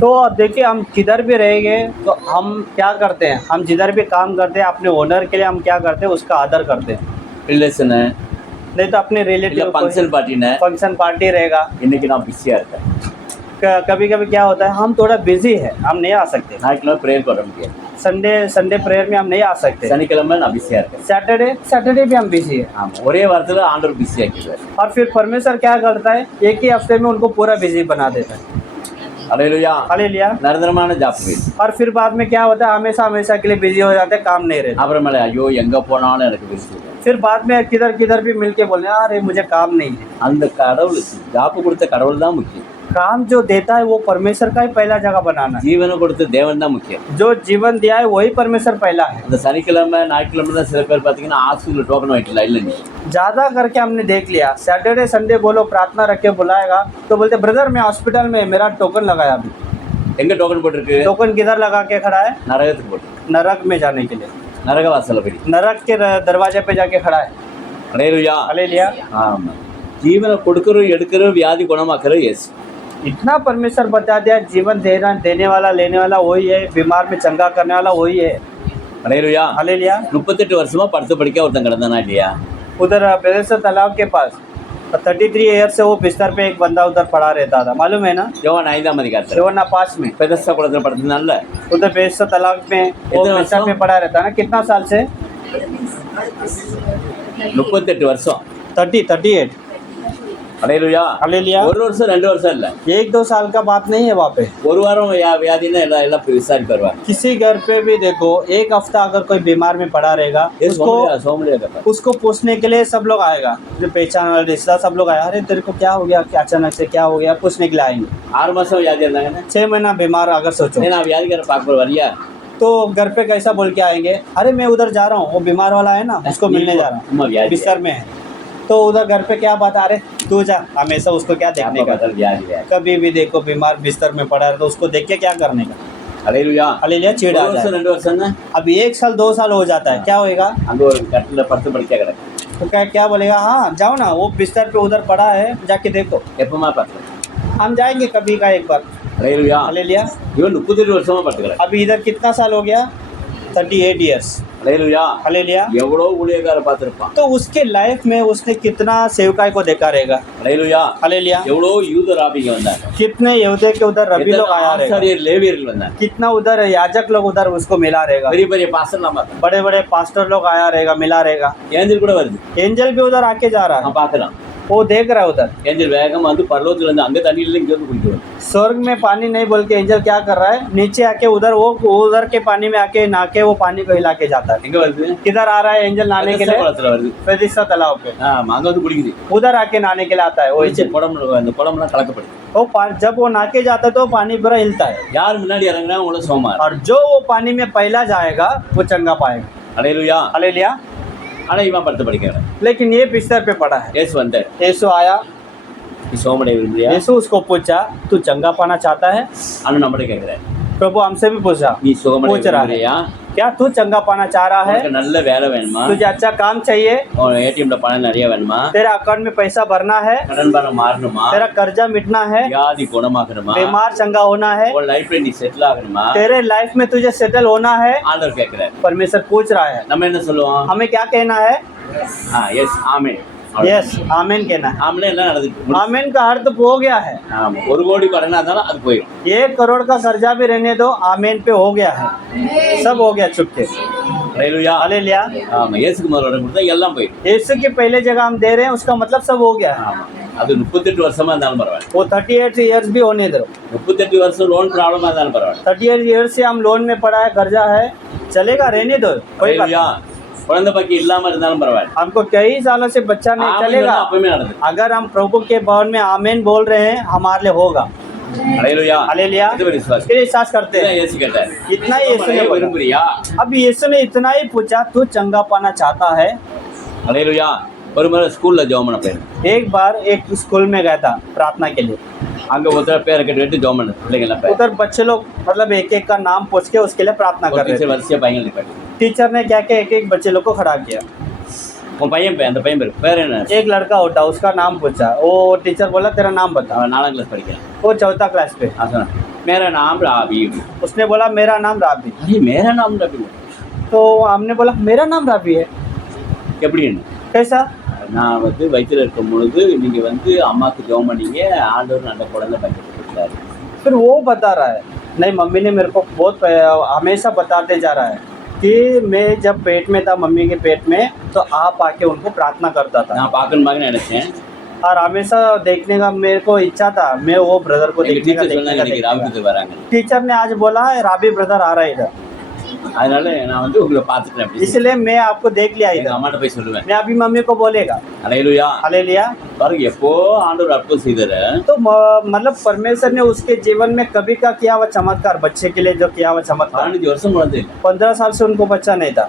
तो अब देखिए हम किधर भी रहेंगे तो हम क्या करते हैं, हम जिधर भी काम करते हैं अपने ओनर के लिए हम क्या करते हैं, उसका आदर करते हैं। ரிலேஷனு नहीं तो अपने இல்ல रिलेटिव ஃபங்க்ஷன் பார்ட்டின்னு फंक्शन पार्टी रहेगा, இன்னைக்கு நான் பிஸியா இருக்கேன் कभी कभी क्या होता है हम थोड़ा बिजी है, हम नहीं आ सकते, ஞாயிற்றுக்கிழமை ப்ரேயர் பண்ண முடியாது संडे प्रेयर में हम नहीं आ सकते, சனிக்கிழமை நான் பிஸியா இருக்கேன் सैटरडे भी हम बिजी है। ஆமா ஒரே வாரத்துல ஆண்டவர் பிஸி ஆக்கிடுவார் और फिर परमेश्वर क्या करता है, एक ही हफ्ते में उनको पूरा बिजी बना देता है। ஹalleluya हालेलुया। நிரந்தரமான ஜாப் और फिर बाद में क्या होता है, हमेशा के लिए बिजी हो जाते हैं, काम नहीं रहता, அப்புறமேல ஐயோ எங்க போனாலும் எனக்கு பிஸி फिर बाद में किधर भी मिल के बोलने अरे मुझे काम नहीं है। அந்த கடவுள் ஜாப் கொடுத்த கடவுள் தான் முக்கியம் काम जो देता है वो परमेश्वर का ही पहला जगह बनाना है, ஜீவனை கொடுத்த தேவன் தான் முக்கியம் जो जीवन दिया है वही परमेश्वर पहला है। அந்த சனிக்கிழமை ஞாயிற்றுக்கிழமை தான் சில பேர் பார்த்தீங்கன்னா ஹாஸ்பிட்டல் டோக்கன் வாங்கிட்டல இல்லை நீ ज्यादा करके हमने देख लिया, सैटरडे संडे बोलो प्रार्थना रख के बुलाएगा तो बोलते ब्रदर मैं हॉस्पिटल में, मेरा टोकन लगाया अभी। எங்க டோக்கன் போட்டிருக்கு टोकन किधर लगा के खड़ा है, நரகத்துக்கு போட்டிருக்கு नरक में जाने के लिए, நரக வாசல்ல போய் नरक के दरवाजे पे जाके खड़ा है। ஹalleluya हालेलुया। ஆமா ஜீவனை கொடுக்கிற எடுக்கிற வியாதி குணமாக்குற இயேசு इतना परमेश्वर बता दिया, जीवन देने वाला लेने वाला वही है, बीमार में चंगा करने वाला वही है। ஹalleluya हालेलुया। 38 வருஷமா படுத்து படிக்க ஒருத்தன் கிடந்தானா இல்லையா उधर बेरेसर तालाब के पास 33 ईयर से वो बिस्तर पे एक बंदा उधर पड़ा रहता था, मालूम है ना, யோவான் 5ஆம் அதிகாரத்துல सेवना 5 में பெதஸ்தா குளத்துல படுத்திருந்தான்ல उधर बेरेसर तालाब में वो कितने बिस्तर वर्षों? पे पड़ा रहता ना, कितना साल से, 38 வருஷம் 38 அலையிலுயா हालेलुया। ஒரு வருஷம் 2 வருஷம் இல்ல 1-2 साल का बात नहीं है वहाँ पे। ஒரு வாரம் வியாதினா எல்லாம் எல்லாம் விசாரிப்பு வருவாங்க किसी घर पे भी देखो 1 हफ्ता अगर कोई बीमार में पड़ा रहेगा ये उसको सोमलिया का उसको पूछने के लिए सब लोग आएगा, जो पहचान वाला रिश्तेदार सब लोग आए, अरे तेरे को क्या हो गया, क्या अचानक से क्या हो गया, पूछने के लिए आएंगे। 6 மாசம் வியாதி இருந்தாங்கன்னா 6 महीना बीमार अगर सोचो நான் வியாதிக்கார பார்க்க வரியா तो घर पे कैसा बोल के आएंगे, अरे मैं उधर जा रहा हूँ, वो बीमार वाला है ना उसको मिलने जा रहा சும்மா हूँ, வியாதி बिस्तर में है। तो उधर घर पे क्या बात, अरे तू जा, हमेशा उसको क्या देखने का, வியாதி வியாதி कभी भी देखो बीमार बिस्तर में पड़ा है तो उसको देख के क्या करने का। அலையிலுயா हालेलुया, चिढ़ आ ஒரு வருஷம் जाए। 2 வருஷம் தான் अब 1 साल 2 साल हो जाता है, क्या होएगा, அங்க ஒரு கட்டில படுத்து படிக்க கிடக்கு तो क्या क्या बोलेगा, हाँ जाओ ना, वो बिस्तर पे उधर पड़ा है, जाके देखो। எப்பமா பார்த்து हम जाएंगे कभी का एक बार। அலையிலுயா हालेलुया। இவன் 38 வருஷமா படுத்து கிடக்கு अभी इधर कितना साल हो गया, 38 ईयर्स। அலையிலுயா हालेलुया। எவ்வளோ ஊழியக்கார பார்த்துருப்பான் तो उसके लाइफ में उसने कितना सेवकाई को देखा रहेगा। அலையிலுயா हालेलुया। எவ்வளோ யூத ராபிங்க வந்தாங்க कितने यहूदी के उधर रबी लोग आया रहेगा, ஆசாரியர் லேவியர்கள் வந்தாங்க कितना उधर याजक लोग उधर उसको मिला रहेगा, பெரிய பெரிய பாஸ்டர்லாம் பார்த்தாங்க बड़े बड़े पास्टर लोग आया रहेगा, मिला रहेगा। ஏஞ்சல் கூட வருது एंजल भी उधर आके जा रहा है, நான் பார்க்கலாம் वो देख रहा है उधर। ஏஞ்சல் வேகமா வந்து பரலோகத்துல இருந்து அங்க தண்ணியில இங்க வந்து குடிக்கணும் स्वर्ग में पानी नहीं बोल के एंजल क्या कर रहा है, नीचे आके उधर वो उधर के पानी में आके नहा वो पानी को हिला के जाता है। எங்க வருது किधर आ रहा है एंजल नहाने के लिए, குளத்துல வருது फेदिस्ता तालाब पे அங்க வந்து குடிக்குது उधर आके नहाने के लिए आता है वो एंजल। குடம்ல அந்த குடம்லாம் கலக்கப்படுது वो जब वो नहा के जाता है तो पानी पूरा हिलता है, யார் முன்னாடி இறங்குனா உங்களை சோமார் और जो वो पानी में पहला जाएगा वो चंगा पाएगा। அலையிலுயா हालेलुया। ஆனா இவன் படுத்து படிக்கிறேன் लेकिन ये बिस्तर पे पड़ा है। ஏசு வந்தார் यीशु आया, நீ சோமடைய விரும்புறியா यीशु उसको पूछा तू चंगा पाना चाहता है, ஆனா நம்மளே கேட்கிறேன் प्रभु हमसे भी पूछा நீ சோமடைய पूछ रहा है, விரும்புறியா क्या तू चंगा पाना चाह रहा है, உனக்கு நல்ல வேலை வேணுமா तुझे अच्छा काम चाहिए, ஏடிஎம்ல பணம் நிறைய வேணுமா तेरा अकाउंट में पैसा भरना है, கடன் பணம் மாறணுமா तेरा कर्जा मिटना है, வியாதி குணமாகணுமா बीमार चंगा होना है, உன் லைஃப்ல நீ செட்டில் ஆகணுமா तेरे लाइफ में तुझे सेटल होना है। ஆண்டவர் கேட்கிறார் परमेश्वर पूछ रहा है, நம்ம என்ன சொல்லுவோம் हमें क्या कहना है, எஸ் ஆமென் यस आमीन कहना है। ஆமென் எல்லாம் நடந்துட்டு आमीन का अर्थ हो गया है, ஆமா 1 கோடி கடனா இருந்தாலும் அது போயிடும் 1 करोड़ का कर्जा भी रहने दो, आमीन पे हो गया है, सब हो गया चुपके। ஹalleluya हालेलुया। ஆமா இயேசுக்கு முதல்ல இடம் கொடுத்தா எல்லாம் போயிடும் यीशु के पहले जगह हम दे रहे हैं, उसका मतलब सब हो गया है। ஆமா அது 38 வருஷமா இருந்தாலும் பரவாயில்ல वो 38 इयर्स भी होने दो, 38 வருஷம் லோன் ப்ராப்ளமா இருந்தாலும் பரவாயில்ல 38 इयर्स से हम लोन में पड़ा है, कर्जा है, चलेगा, रहने दो, कोई बात ஹalleluya குழந்தை பாக்கி இல்லாம இருந்தாலும் பரவாயில்ல नहीं। हमको कई सालों से बच्चा नहीं ஆமென் चलेगा, அப்பவே நடந்து अगर हम प्रभु के भवन में आमीन बोल रहे हैं हमारे लिए होगा। ஹalleluya हालेलुया। இது ஒரு விசுவாசம் फिर एहसास करते இதான் हैं, இயேசு கேட்டார் इतना ही यीशु ने बोला। விரும்புறியா अब यीशु ने इतना ही पूछा तू चंगा पाना चाहता है। ஹalleluya ஒரு முறை ஸ்கூல்ல ஜெபம் பண்ண போயிருந்தேன் एक बार एक स्कूल में गया था प्रार्थना के लिए, அங்க ஒருத்தர் பேரை கேட்டு ஜெபம் பண்ண பிள்ளைங்க எல்லாம் பேர் उधर बच्चे लोग मतलब एक एक का नाम पूछ के उसके लिए प्रार्थना कर रहे டீச்சர் थे। வரிசையா பையன் நிப்பாட்டி टीचर ने क्या किया, एक एक बच्चे लोग को खड़ा किया, உன் பையன் அந்த பையன் பேர் என்ன एक लड़का उठा, उसका नाम पूछा, वो टीचर बोला तेरा नाम बता, அவன் 4ஆம் கிளாஸ் படிக்கிறான் वो 4th क्लास पे, சொன்னான் मेरा नाम राबी उसने बोला मेरा नाम राबी, अरे मेरा नाम राबी तो हमने बोला मेरा नाम राबी है, எப்படின்னு कैसा, நான் வந்து வயிற்றுல இருக்கும் பொழுது நீங்க வந்து அம்மாக்கு ஜெபம் பண்ணீங்க ஆண்டவர் நல்ல குழந்தை பையன் கொடுத்தாரு फिर वो बता रहा है, नहीं मम्मी ने मेरे को बहुत हमेशा बताते जा रहा है कि मैं जब पेट में था मम्मी के पेट में तो आप आके उनको प्रार्थना करता था, நான் பார்க்கணுமாக நினைச்சேன் और हमेशा देखने का मेरे को इच्छा था, मैं वो ब्रदर को எங்க देखने का டீச்சர் சொன்னாங்க இன்னைக்கு देखने का। ராபிக்கு வராங்க टीचर ने आज बोला राबी ब्रदर आ रहा है इधर, அதனால நான் வந்து உங்களை பார்த்துட்டேன் அப்படி इसलिए मैं आपको देख लिया எங்க इधर, அம்மாட்ட போய் சொல்லுவேன் मैं अभी मम्मी को बोलेगा। அலையிலுயா हालेलुया। பாருங்க எப்போ ஆண்டவர் அற்புதம் செய்தாரு तो मतलब परमेश्वर ने उसके जीवन में कभी का किया हुआ चमत्कार, बच्चे के लिए जो किया हुआ चमत्कार, 15 வருஷம் குழந்தை இல்லை 15 साल से उनको बच्चा नहीं था।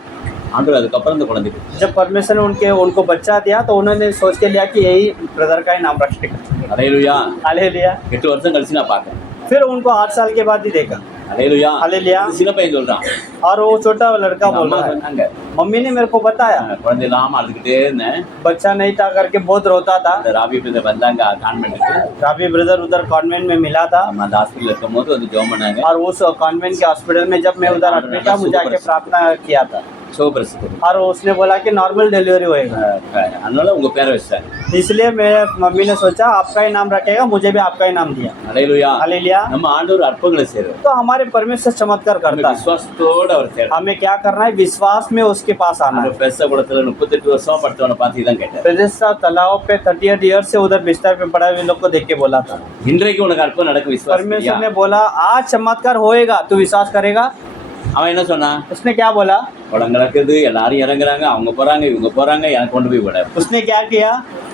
ஆண்டவர் அதுக்கப்புறம் இந்த குழந்தைக்கு जब परमेश्वर ने उनको बच्चा दिया तो उन्होंने सोच के लिया कि यही ब्रदर का ही नाम रखेगा। அலையிலுயா हालेलुया। 8 வருஷம் கழிச்சு நான் பார்க்கறேன் फिर उनको 8 साल के बाद ही देखा। அலையிலுயா हालेलुया। சின்ன பையன் சொல்றான் और वो छोटा लड़का बोल அம்மா रहा है, சொன்னாங்க मम्मी ने मेरे को बताया குழந்தை இல்லாம அழுதுகிட்டே இருந்தேன் बच्चा नहीं था करके बहुत रोता था। இந்த ராபி பிரதர் வந்தாங்க கான்வென்ட்டுக்கு राबी ब्रदर उधर कॉन्वेंट में मिला था, நம்ம அந்த ஹாஸ்பிட்டல் இருக்கும் போது வந்து ஜெபம் பண்ணாங்க और उस कॉन्वेंट के हॉस्पिटल में जब मैं उधर एडमिट था मुझे आके प्रार्थना किया था। சிவபிரசத்து और उसने बोला कि नॉर्मल डिलीवरी होएगा। அதனால உங்க பேரை வச்சாங்க. इसलिए मेरे मम्मी ने सोचा आपका ही नाम रखेगा, मुझे भी आपका ही नाम दिया। அல்லேலூயா. हालेलुया। நம்ம ஆண்டவர் அற்புதங்களை செய்றார். तो हमारे परमेश्वर चमत्कार करता है। விசுவாசத்தோட அவர் செய்றார். हमें क्या करना है? विश्वास में उसके पास आना है। பெருசா குளத்துல 38 வருஷமா படுத்தவனை பார்த்து தான் கேட்டார். बेथेस्दा तालाब पे 38 ईयर से उधर बिस्तर पे पड़ा हुए लोग को देख के बोला था। இன்றைக்கு உனக்கு அற்புதம் நடக்கும் விசுவாசம். परमेश्वर ने बोला आज चमत्कार होएगा, तू विश्वास करेगा? அவன் என்ன சொன்னான்? उसने क्या बोला? குளம் கலக்குது, எல்லாரும் இறங்குறாங்க, அவங்க போறாங்க, இவங்க போறாங்க, எனக்கு கொண்டு போய் விட. उसने क्या किया?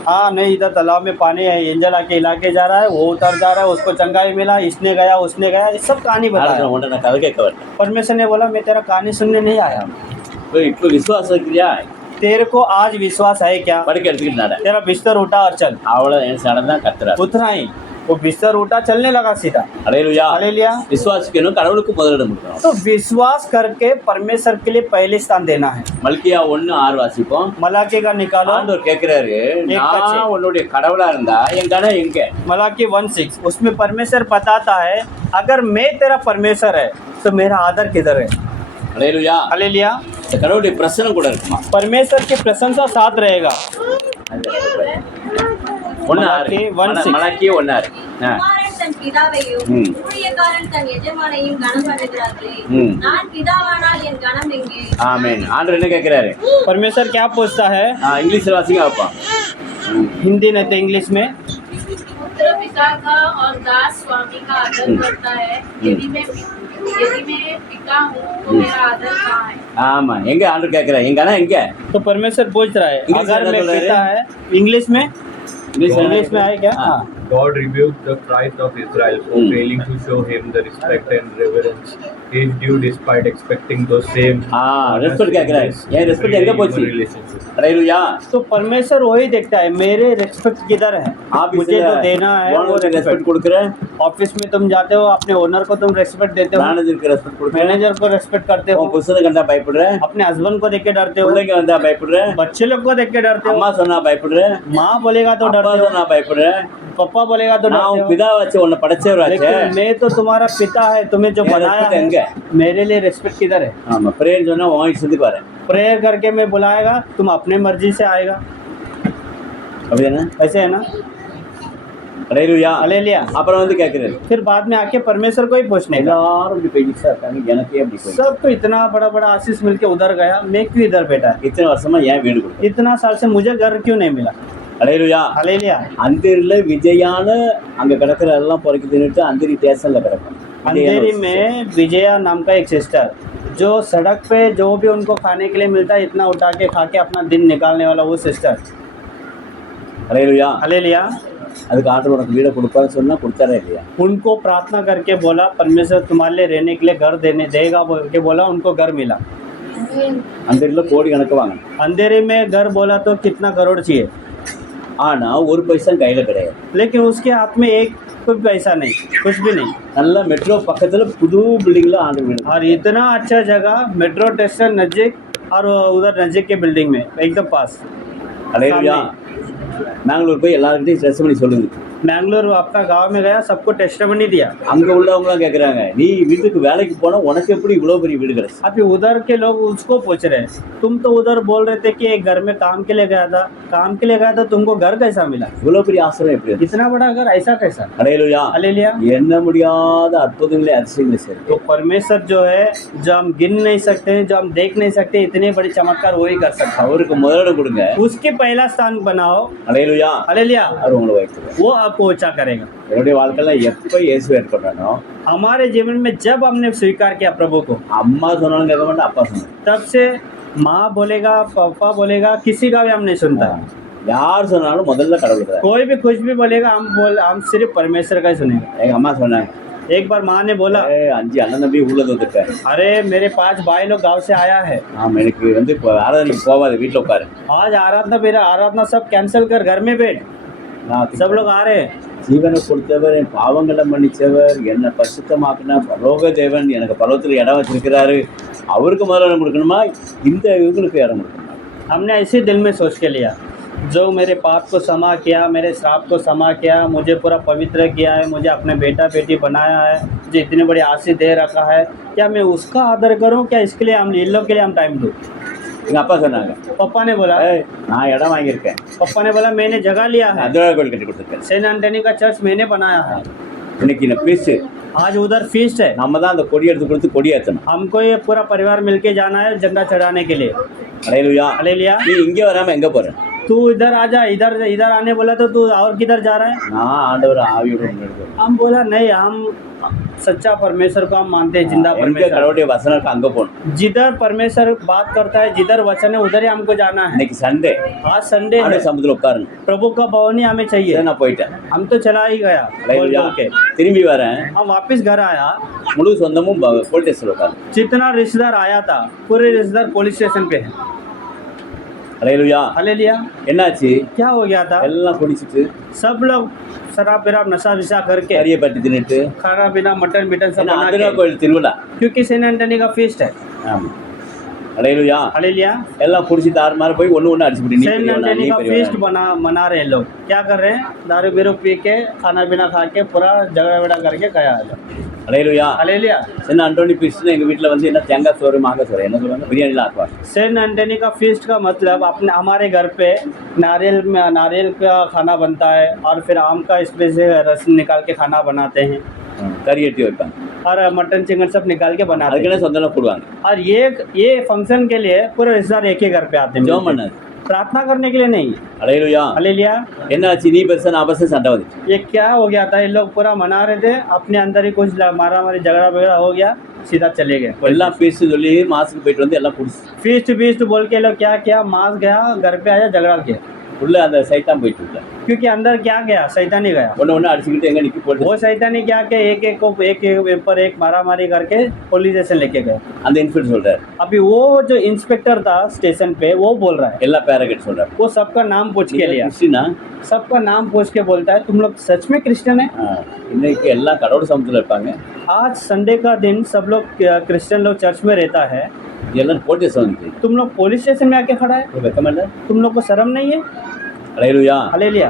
हाँ नहीं, इधर तालाब में पानी है, एंजल आके इलाके जा रहा है, वो उतर जा रहा है, उसको चंगाई मिला, इसने गया उसने गया, ये सब कहानी बताया। உன்னை நான் கதை கேட்க வரல. परमेश्वर ने बोला मैं तेरा कहानी सुनने नहीं आया। இப்போ விசுவாசம் இருக்கிறியா? तेरे को आज विश्वास है क्या? படுக்க எடுத்துக்கிட்டு நட. तेरा बिस्तर उठा और चल। அவ்வளோ என் சடந்தான் கத்துறாரு. उतना ही वो बिस्तर उठा, चलने लगा सीधा। அல்லேலூயா. हालेलुया। விசுவாசிக்கணும், கடவுளுக்கு முதலிடம் கொடுக்கணும். तो विश्वास करके परमेश्वर के लिए पहले स्थान देना है। மல்கியா 1:6 வாசிப்போம். मलाकी का निकालो। ஆண்டவர் கேட்கிறாரு, நான் உன்னுடைய கடவுளா இருந்தா என் கணம் எங்க? मलाकी 1:6 उसमें परमेश्वर बताता है अगर मैं तेरा परमेश्वर है तो मेरा आदर किधर है? அல்லேலூயா. हालेलुया। இந்த கடவுளுடைய பிரசன்னம் கூட இருக்குமா? परमेश्वर की प्रशंसा साथ रहेगा। 1:6 1:6 மலாக்கியே 1:6. குமாரன் தன் பிதாவையும் ம். ஊழியக்காரன் தன் எஜமானையும் கனம் பண்ணுகிறார்களே, ம். நான் பிதாவானால் என் கனம் எங்கே? ஆமென். ஆண்டவர் என்ன கேட்கிறாரு? परमेश्वर क्या पूछता है? இங்கிலீஷ்ல வாசிங்க அப்பா. हिंदी नहीं तो इंग्लिश में। पुत्र पिता का और दास स्वामी का आदर करता है। यदि मैं पिता हूँ तो मेरा आदर कहाँ है? ஆமா, எங்க ஆண்டவர் கேட்கிறாரு, என் கணம் எங்க? तो परमेश्वर पूछ रहा है इंग्लिश अगर में मैं बोल रहे पिता है, इंग्लिश में इंग्लिश में आए क्या? हाँ। God rebuked the Christ of Israel for failing to show him the respect and reverence is due despite expecting those same respect கேட்கிறாரு. ஏன் ரெஸ்பெக்ட் எங்க போச்சு? relationship. அல்லேலூயா. तो परमेश्वर वही देखता है मेरे रेस्पेक्ट किधर है, मुझे जो देना है वो ரெஸ்பெக்ட் रेस्पेक्ट। கொடுக்குற, ऑफिस में तुम जाते हो, अपने ओनर को तुम रेस्पेक्ट देते हो, மேனேஜருக்கு ரெஸ்பெக்ட் கொடுக்குற, मैनेजर को रेस्पेक्ट करते हो, உன் புருஷனுக்கு கண்டா பயப்படுற, अपने हस्बैंड को देख के डरते हो, பிள்ளைங்க வந்தா பயப்படுற, बच्चे लोग को देख के डरते हो, அம்மா சொன்னா பயப்படுற, माँ बोलेगा तो அப்பா डरते हो, சொன்னா பயப்படுற. पप्पा बोलेगा तो நான் डरते உன் हो। பிதா வச்சு உன்னை படைச்சவராச்சே. लेकिन मैं तो तुम्हारा पिता है, तुम्हें जो मेरा बनाया respect है, எங்க? मेरे लिए रेस्पेक्ट किधर है? ஆமா, பிரேயர் சொன்னா உன் இஷ்டத்துக்கு வரேன். प्रेयर करके मैं बुलाएगा, तुम अपने मर्जी से आएगा, அப்படிதானே? ऐसे है ना? அல்லேலூயா. हालेलुया। அப்புறம் வந்து கேட்கிறாரு, फिर बाद में आके परमेश्वर को ही पूछने का, எல்லாரும் இப்படி பெருசா இருக்காங்க, எனக்கே அப்படி போய் सबको इतना बड़ा बड़ा आशीष मिलके उधर गया, मैं क्यों इधर बैठा? இத்தனை வருஷமா ஏன் வீடு கொடுக்க? इतना साल से मुझे घर क्यों नहीं मिला? அல்லேலூயா. हालेलुया। அந்திரில விஜயான அங்க கிடக்குற எல்லாம் பொறுக்கி தின்னுட்டு அந்திரி ஸ்டேஷன்ல கிடக்கும். अंधेरी में विजया नाम का एक सिस्टर जो सड़क पे जो भी उनको खाने के लिए मिलता है इतना उठा के खा के अपना दिन निकालने वाला वो सिस्टर। அல்லேலூயா. हालेलुया। அதுக்கு ஆண்டவர் உனக்கு வீட கொடுப்பான்னு சொன்னா கொடுத்தாரா இல்லையா? उनको प्रार्थना करके बोला परमेश्वर तुम्हारे लिए रहने के लिए घर देने देगा बोल के बोला, उनको घर मिला। அந்திரில கோடி கணக்கு வாங்க. अंधेरे में घर बोला तो कितना करोड़ चाहिए, ஆனா ஒரு பைசா கையில கிடையாது. लेकिन उसके हाथ में एक कोई पैसा नहीं, कुछ भी नहीं। நல்ல மெட்ரோ பக்கத்துல புது பில்டிங்ல ஆண்டவர் வீடு. और इतना अच्छा जगह मेट्रो स्टेशन नजदीक और उधर नजदीक के बिल्डिंग में एकदम पास। அல்லேலூயா. பெங்களூர் போய் எல்லாருக்கிட்டையும் ட்ரெஸ் பண்ணி சொல்லுது. मैंगलोर अपना गांव में गया, सबको टेस्टिमनी दिया। அங்க உள்ளவங்களாம் கேக்குறாங்க, நீ வீட்டுக்கு வேலைக்கு போனா உனக்கு எப்படி இவ்வளவு பெரிய வீடு கிடைச்சு? अभी उधर के लोग उसको पूछ रहे हैं तुम तो उधर बोल रहे थे कि एक घर में काम के लिए गया था, काम के लिए गया था, तुमको घर कैसा मिला? இவ்வளவு பெரிய ஆசிரியம் எப்படி? इतना बड़ा घर ऐसा कैसा? அல்லேலூயா. हालेलुया। எண்ண முடியாத அற்புதங்களை அதிசயங்களை செய்றார். तो परमेश्वर जो है जो हम गिन नहीं सकते, जो हम देख नहीं सकते, इतने बड़ी चमत्कार वो ही कर सकता है। அவருக்கு முதலிடம் கொடுங்க. उसके पहला स्थान बनाओ। அல்லேலூயா. हालेलुया। அவர் உங்களை வைக்கிறார். वो आपको ऊंचा करेगा। என்னுடைய வாழ்க்கையில எப்ப இயேசு ஏற்பட்டானோ हमारे जीवन में जब हमने स्वीकार किया प्रभु को, அம்மா சொன்னாலும் கேட்க மாட்டேன், அப்பா சொன்னாங்க. तब से माँ बोलेगा पापा बोलेगा किसी का भी हम नहीं सुनता। யார் சொன்னாலும் முதல்ல கடவுளுக்கு தான். कोई भी कुछ भी बोलेगा हम सिर्फ परमेश्वर का ही सुनेगा। எங்க அம்மா சொன்னாங்க, एक बार माँ ने बोला 5 அண்ணன் தம்பி உள்ளது வந்துட்டேன். अरे मेरे 5 भाई लोग गांव से आया है, ஆமா, எனக்கு வந்து இப்போ ஆராதனைக்கு போகாது, வீட்டுல உட்காரு. आज आराधना मेरा आराधना सब कैंसिल कर, घर में बैठ, நான் सब लोग आ रहे हैं। ஜீவனை கொடுத்தவர், என் பாவங்களை மன்னிச்சவர், என்னை பரிசுத்தமாக்கின பரலோக தேவன், எனக்கு பரலோகத்தில் இடம் வச்சிருக்கிறாரு, அவருக்கு முதல்ல இடம் கொடுக்கணுமா, இந்த இவங்களுக்கு இடம் கொடுக்கணுமா? हमने ऐसे दिल में सोच के लिया जो मेरे पाप को क्षमा किया, मेरे श्राप को क्षमा किया, मुझे पूरा पवित्र किया है, मुझे अपने बेटा बेटी बनाया है, जो इतनी बड़ी आशीष दे रखा है, क्या मैं उसका आदर करूं? क्या इसके लिए हम इन लोग के लिए हम टाइम दूं? எங்க அப்பா சொன்னாங்க, पापा ने बोला "ஏய், நான் இடம் வாங்கியிருக்கேன், पापा ने बोला मैंने जगह लिया है, அதுவா கோயில் கட்டி கொடுத்துருக்கேன், सेंट एंटनी का चर्च मैंने बनाया है, இன்னைக்கு இந்த பீஸ் आज उधर फीस्ट है, நம்ம தான் அந்த கொடி எடுத்து கொடுத்து கொடி ஏற்றணும்." हमको ये पूरा परिवार मिलके जाना है झंडा चढ़ाने के लिए। அலையலுயா, हालेलुया। நீ இங்கே வராம எங்க போற? तू इधर आ जा, इधर इधर आने बोला तो तू और किधर जा रहा है? நான் ஆண்டவர் ஆவியோட உணர்வு. हम बोला नहीं, हम सच्चा परमेश्वर को हम मानते हैं, जिंदा எங்க परमेश्वर। கடவுளுடைய வசனம் இருக்கு அங்க போகணும். जिधर परमेश्वर बात करता है, जिधर वचन है उधर ही हमको जाना है। இன்னைக்கு சண்டே, आज संडे है, ஆண்டவர் சமுத்திரத்துல உட்காருங்க. प्रभु का भवन ही हमें चाहिए। சரி, நான் போயிட்டேன். हम तो चला ही गया बोल அலையலுயா, बोल के। திரும்பி வரேன், हम वापस घर आया, முழு சொந்தமும் போலீஸ் ஸ்டேஷன்ல உட்காரு. जितना रिश्तेदार आया था पूरे रिश्तेदार पुलिस स्टेशन पे है। அலையலுயா, हालेलुया। என்னாச்சு? क्या हो गया था? எல்லாம் குடிச்சிட்டு सब लोग शराब पिराब नशा विशा करके கறியை பட்டி தின்னுட்டு, खाना पीना मटन बिटन सब ஏன்னா बना அதுவா के, கோயில் திருவிழா. क्योंकि सेंट एंटनी का फीस्ट है। ஆமா, அலையலுயா, हालेलुया। எல்லாம் குடிச்சு தாறுமாறு போய் ஒண்ணு ஒண்ணு அடிச்சுட்டு நீ सेंट பெரியவனா, एंटनी நீ का பெரியவனா. फीस्ट मना रहे हैं लोग। क्या कर रहे हैं? दारू बीरू पी के खाना पीना खा के पूरा झगड़ा वगड़ा करके गया है। அலையலுயா, हालेलुया। என்ன அண்டோனி பீஸ்னு எங்க வீட்டுல வந்து என்ன தேங்காய் சோறு மாங்காய் சோறு என்ன சொல்லுவாங்க, பிரியாணில ஆக்குவாங்க. सेंट एंटनी का फीस्ट का मतलब अपने हमारे घर पे नारियल का खाना बनता है और फिर आम का इसमें से रस निकाल के खाना बनाते हैं கறி எட்டி வைப்பாங்க. और मटन चिकन सब निकाल के बनाते அதுக்குன்னு हैं। சொந்தம் போடுவாங்க. और ये फंक्शन के लिए पूरे रिश्तेदार एक ही घर पे आते हैं, ஜெபம் பண்ணாது. प्रार्थना करने के लिए नहीं। அலையலுயா, हालेलुया। என்னாச்சு? நீ பெருசா நான் பெருசா சண்டை வந்துச்சு. ये क्या हो गया था? ये लोग पूरा मना रहे थे, अपने अंदर ही कुछ मारा मारी झगड़ा वगड़ा हो गया, सीधा चले गए। எல்லாம் பீஸ் சொல்லி மாசுக்கு போயிட்டு வந்து எல்லாம் குடிச்சு फीस्ट बोल के लोग क्या किया, मास गया घर पे आया झगड़ा किया, உள்ள அந்த சைத்தான் போயிட்டு இருக்க क्योंकि अंदर क्या गया, शैतानी गया। ஒண்ணு அடிச்சுக்கிட்டு எங்க நிக்கி போட்டு वो शैतानी क्या के एक पर एक मारा मारी करके पुलिस स्टेशन लेके गए। அந்த இன்ஸ்பெக்டர் சொல்றாரு, अभी वो जो इंस्पेक्टर था स्टेशन पे वो बोल रहा है, எல்லா பேரகட் சொல்றாரு, वो सबका नाम पूछ के लिया, கிறிஸ்டினா सबका नाम पूछ के बोलता है तुम लोग सच में क्रिश्चियन है? இன்னைக்கு எல்லாம் கடவுள் சமூகத்துல இருப்பாங்க. आज संडे का दिन सब लोग क्रिश्चियन लोग चर्च में रहता है, எல்லாம் போட்டு சொல்லுங்க, तुम लोग पुलिस स्टेशन में आके खड़ा है, வெக்கமல்ல? तुम लोग को शर्म नहीं है? அலையலுயா, हालेलुया।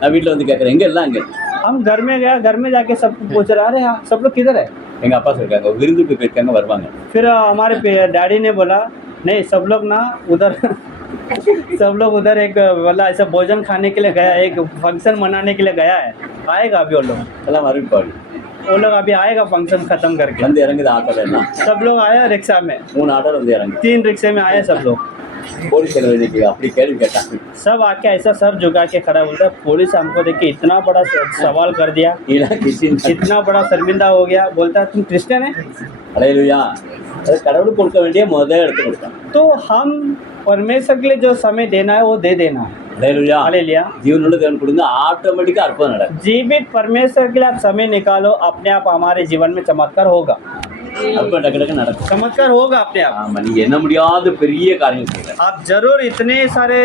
நான் வீட்டுல வந்து கேட்கறேன், எங்க எல்லாம் அங்க? हम घर में गया, घर में जाके सबको पूछ रहा, अरे हाँ सब लोग किधर है? எங்க அப்பா சொல்லிருக்காங்க, விருந்துக்கு போயிருக்காங்க, வருவாங்க. फिर हमारे डैडी ने बोला नहीं सब लोग ना उधर सब लोग उधर एक वाला ऐसा भोजन खाने के लिए गया, एक फंक्शन मनाने के लिए गया है, आएगा अभी वो लोग எல்லாம் வருவிப்பாடு अभी आएगा फंक्शन खत्म करके। வந்து இறங்குது ஆட்டோல எல்லாம். सब लोग आया रिक्शा में, 3 ஆட்டோல வந்து இறங்கு. 3 रिक्शे में आए सब लोग। போலீஸ் இன்னைக்கு அப்படி கேள்வி கேட்டாங்க. सब आके ऐसा सर झुका के खड़ा बोलता है पुलिस हमको देख के इतना बड़ा सवाल कर दिया, நீலா கிறிஸ்டின். इतना बड़ा शर्मिंदा हो गया, बोलता है तुम क्रिश्चियन है? அலையலுயா, அது கடவுளுக்கு கொடுக்க வேண்டிய முதல் எடுத்து கொடுத்தான். तो हम परमेश्वर के लिए जो समय देना है वो दे देना है। அலையலுயா, हालेलुया। ஜீவனுள்ள தேவன் கொடுங்க, ஆட்டோமேட்டிக்கா அற்புதம் நடக்கும். जीवित परमेश्वर के लिए आप समय निकालो, अपने आप हमारे जीवन में चमत्कार होगा, அற்புதம் டக்கு டக்கு நடக்கும். चमत्कार होगा अपने आप। ஆமா, நீங்க என்ன முடியாத பெரிய காரியம் செய்யல. आप जरूर इतने सारे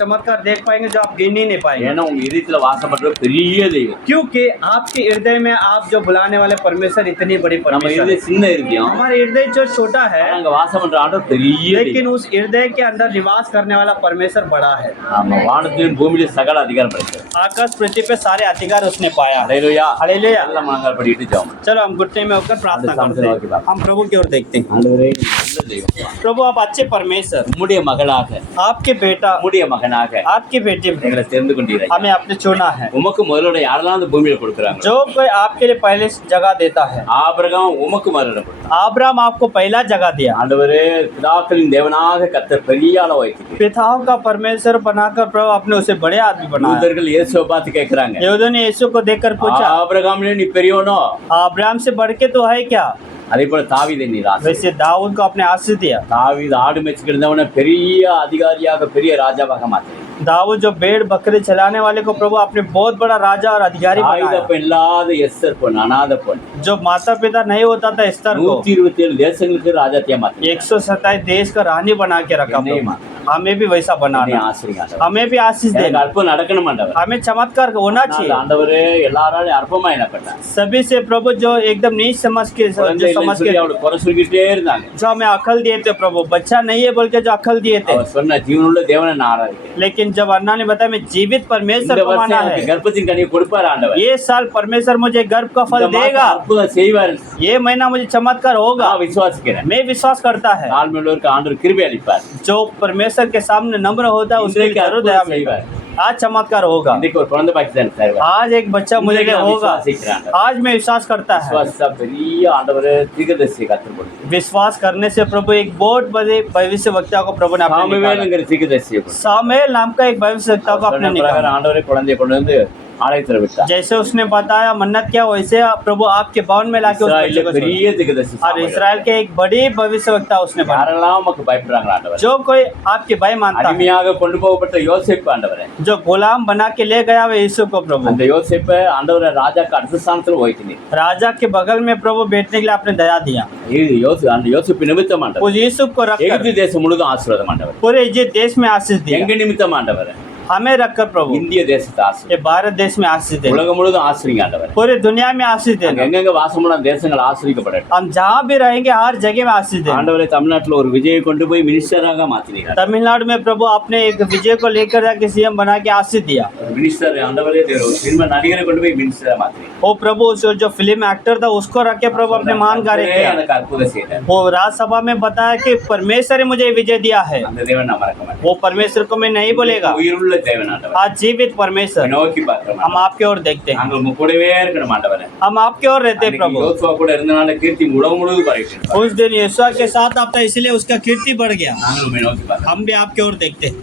चमत्कार देख पाएंगे जो आप गिन ही नहीं पाएंगे, ஏன்னா உங்க இதயத்துல வாசம் பண்ற பெரிய தெய்வம். क्योंकि आपके हृदय में आप जो बुलाने वाले परमेश्वर इतनी बड़ी நம்ம परमेश्वर இதய है। சின்ன இருக்கியும், हमारे हृदय जो छोटा है அங்க வாசம் பண்ற ஆண்டவர் பெரிய लेकिन தெய்வம். उस हृदय के अंदर निवास करने वाला परमेश्वर बड़ा है। ஆமா, வானத்திலும் பூமியிலும் சகல அதிகாரம் படைத்தவர். आकाश पृथ्वी पे सारे अधिकार उसने पाया है। அலையலுயா, हालेलुया। எல்லாம் முழங்கால் படிட்டு ஜெபம் பண்ணுங்க. चलो हम घुटने में होकर प्रार्थना करते हैं, हम प्रभु की ओर देखते हैं। ஆண்டவரே, நீ நல்ல தெய்வம். प्रभु आप अच्छे परमेश्वर, உம்முடைய மகளாக, आपके बेटा, உம்முடைய மகனாக आपकी बेटी எங்களை தெரிந்து கொண்டீர்கள். हमें आपने चुना है। உமக்கு முதலோட யாரெல்லாம் அந்த பூமியில கொடுக்குறாங்க, जो कोई आपके लिए पहले जगह देता है, ஆபிரகாம் உமக்கு முதலோட கொடுத்தார். आब्राम आपको पहला जगह दिया, ஆண்டவரே, பிதாக்களின் தேவனாக கர்த்தர் பெரிய ஆள வைத்து पिताओं का परमेश्वर बनाकर प्रभु आपने उसे बड़े आदमी बनाया। யூதர்கள் இயேசுவை பார்த்து கேட்கிறாங்க, यहूदियों ने यीशु को देखकर पूछा ஆபிரகாம்ல நீ பெரியவனோ? अब्राहम से बढ़ के तो है क्या? அதே போல தாவீதை நீர் ஆசீர்வதி. वैसे दाऊद को आपने आशीष दिया। தாவீது ஆடு மேய்ச்சிட்டு இருந்தவனை பெரிய அதிகாரியாக பெரிய ராஜாவாக மாற்றி. दाऊद जो भेड़ बकरी चलाने वाले को प्रभु आपने बहुत बड़ा राजा और अधिकारी ஆயுத बनाया। பெண் இல்லாத எஸ்தர் பொண்ணு, அநாத பொண்ணு, जो माता पिता नहीं होता था एस्तर को 127 தேசங்களுக்கு ராஜாத்தியா மாத்தி. 127 देश का रानी बना के रखा प्रभु। हमें भी वैसा என்னை बनाना, ஆசீர்வதிங்க ஆண்டவரே. हमें भी आशीष எனக்கு देना, அற்புதம் நடக்கணும் ஆண்டவரே. हमें चमत्कार होना நான் चाहिए। ஆண்டவரே எல்லாராலும் அற்பமா எனப்பட்டேன். सभी से प्रभु जो एकदम नहीं समझ के जो குழந்தை இல்லைன்னு समझ சொல்லி के அவளை குறை சொல்லிக்கிட்டே இருந்தாங்க. जो हमें अकल दिए थे प्रभु, बच्चा नहीं है बोल के जो अकल दिए थे, அவர் சொன்ன ஜீவனுள்ள தேவனை நான் ஆராதிக்கிறேன். लेकिन जब अन्ना ने बताया मैं जीवित இந்த परमेश्वर को வருஷம் माना எனக்கு है, கர்ப்பத்தின் கனியை கொடுப்பார் ஆண்டவர். ये साल परमेश्वर मुझे गर्भ का இந்த फल மாசம் देगा, அற்புதம் செய்வார். ये महीना मुझे चमत्कार होगा, நான் விசுவாசிக்கிறேன். मैं विश्वास करता है। தாழ்மையுள்ளவருக்கு ஆண்டவர் கிருபை அளிப்பார். जो परमेश्वर के सामने नम्र होता है उसके இன்றைக்கு जरूर அற்புதம் दया मिलेगा। செய்வார். आज चमत्कार होगा, இன்றைக்கு ஒரு குழந்தை பாக்கியம் தருவார். आज एक बच्चा मुझे இன்றைக்கு நான் होगा, விசுவாசிக்கிறேன் ஆண்டவர். आज मैं विश्वास करता है। விசுவாசா பெரிய ஆண்டவர் தீர்க்கதரிசியை கற்றுக் கொடுத்தார். विश्वास करने से प्रभु एक बहुत बड़े भविष्य वक्ता को प्रभु ने अपने निकाला। சாமுவேல்ங்கிற தீர்க்கதரிசியை கொடுத்தார். सामुएल नाम का एक भविष्य वक्ता को अपने சொன்ன निकाला। பிரகாரம் ஆண்டவரே குழந்தையை கொண்டு வந்து ஆலயத்தில் விட்டார். जैसे उसने बताया मन्नत किया, वैसे प्रभु आपके भवन में लाके उस बच्चे இஸ்ராயேலில் को छोड़ा। பெரிய தீர்க்கதரிசி और சாமுவேல். इसराइल के एक बड़ी भविष्य वक्ता उसने बनाया। யாரெல்லாம் உமக்கு பயப்படுறாங்களா ஆண்டவர்? जो कोई आपके भय मानता है, அடிமையாக கொண்டு போகப்பட்ட யோசேப்பு ஆண்டவரே, जो गुलाम बना के ले गया वो यीशु को प्रभु, அந்த யோசேப்பை ஆண்டவரை ராஜாக்கு அடுத்த ஸ்தானத்தில் வைத்தினீர். राजा के बगल में प्रभु बैठने के लिए आपने दया दिया। இது அந்த யோசேப்பு நிமித்தம் ஆண்டவர். उस यीशु को रखकर எகிப்து தேசம் முழுதும் ஆசீர்வாதம் ஆண்டவர். पूरे इजिप्ट देश में आशीष दिया। எங்க நிமித்தம் ஆண்டவர்? हमें रखकर प्रभु இந்திய தேசத்தை ஆசீர்வாதம். ये भारत देश में आशीष दे, உலகம் முழுதும் ஆசீர்வதிங்க ஆண்டவர். पूरी दुनिया में आशीष அங்க देना। எங்கெங்க வாசமுள்ள தேசங்கள் ஆசீர்வதிக்கப்படட்டும். हम जहाँ भी रहेंगे हर जगह में आशीष देना। ஆண்டவரே தமிழ்நாட்டில் ஒரு விஜயை கொண்டு போய் மினிஸ்டராக மாத்தினீங்க. तमिलनाडु में प्रभु आपने एक विजय को लेकर जाके सीएम बना के आशीष दिया। ஒரு மினிஸ்டர் ஆண்டவரே தேவ ஒரு சினிமா நடிகரை கொண்டு போய் மினிஸ்டரா மாத்தினீங்க. वो प्रभु जो फिल्म एक्टर था उसको रख के प्रभु अपने मान कार्य किया। எனக்கு அற்புதம் செய்தார். वो राज्यसभा में बताया कि परमेश्वर ने मुझे विजय दिया है। அந்த தேவன் நான் மறக்க மாட்டேன். वो परमेश्वर को मैं नहीं बोलेगा। உயிருள்ள தேவன் ஆண்டவர். आज जीवित परमेश्वर, நோக்கி பார்க்கிறோம். हम आपकी ओर देखते हैं, நாங்கள் உங்க கூடவே இருக்கணும் ஆண்டவரே. हम आपकी ओर रहते हैं प्रभु। யோசுவா கூட இருந்தனால கீர்த்தி உலகம் முழுவதும் பரவிட்டு उस दिन यीशु के साथ आप था इसलिए उसका कीर्ति बढ़ गया। நாங்கள் உண்மை नोकी பார்க்கிறோம். हम भी आपकी ओर देखते हैं।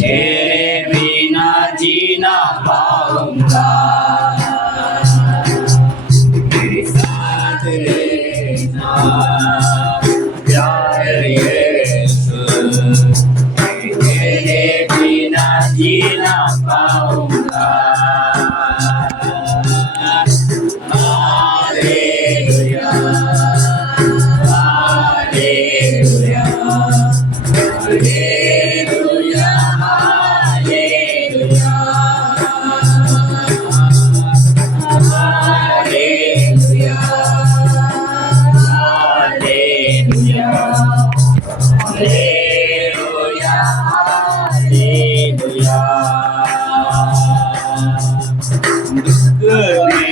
तेरे बिना जीना पाऊंगा, तेरे साथ रहना प्यार यीशु, तेरे बिना जीना पाऊंगा। Hallelujah, hallelujah, hallelujah, hallelujah, hallelujah, hallelujah, hallelujah, hallelujah. दुख में